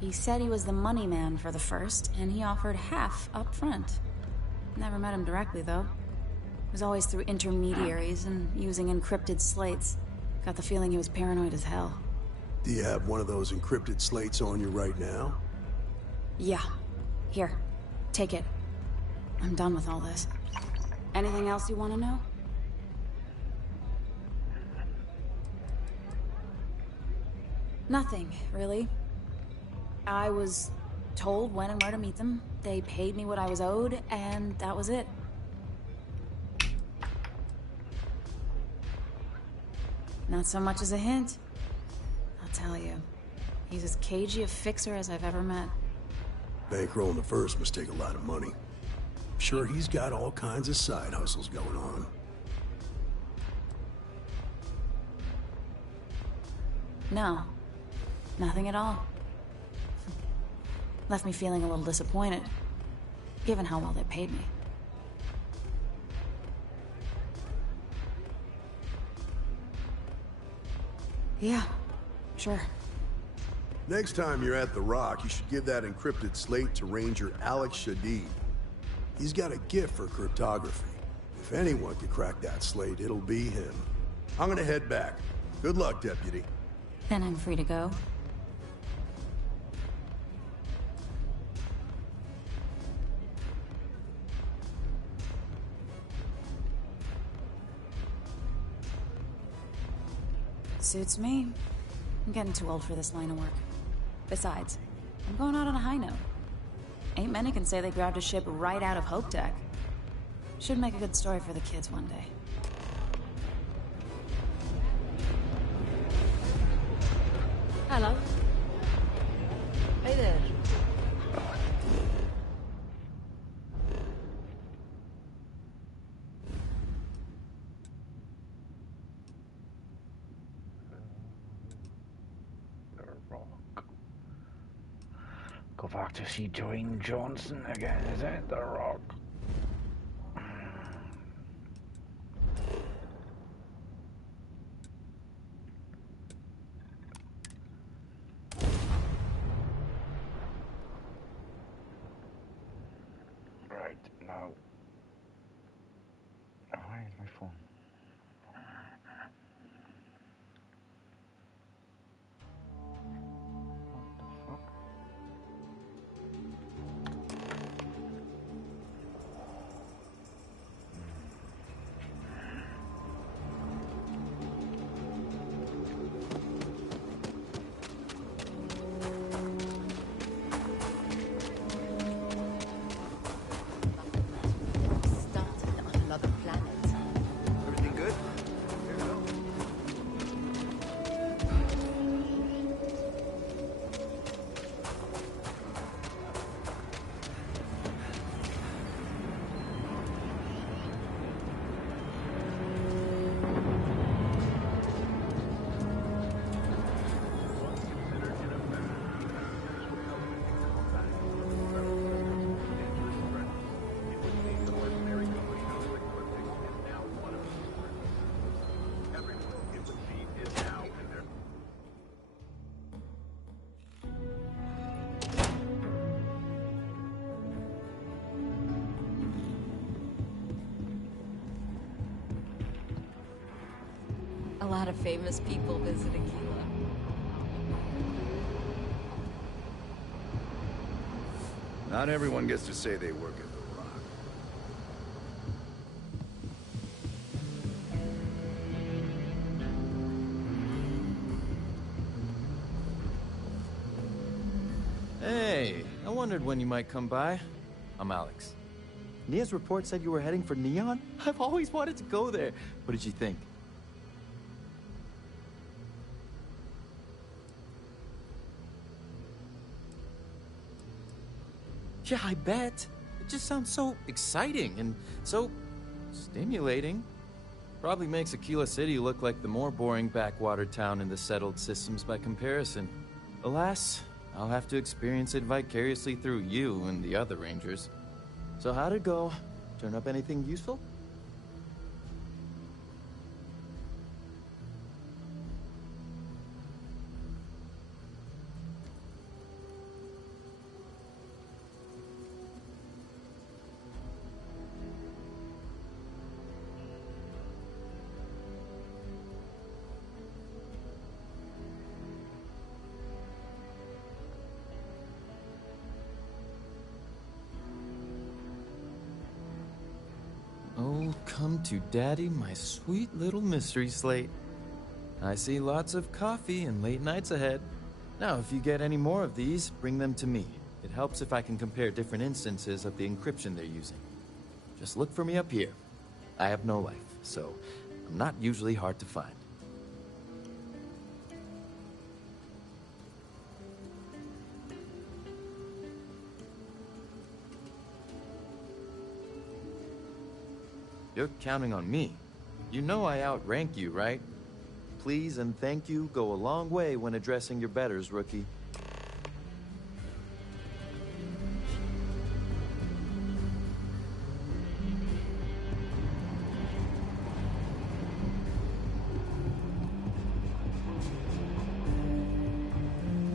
He said he was the money man for the First, and he offered half up front. Never met him directly, though. It was always through intermediaries and using encrypted slates. Got the feeling he was paranoid as hell. Do you have one of those encrypted slates on you right now? Yeah. Here. Take it. I'm done with all this. Anything else you want to know? Nothing, really. I was told when and where to meet them. They paid me what I was owed, and that was it. Not so much as a hint. I'll tell you. He's as cagey a fixer as I've ever met. Bankrolling the First must take a lot of money. I'm sure he's got all kinds of side hustles going on. No. Nothing at all. Left me feeling a little disappointed, given how well they paid me. Yeah, sure. Next time you're at the Rock, you should give that encrypted slate to Ranger Alex Shadid. He's got a gift for cryptography. If anyone could crack that slate, it'll be him. I'm gonna head back. Good luck, Deputy. Then I'm free to go. Suits me. I'm getting too old for this line of work. Besides, I'm going out on a high note. Ain't many can say they grabbed a ship right out of Hope Tech. Should make a good story for the kids one day. Hello. Hey there. Go back to see Dwayne Johnson again, is it? The Rock. Right, now. Where is my phone? A lot of famous people visit Aquila. Not everyone gets to say they work at the Rock. Hey, I wondered when you might come by. I'm Alex. Nia's report said you were heading for Neon? I've always wanted to go there. What did you think? Yeah, I bet. It just sounds so exciting and so stimulating. Probably makes Aquila City look like the more boring backwater town in the settled systems by comparison. Alas, I'll have to experience it vicariously through you and the other Rangers. So how'd it go? Turn up anything useful? Oh, come to Daddy, my sweet little mystery slate. I see lots of coffee and late nights ahead. Now, if you get any more of these, bring them to me. It helps if I can compare different instances of the encryption they're using. Just look for me up here. I have no life, so I'm not usually hard to find. You're counting on me. You know I outrank you, right? Please and thank you go a long way when addressing your betters, rookie.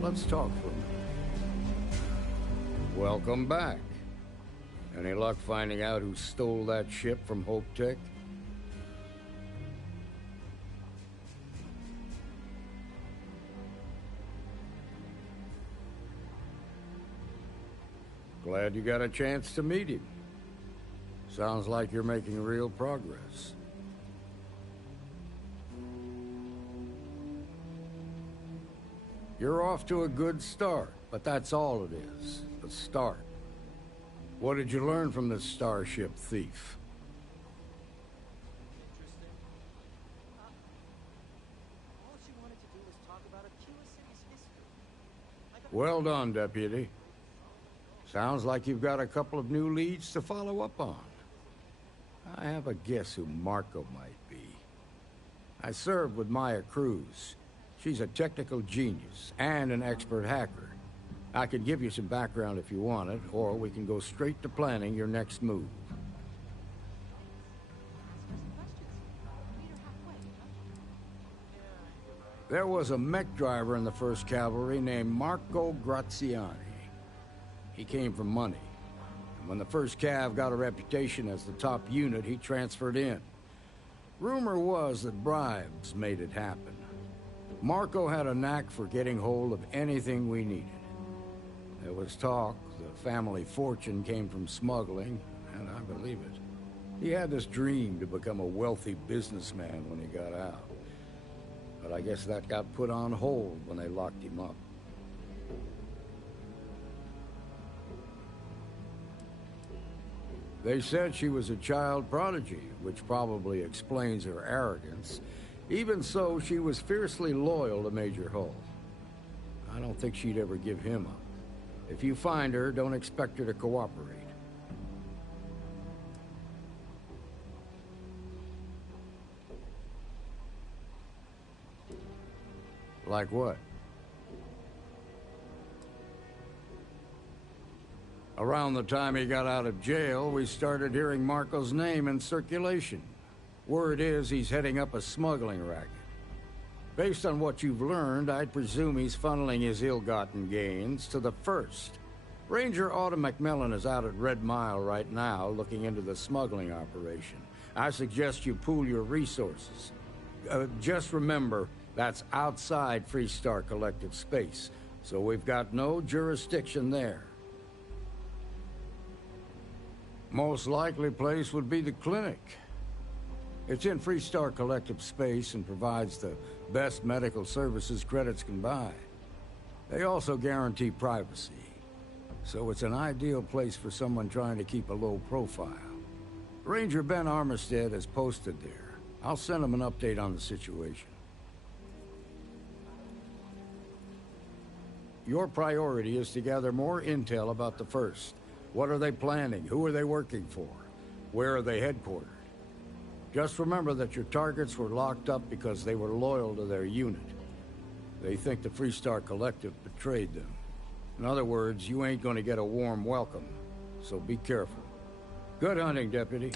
Let's talk for a minute. Welcome back. Any luck finding out who stole that ship from Hope Tech? Glad you got a chance to meet him. Sounds like you're making real progress. You're off to a good start, but that's all it is, a start. What did you learn from this starship thief? Well done, Deputy. Sounds like you've got a couple of new leads to follow up on. I have a guess who Marco might be. I served with Maya Cruz. She's a technical genius and an expert hacker. I could give you some background if you want it, or we can go straight to planning your next move. There was a mech driver in the 1st Cavalry named Marco Graziani. He came from money. And when the 1st Cav got a reputation as the top unit, he transferred in. Rumor was that bribes made it happen. Marco had a knack for getting hold of anything we needed. There was talk the family fortune came from smuggling, and I believe it. He had this dream to become a wealthy businessman when he got out. But I guess that got put on hold when they locked him up. They said she was a child prodigy, which probably explains her arrogance. Even so, she was fiercely loyal to Major Hull. I don't think she'd ever give him up. If you find her, don't expect her to cooperate. Like what? Around the time he got out of jail, we started hearing Marco's name in circulation. Word is he's heading up a smuggling racket. Based on what you've learned, I'd presume he's funneling his ill-gotten gains to the 1st. Ranger Autumn McMillan is out at Red Mile right now looking into the smuggling operation. I suggest you pool your resources. Just remember, that's outside FreeStar Collective space, so we've got no jurisdiction there. Most likely place would be the clinic. It's in FreeStar Collective space and provides the best medical services credits can buy. They also guarantee privacy, so it's an ideal place for someone trying to keep a low profile. Ranger Ben Armistead is posted there. I'll send him an update on the situation. Your priority is to gather more intel about the First. What are they planning? Who are they working for? Where are they headquartered? Just remember that your targets were locked up because they were loyal to their unit. They think the FreeStar Collective betrayed them. In other words, you ain't gonna get a warm welcome, so be careful. Good hunting, Deputy.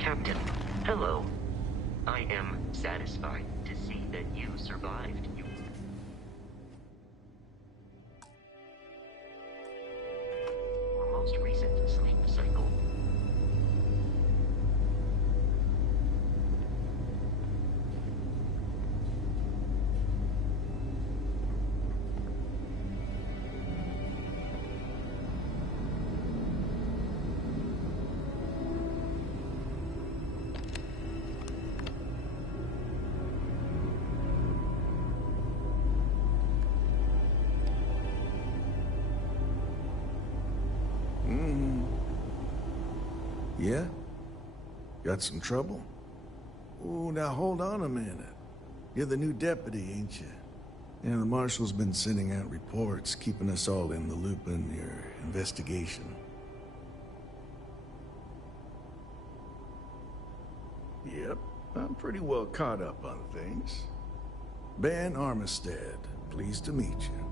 Captain, hello. I am satisfied to see that you survived. Your most recent sleep cycle. Yeah? Got some trouble? Oh, now hold on a minute. You're the new deputy, ain't you? Yeah, the marshal's been sending out reports, keeping us all in the loop in your investigation. Yep, I'm pretty well caught up on things. Ben Armistead, pleased to meet you.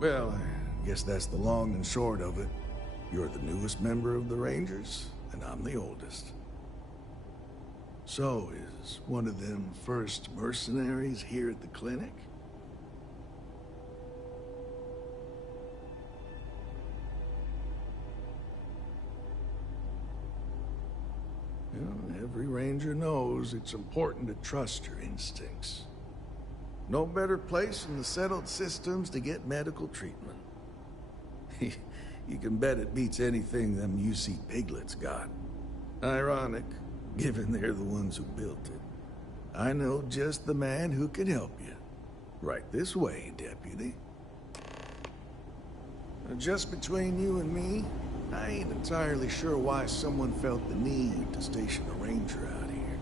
Well, I guess that's the long and short of it. You're the newest member of the Rangers, and I'm the oldest. So, is one of them first mercenaries here at the clinic? Well, every Ranger knows it's important to trust your instincts. No better place in the settled systems to get medical treatment. You can bet it beats anything them UC piglets got. Ironic, given they're the ones who built it. I know just the man who can help you. Right this way, Deputy. Just between you and me, I ain't entirely sure why someone felt the need to station a ranger out here.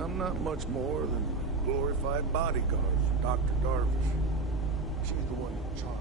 I'm not much more than a glorified bodyguard for Dr. Darvish. She's the one in charge.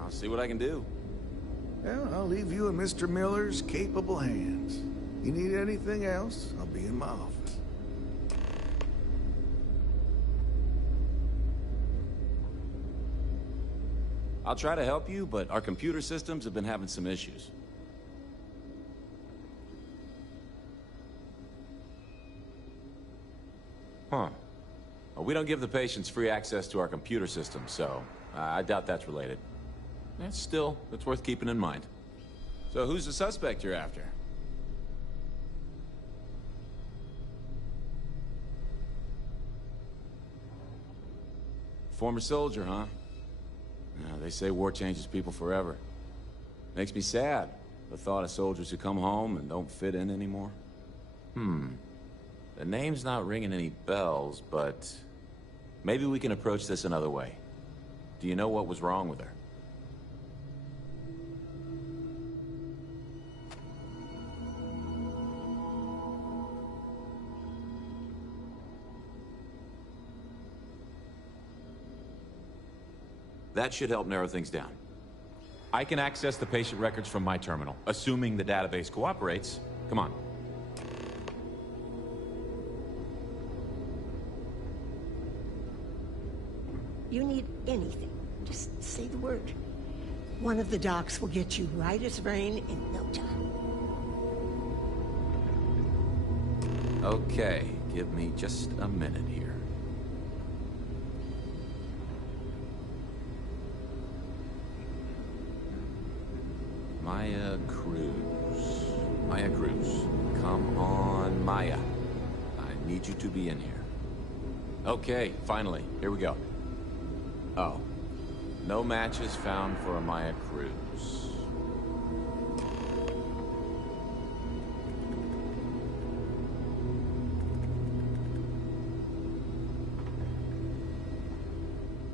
I'll see what I can do. Well, I'll leave you in Mr. Miller's capable hands. You need anything else, I'll be in my office. I'll try to help you, but our computer systems have been having some issues. Huh. Well, we don't give the patients free access to our computer system, so I doubt that's related. Still, it's worth keeping in mind. So who's the suspect you're after? Former soldier, huh? Yeah, they say war changes people forever. Makes me sad, the thought of soldiers who come home and don't fit in anymore. The name's not ringing any bells, but maybe we can approach this another way. Do you know what was wrong with her? That should help narrow things down. I can access the patient records from my terminal, assuming the database cooperates. Come on. You need anything, just say the word. One of the docs will get you right as rain in no time. Okay, give me just a minute here. Maya Cruz. Maya Cruz. Come on, Maya. I need you to be in here. Okay, finally. Here we go. Oh. No matches found for a Maya Cruz.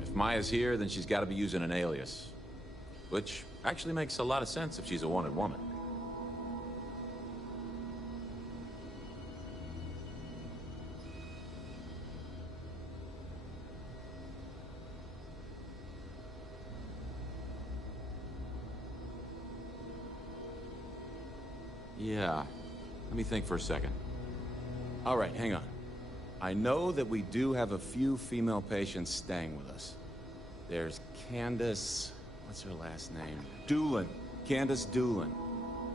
If Maya's here, then she's got to be using an alias. Which actually makes a lot of sense if she's a wanted woman. Yeah. Let me think for a second. All right, hang on. I know that we do have a few female patients staying with us. There's Candace... what's her last name? Doolin. Candace Doolin.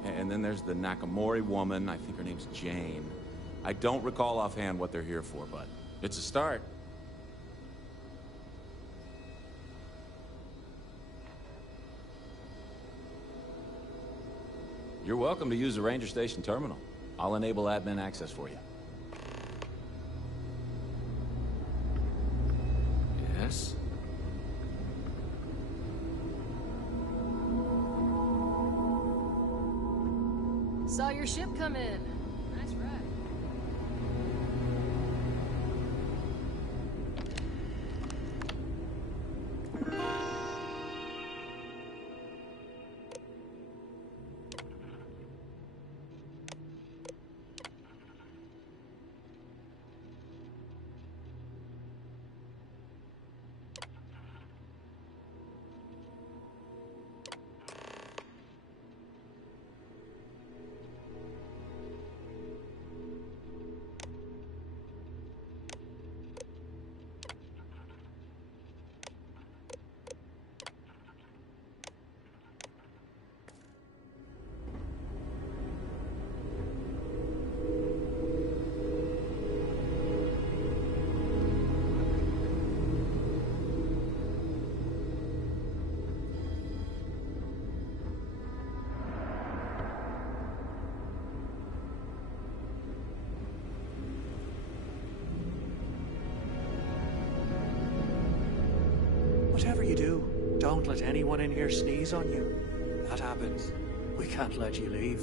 And then there's the Nakamori woman. I think her name's Jane. I don't recall offhand what they're here for, but it's a start. You're welcome to use the Ranger Station terminal. I'll enable admin access for you. Yes? Saw your ship come in. Nice ride. Whatever you do, don't let anyone in here sneeze on you. That happens. We can't let you leave.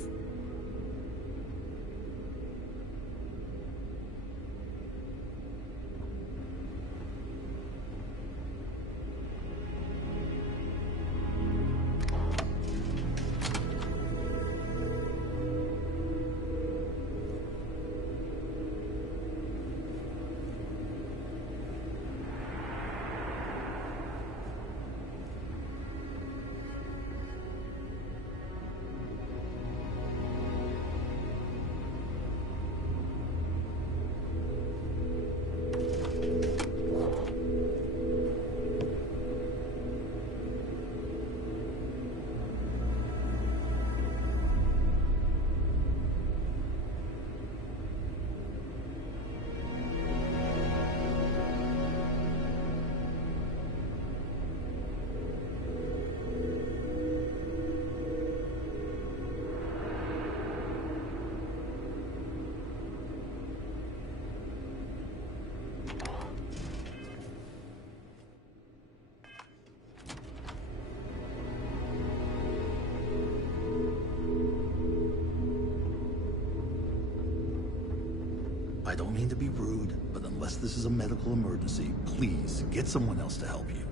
I don't mean to be rude, but unless this is a medical emergency, please get someone else to help you.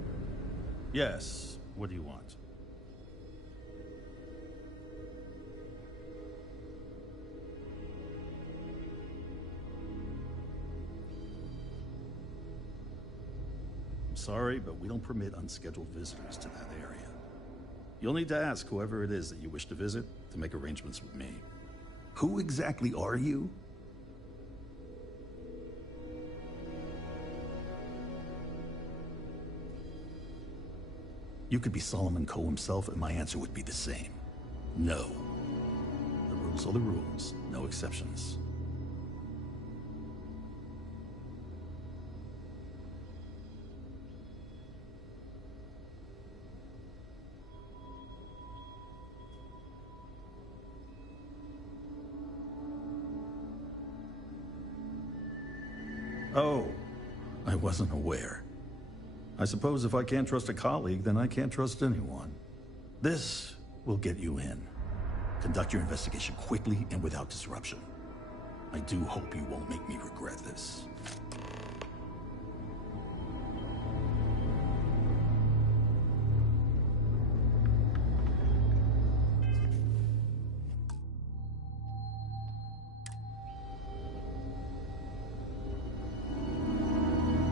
Yes. What do you want? I'm sorry, but we don't permit unscheduled visitors to that area. You'll need to ask whoever it is that you wish to visit to make arrangements with me. Who exactly are you? You could be Solomon Coe himself, and my answer would be the same. No. The rules are the rules, no exceptions. Oh, I wasn't aware. I suppose if I can't trust a colleague, then I can't trust anyone. This will get you in. Conduct your investigation quickly and without disruption. I do hope you won't make me regret this.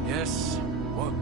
Yes. What?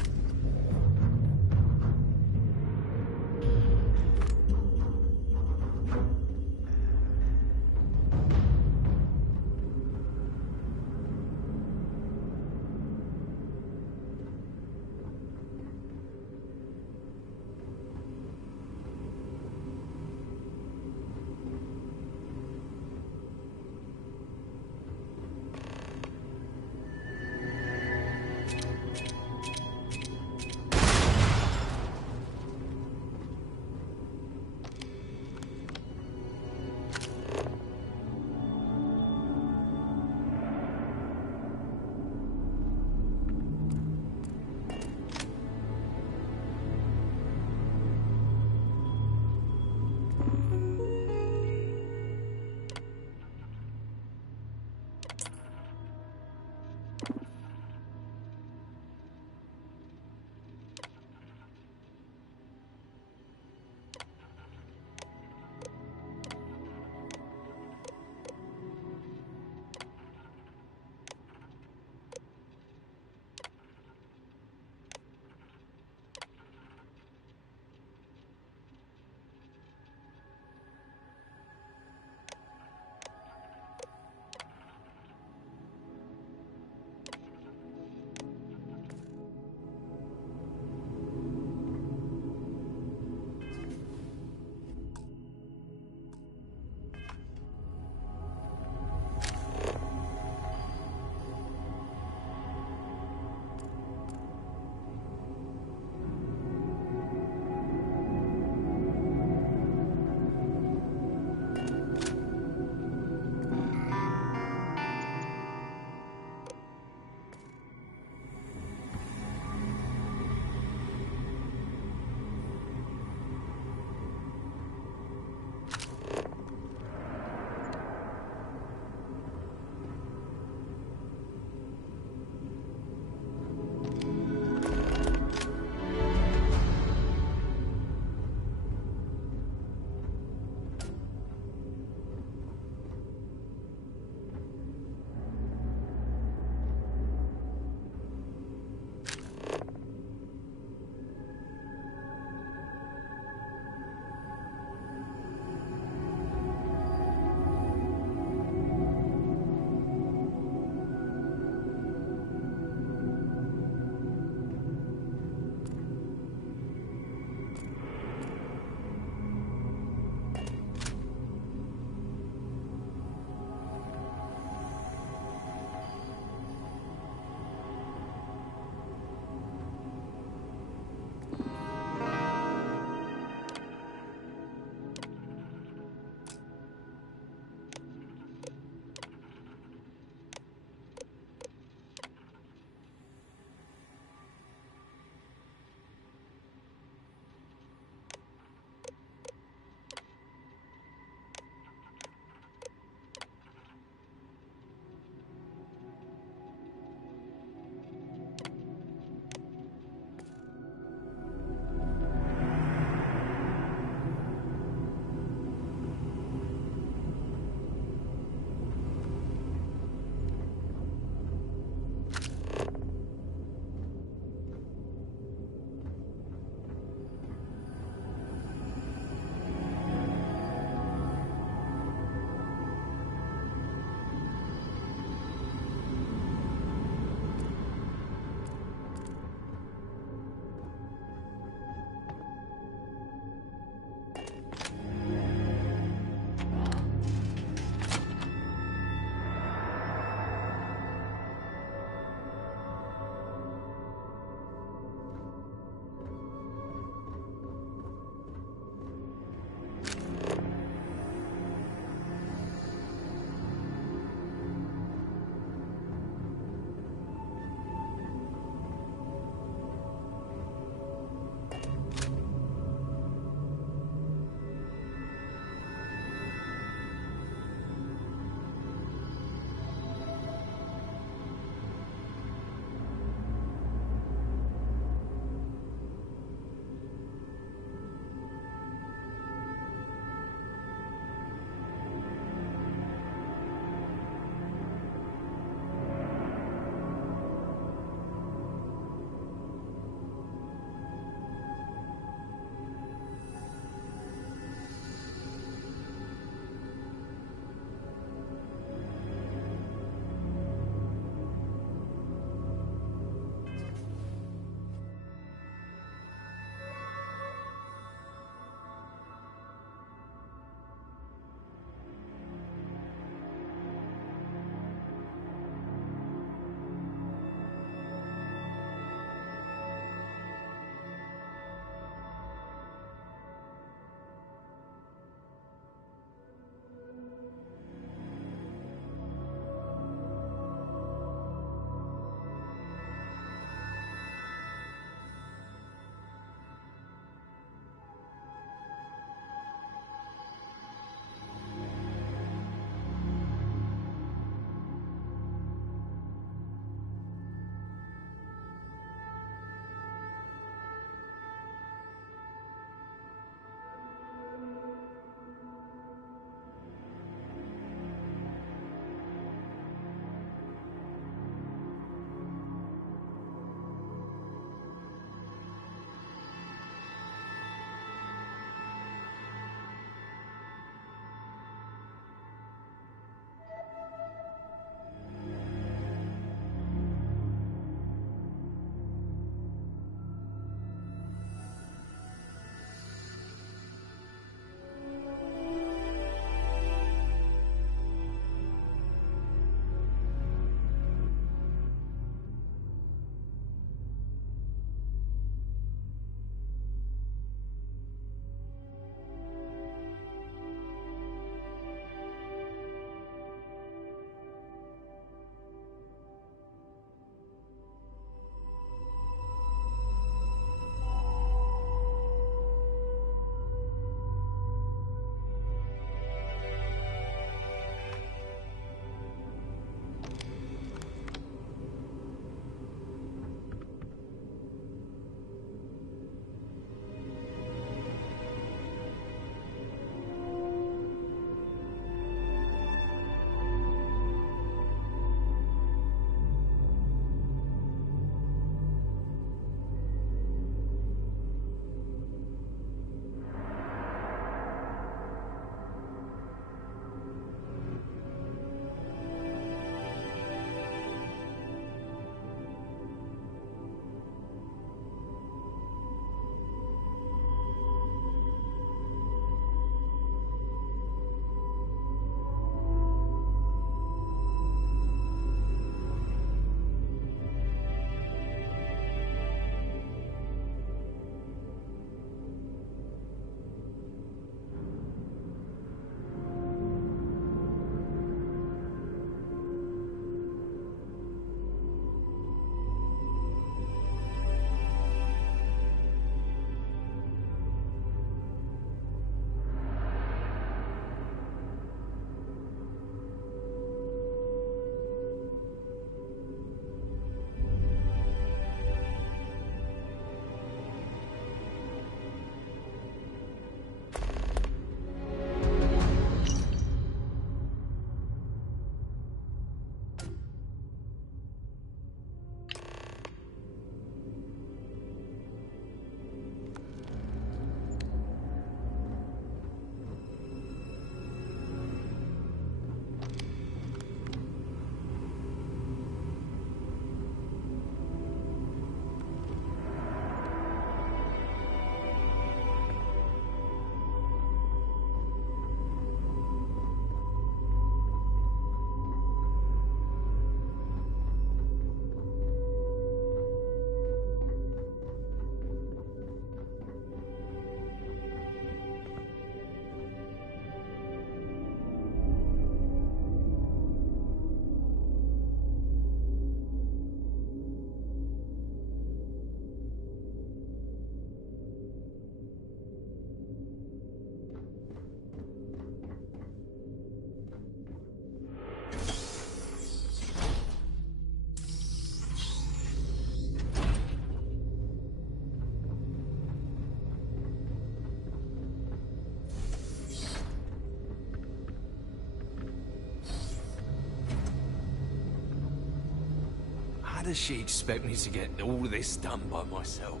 does she expect me to get all of this done by myself?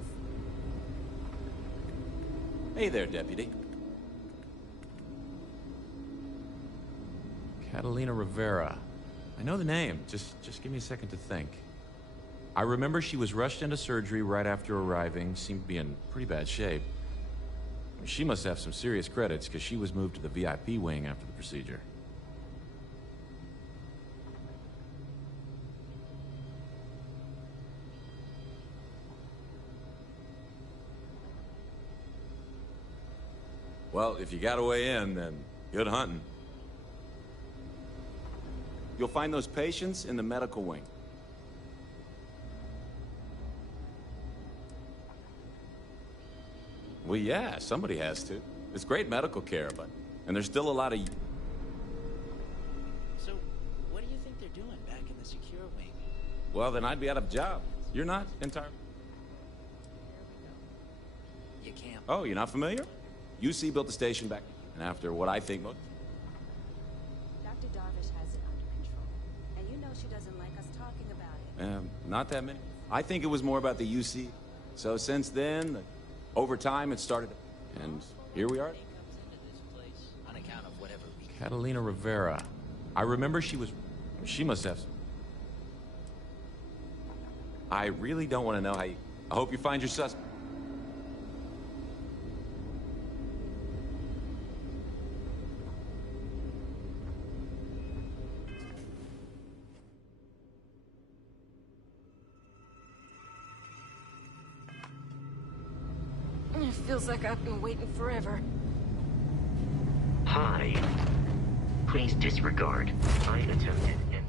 Hey there, Deputy. Catalina Rivera. I know the name. Just give me a second to think. I remember she was rushed into surgery right after arriving. Seemed to be in pretty bad shape. She must have some serious credits, because she was moved to the VIP wing after the procedure. Well, if you got a way in, then good hunting. You'll find those patients in the medical wing. Well, yeah, somebody has to. It's great medical care, but... And there's still a lot of... So, what do you think they're doing back in the secure wing? Well, then I'd be out of a job. You're not entirely... You can't. Oh, you're not familiar? UC built the station back... And after what I think... Dr. Darvish has it under control. And you know she doesn't like us talking about it. Not that many. I think it was more about the UC. So since then, over time, it started... And here we are. On account of whatever we... Catalina Rivera. I remember she was... She must have... I really don't want to know how you... I hope you find your suspect. It feels like I've been waiting forever. Hi. Please disregard. I attempted an...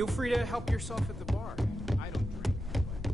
Feel free to help yourself at the bar. I don't drink, but...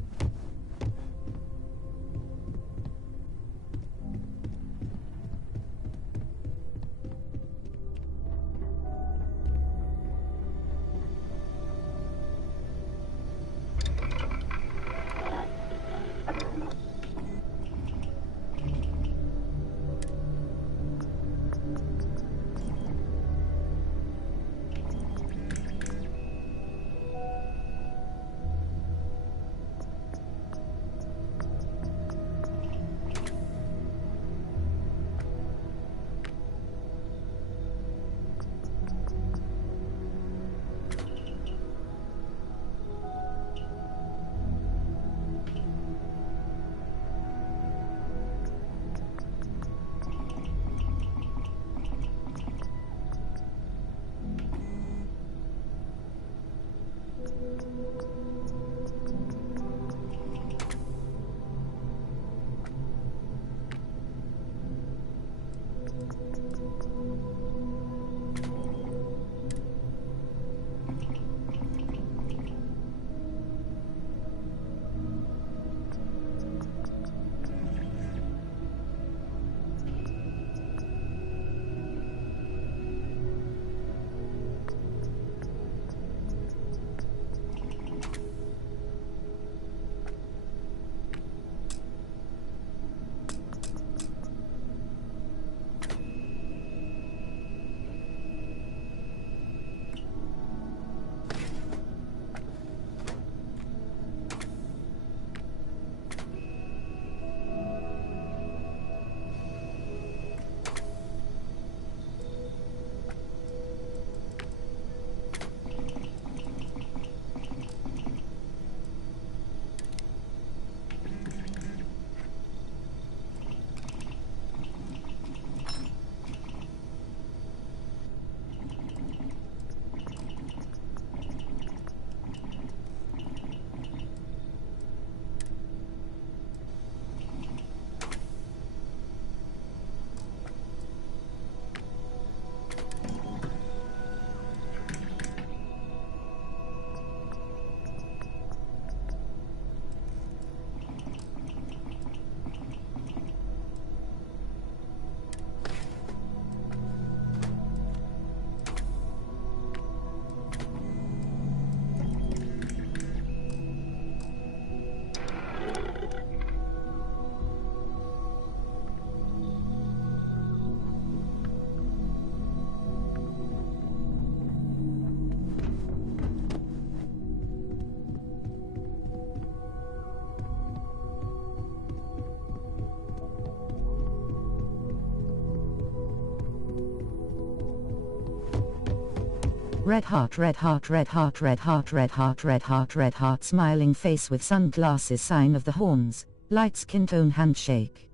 Red heart, red heart, red heart, red heart, red heart, red heart, red heart, smiling face with sunglasses, sign of the horns, light skin tone handshake.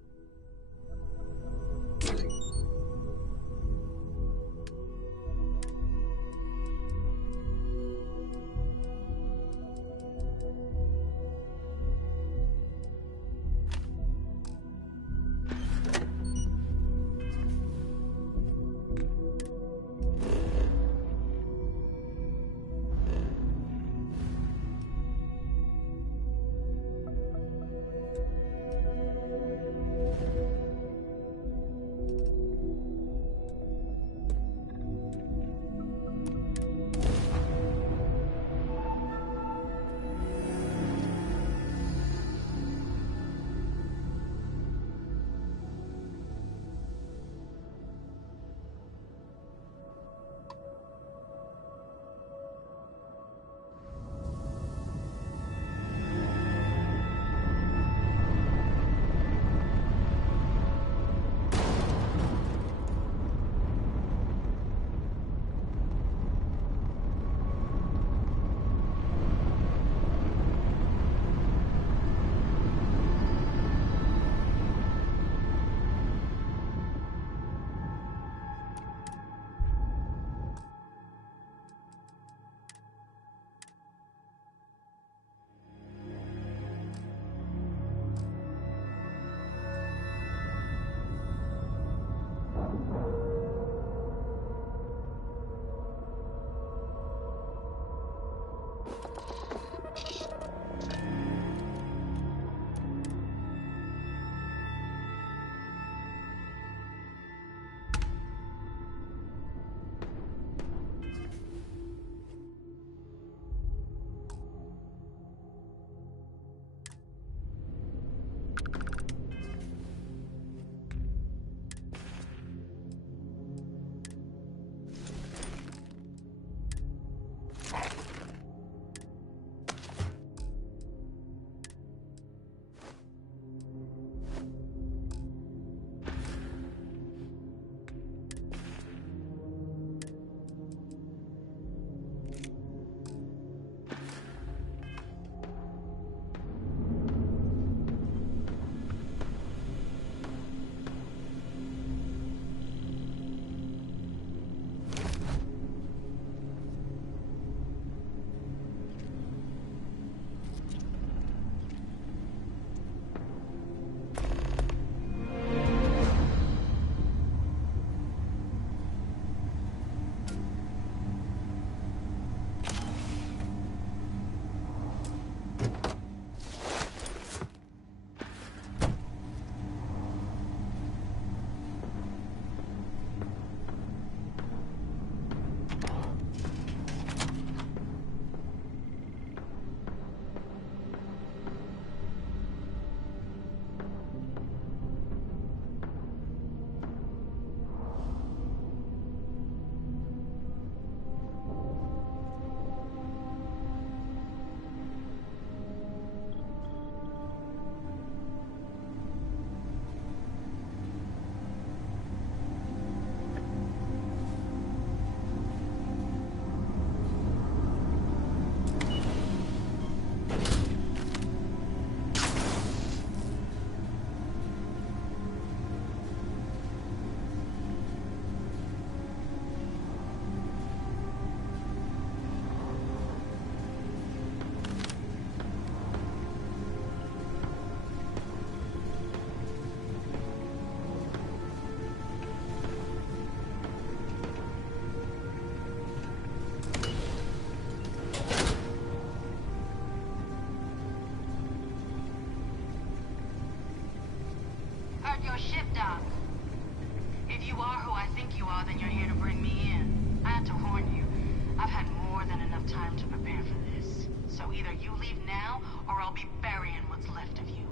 Doc, if you are who I think you are, then you're here to bring me in. I had to warn you. I've had more than enough time to prepare for this. So either you leave now, or I'll be burying what's left of you.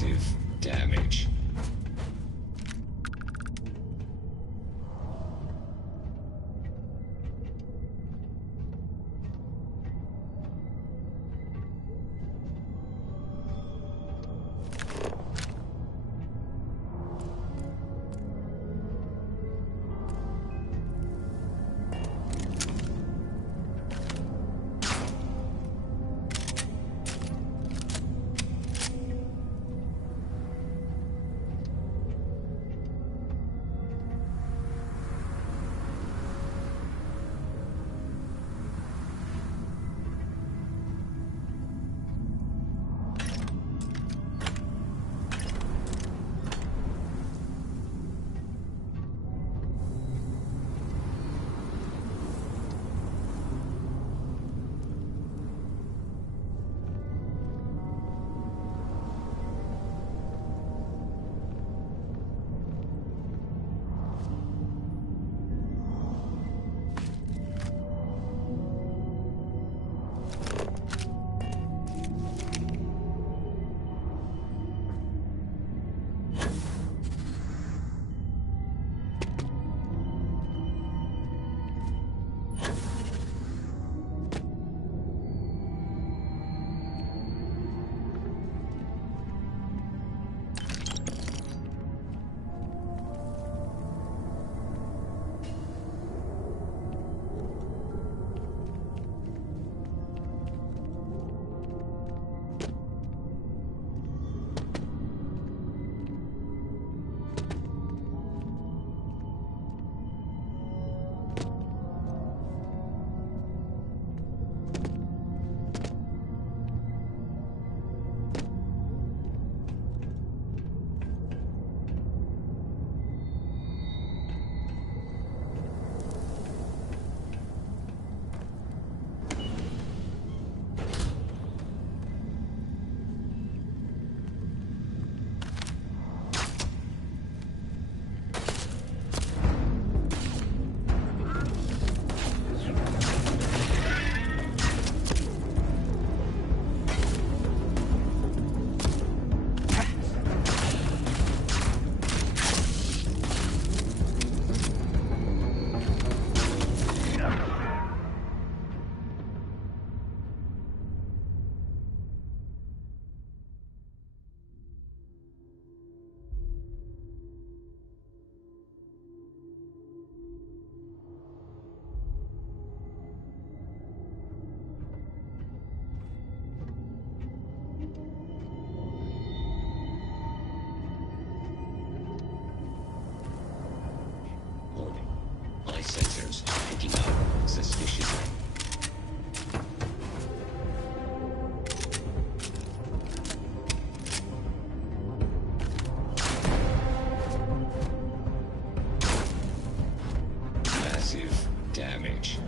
Massive damage. My sensors are picking up suspiciously. Massive damage.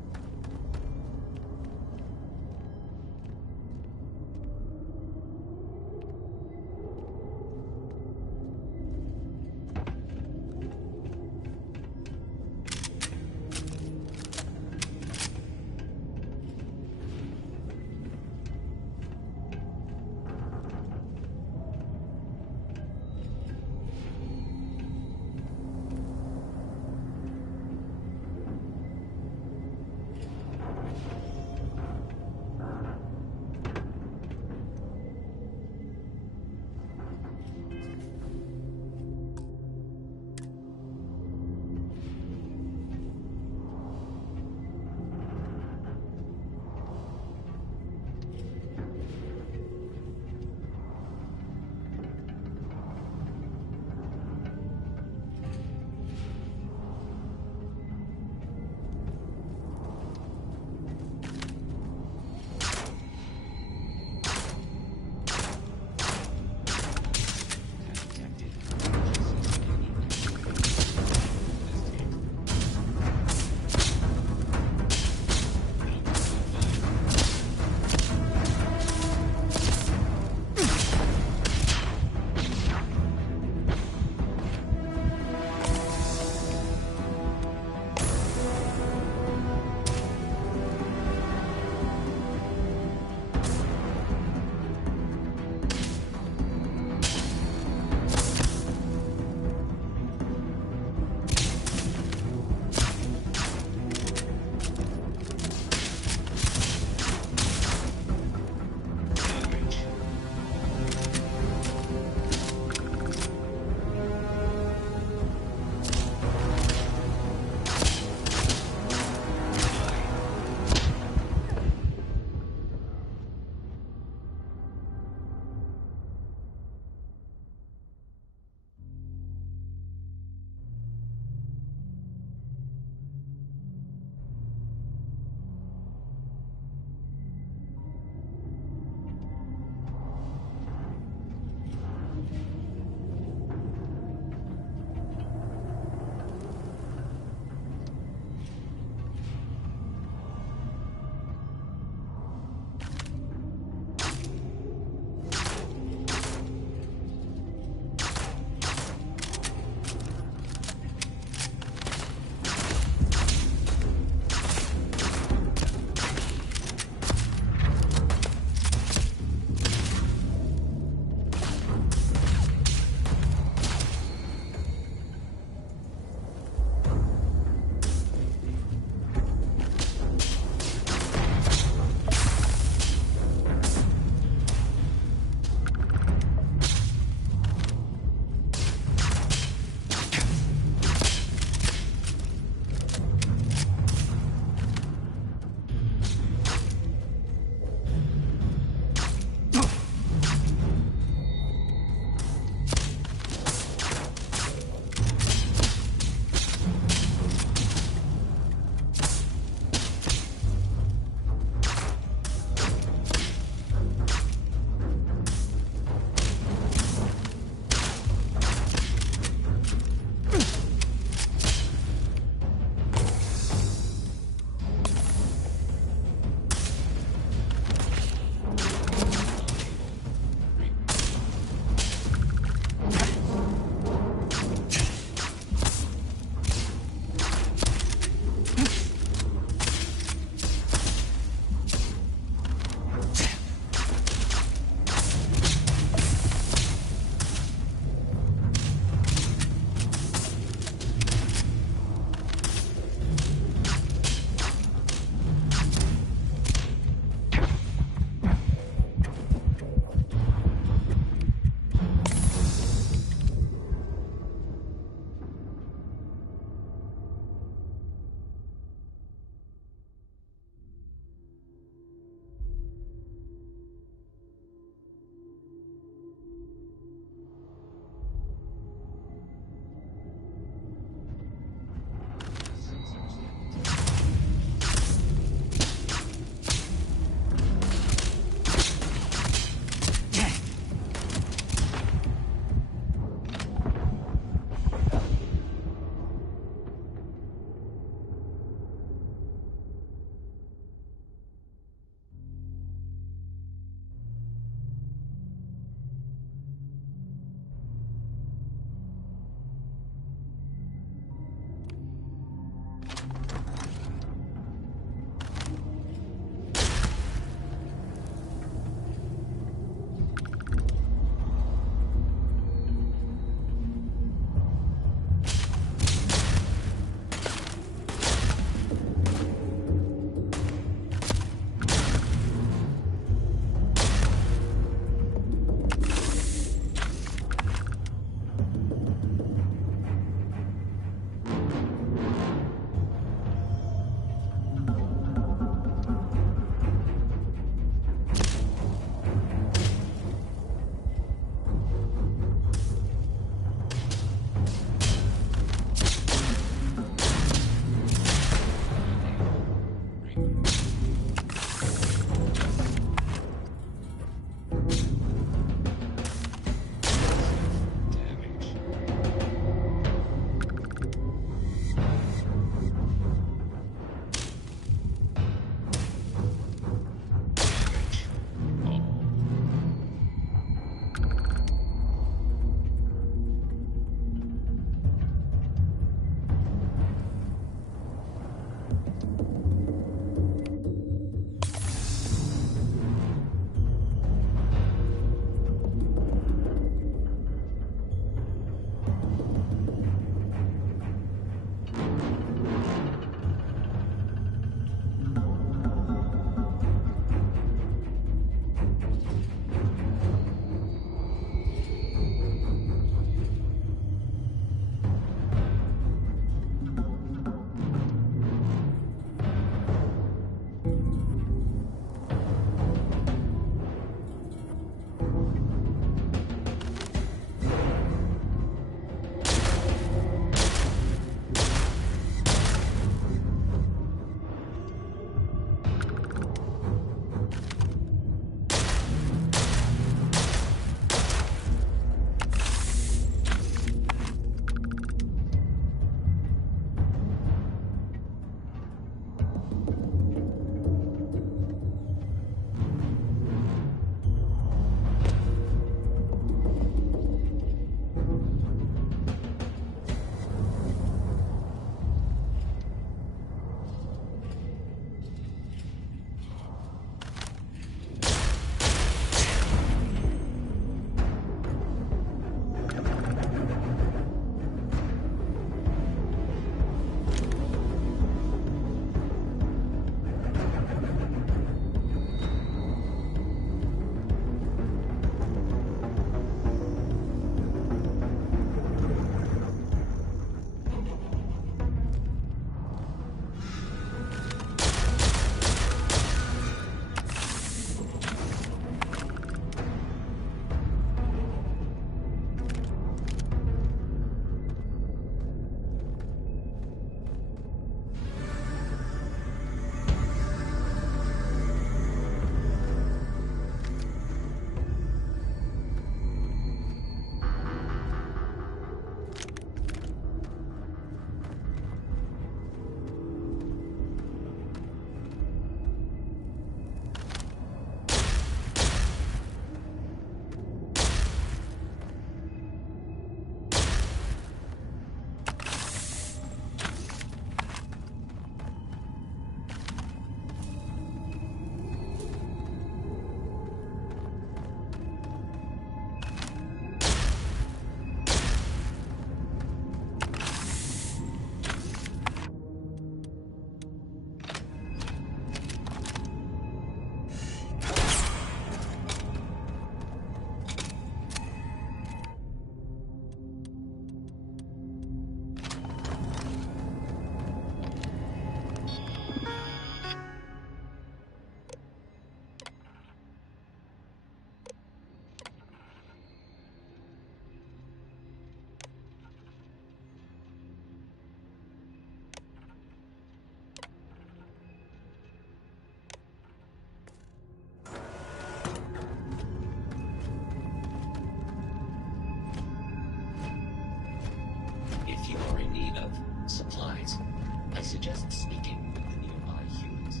suggest sneaking through the nearby humans.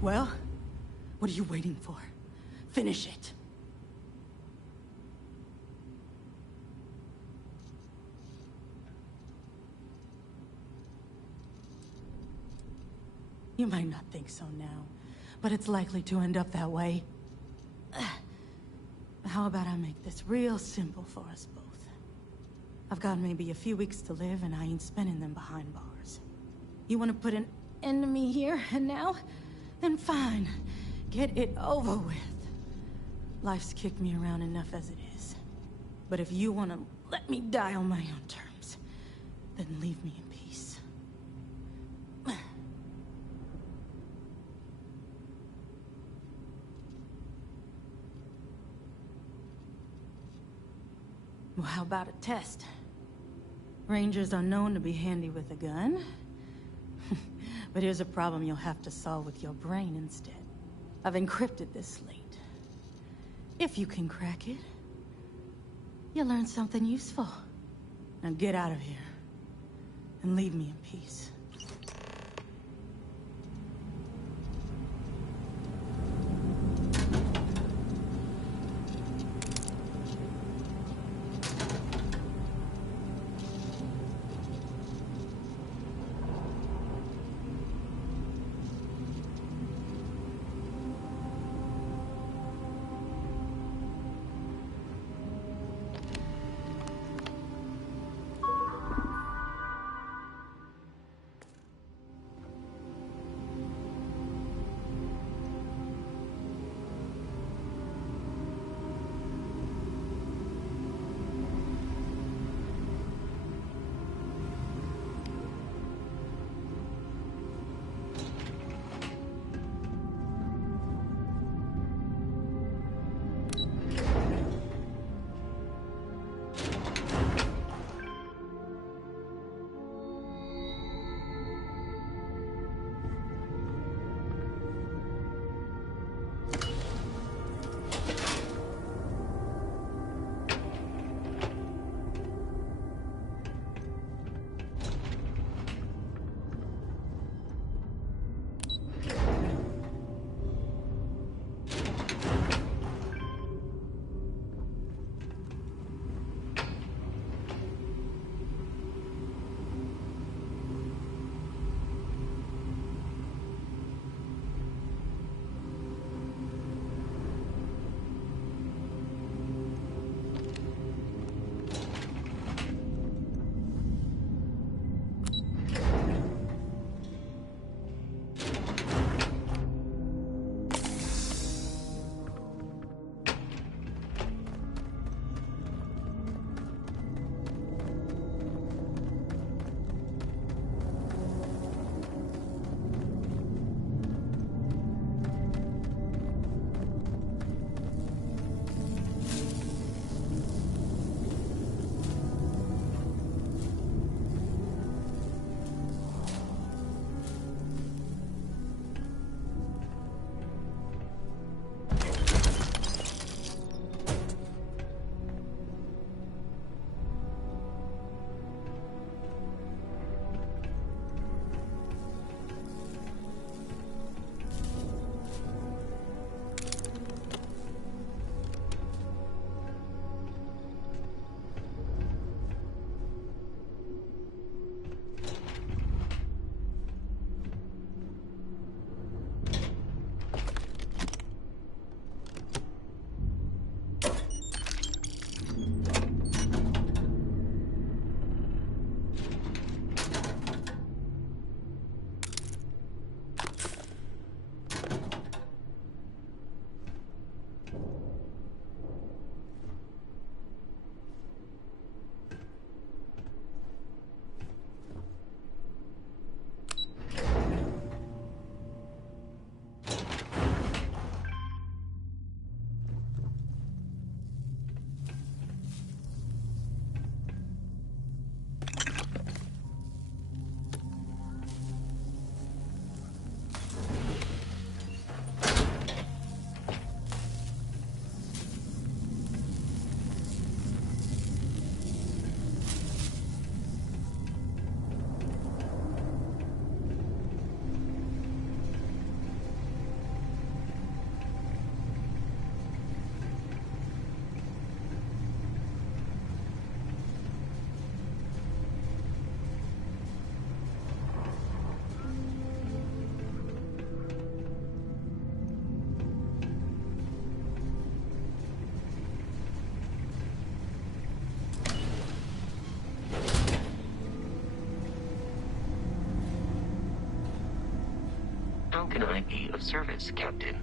Well, what are you waiting for? Finish it. You might not think so now, but it's likely to end up that way. How about I make this real simple for us both? I've got maybe a few weeks to live, and I ain't spending them behind bars. You want to put an end to me here and now? Then fine. Get it over with. Life's kicked me around enough as it is. But if you want to let me die on my own terms, then leave me in peace. Well, how about a test? Rangers are known to be handy with a gun. But here's a problem you'll have to solve with your brain instead. I've encrypted this slate. If you can crack it, you'll learn something useful. Now get out of here, and leave me in peace. can I be of service, Captain?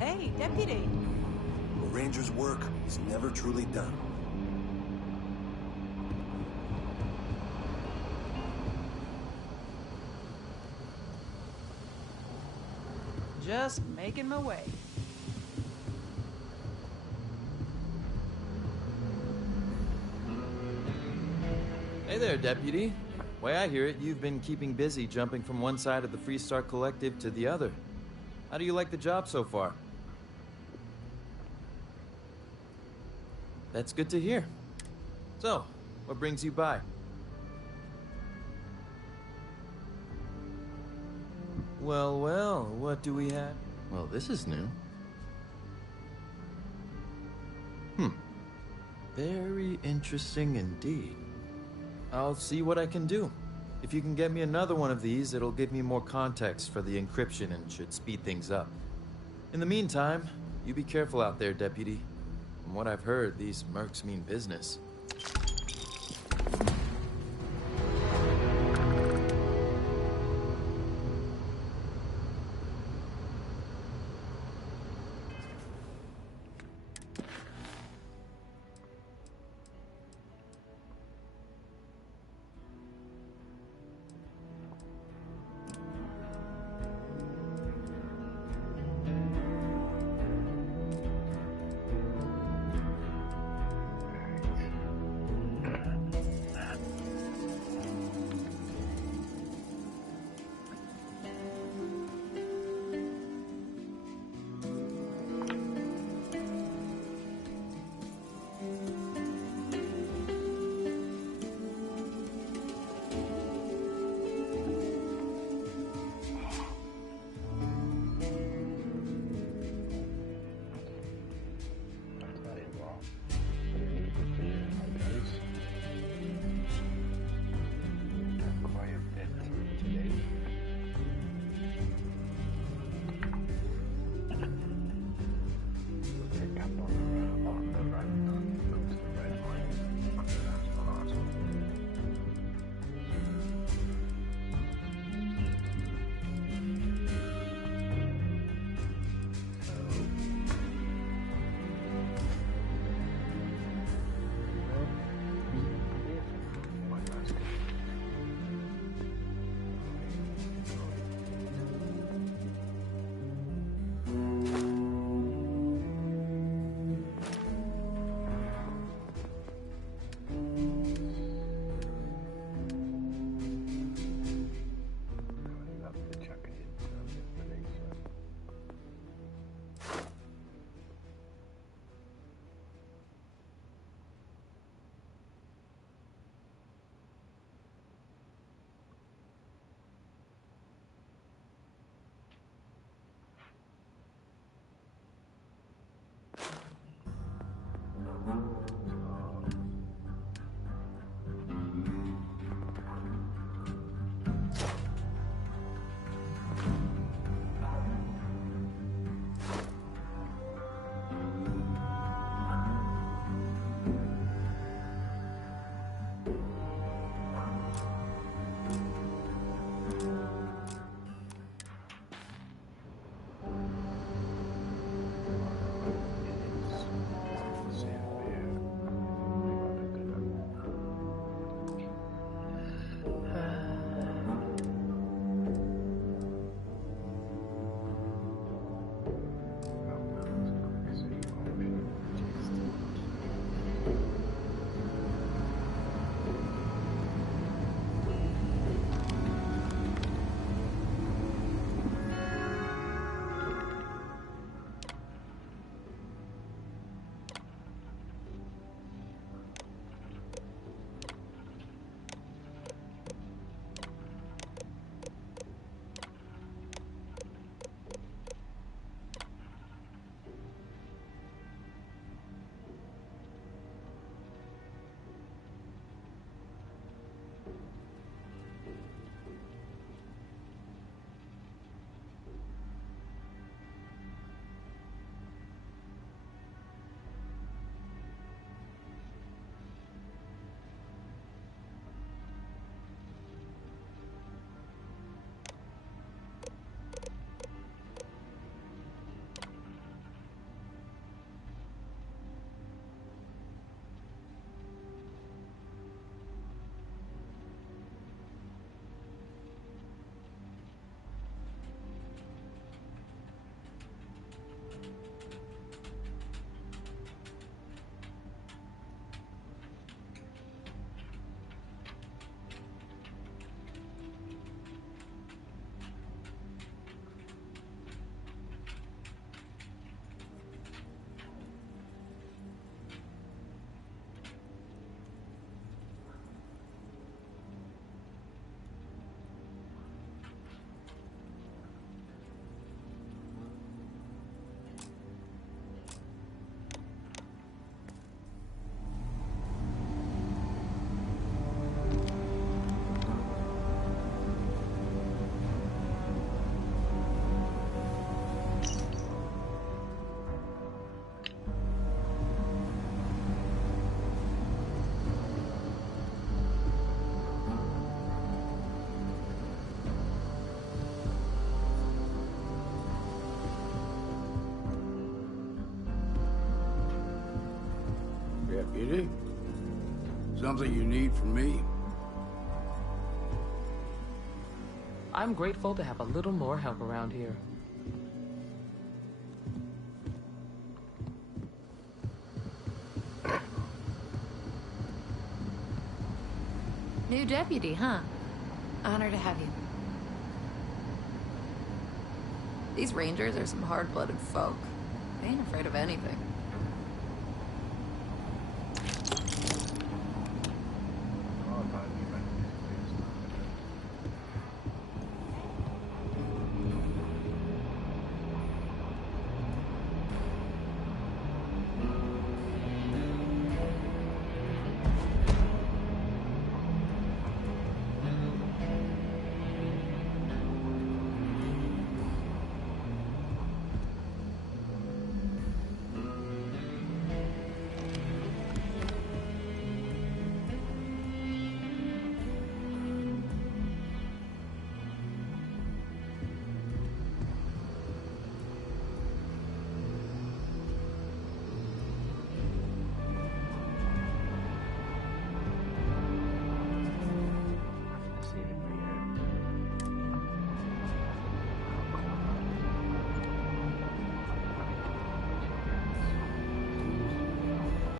Hey, Deputy. A ranger's work is never truly done. Just making my way. Hey there, Deputy. Way I hear it, you've been keeping busy jumping from one side of the FreeStar Collective to the other. How do you like the job so far? That's good to hear. So, what brings you by? Well, well, what do we have? Well, this is new. Very interesting indeed. I'll see what I can do. If you can get me another one of these, it'll give me more context for the encryption and should speed things up. In the meantime, you be careful out there, Deputy. From what I've heard, these mercs mean business. Edie? Something you need from me? I'm grateful to have a little more help around here. New deputy, huh? Honor to have you. These Rangers are some hard-blooded folk. They ain't afraid of anything.